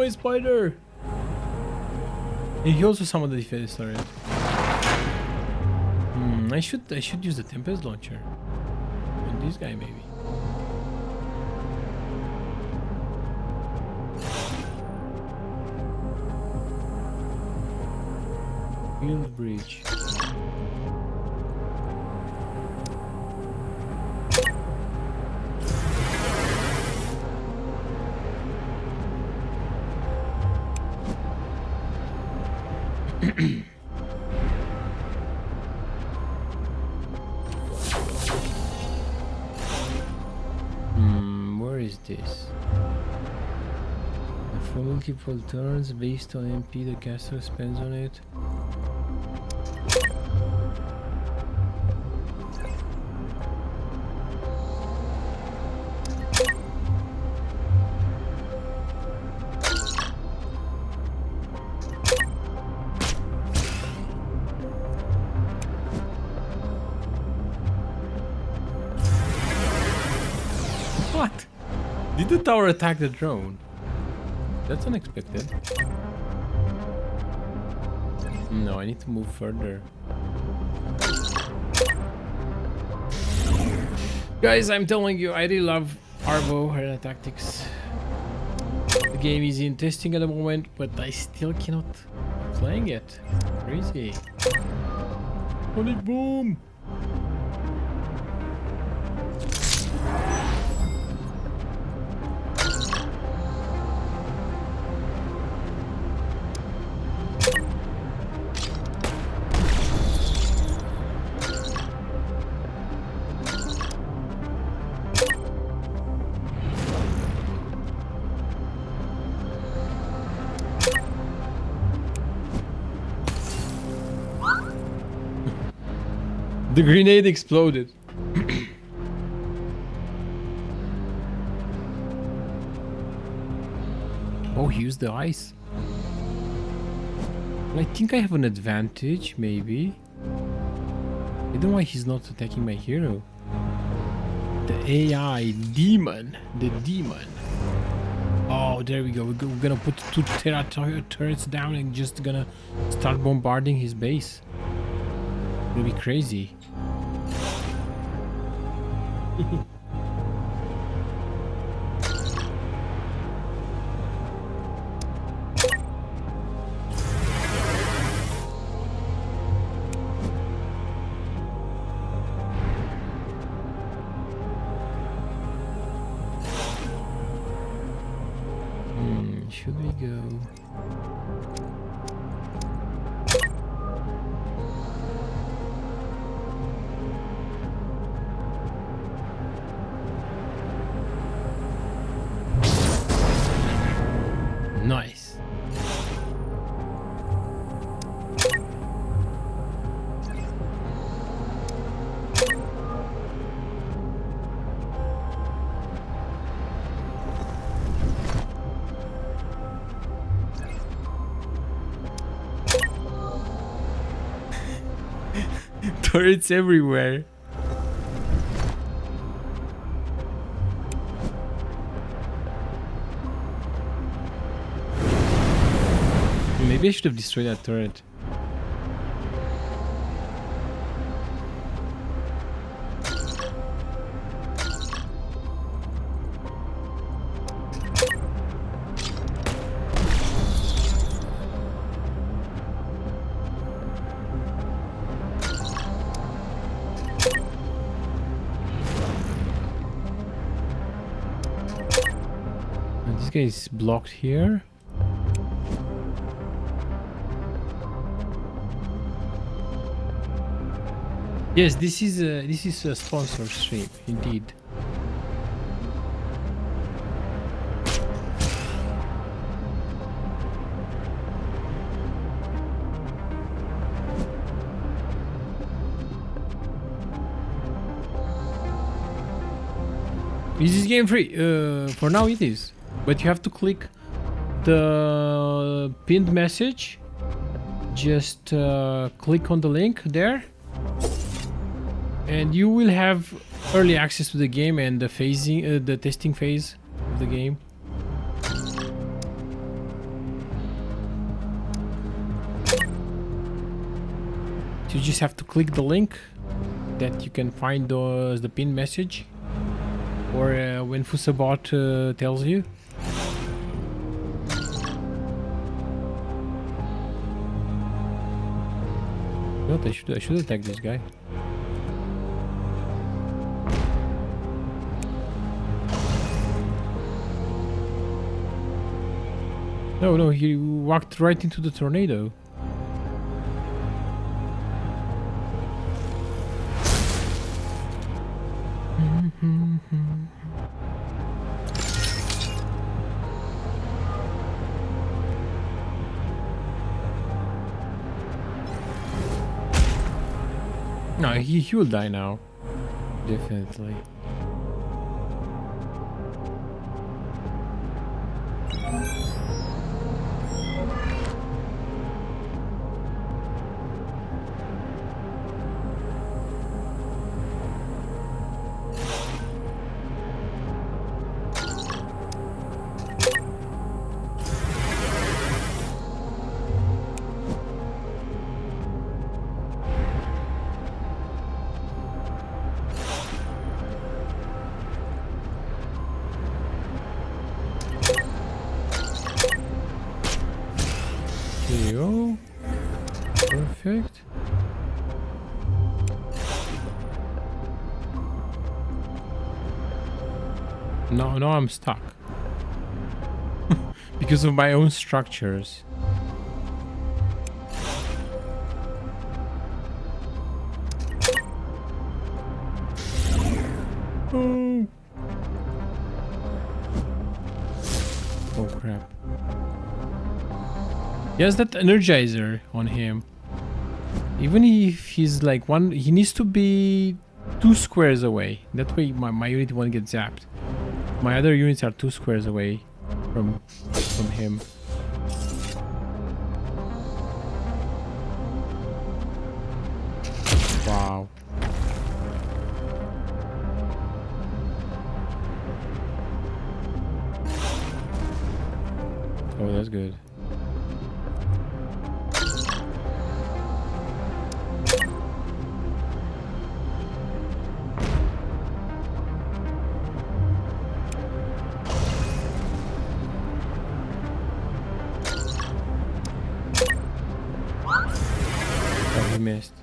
away, spider! And he also summoned the defense turret. I should use the Tempest launcher. And this guy maybe. Field bridge. Where is this? For multiple turns based on MP the caster spends on it. What? Did the tower attack the drone? That's unexpected. No, I need to move further. Guys, I'm telling you, I really love ARBO Arena Tactics. The game is in testing at the moment, but I still cannot playing it. Crazy. Sonic boom! The grenade exploded. Oh, he used the ice. Well, I think I have an advantage, maybe. I don't know why he's not attacking my hero. The AI demon. The demon. Oh, there we go. We're gonna put two turrets down and just gonna start bombarding his base. It'll be crazy. Should we go? Nice. Turrets everywhere. Maybe I should have destroyed that turret. And this guy is blocked here. Yes, this is a sponsor stream, indeed. Is this game free? For now it is, but you have to click the pinned message. Just click on the link there. And you will have early access to the game and the phasing, the testing phase of the game. So you just have to click the link that you can find as the pin message, or when Fusabot tells you. What? I should attack this guy. No, he walked right into the tornado. No, he will die now. Definitely. KO. Perfect. No, I'm stuck. Because of my own structures. Oh. Oh crap. He has that energizer on him. Even if he's like one, he needs to be 2 squares away. That way my unit won't get zapped. My other units are 2 squares away from him. Wow. Oh, that's good. Oh, he missed.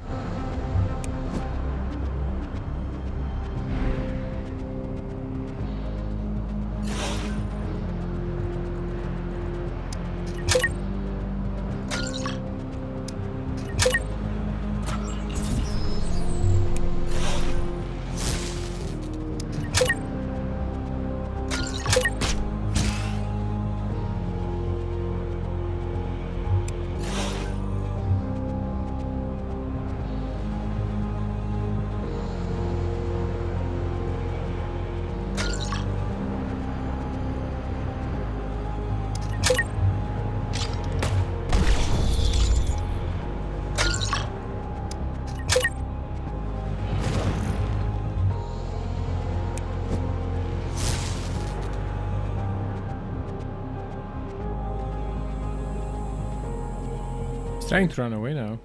He's trying to run away now.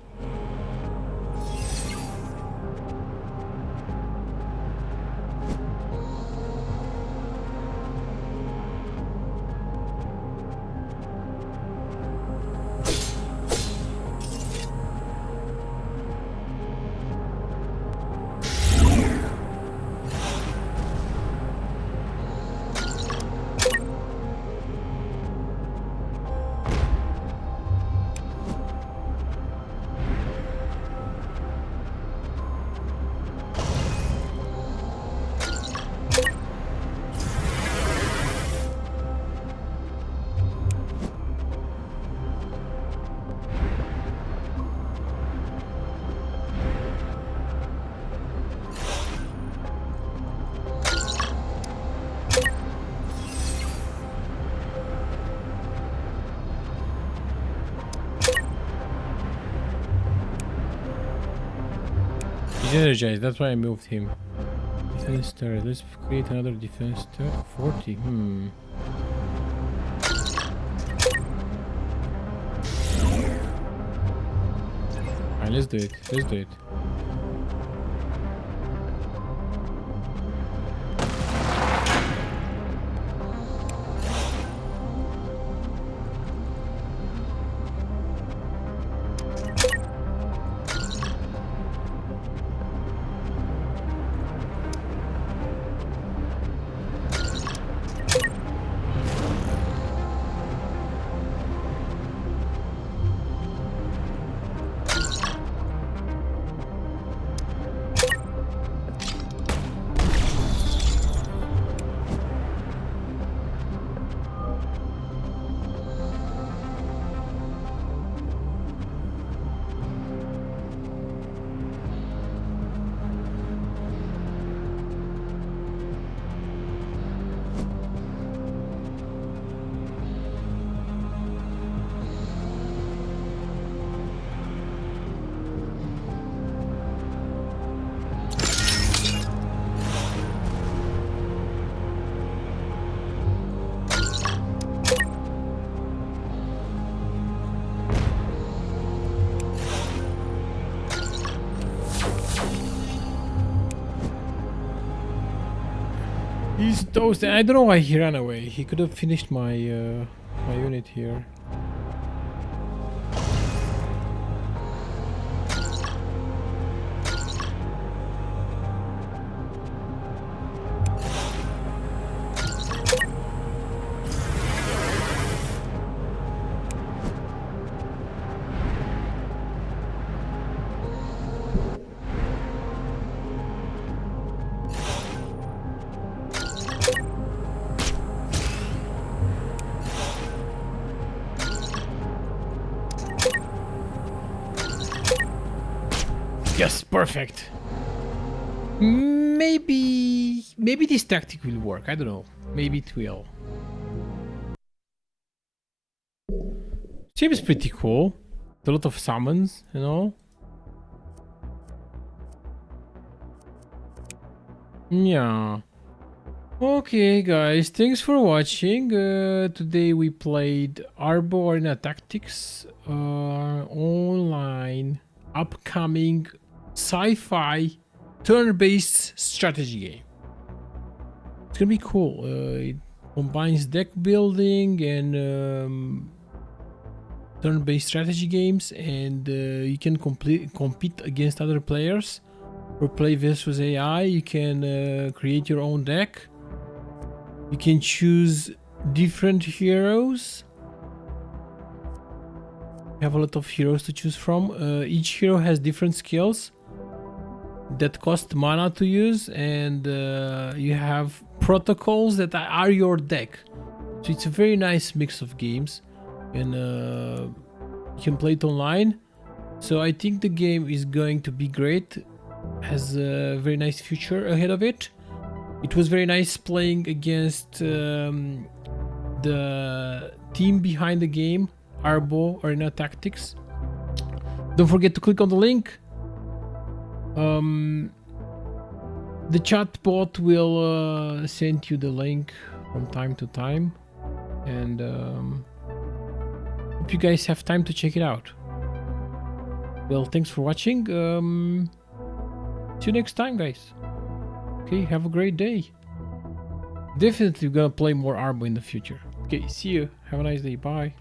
He's energized, that's why I moved him. Defense turret, let's create another defense turret. 40, I Fine, let's do it. Let's do it. He's toasted. I don't know why he ran away. He could have finished my my unit here. Yes, perfect. Maybe this tactic will work. I don't know. Maybe it will. Seems pretty cool. A lot of summons, you know. Yeah. Okay, guys. Thanks for watching. Today we played ARBO Arena Tactics online, upcoming sci-fi turn-based strategy game. It's gonna be cool. It combines deck building and turn-based strategy games, and you can compete against other players or play versus AI. You can create your own deck. You can choose different heroes. You have a lot of heroes to choose from. Each hero has different skills that cost mana to use, and you have protocols that are your deck. So it's a very nice mix of games, and you can play it online. So I think the game is going to be great. Has a very nice future ahead of it. It was very nice playing against the team behind the game, ARBO Arena Tactics. Don't forget to click on the link. The chat bot will send you the link from time to time, and hope you guys have time to check it out. Well, thanks for watching. See you next time, guys. Okay, have a great day. Definitely gonna play more ARBO in the future. Okay, see you. Have a nice day. Bye.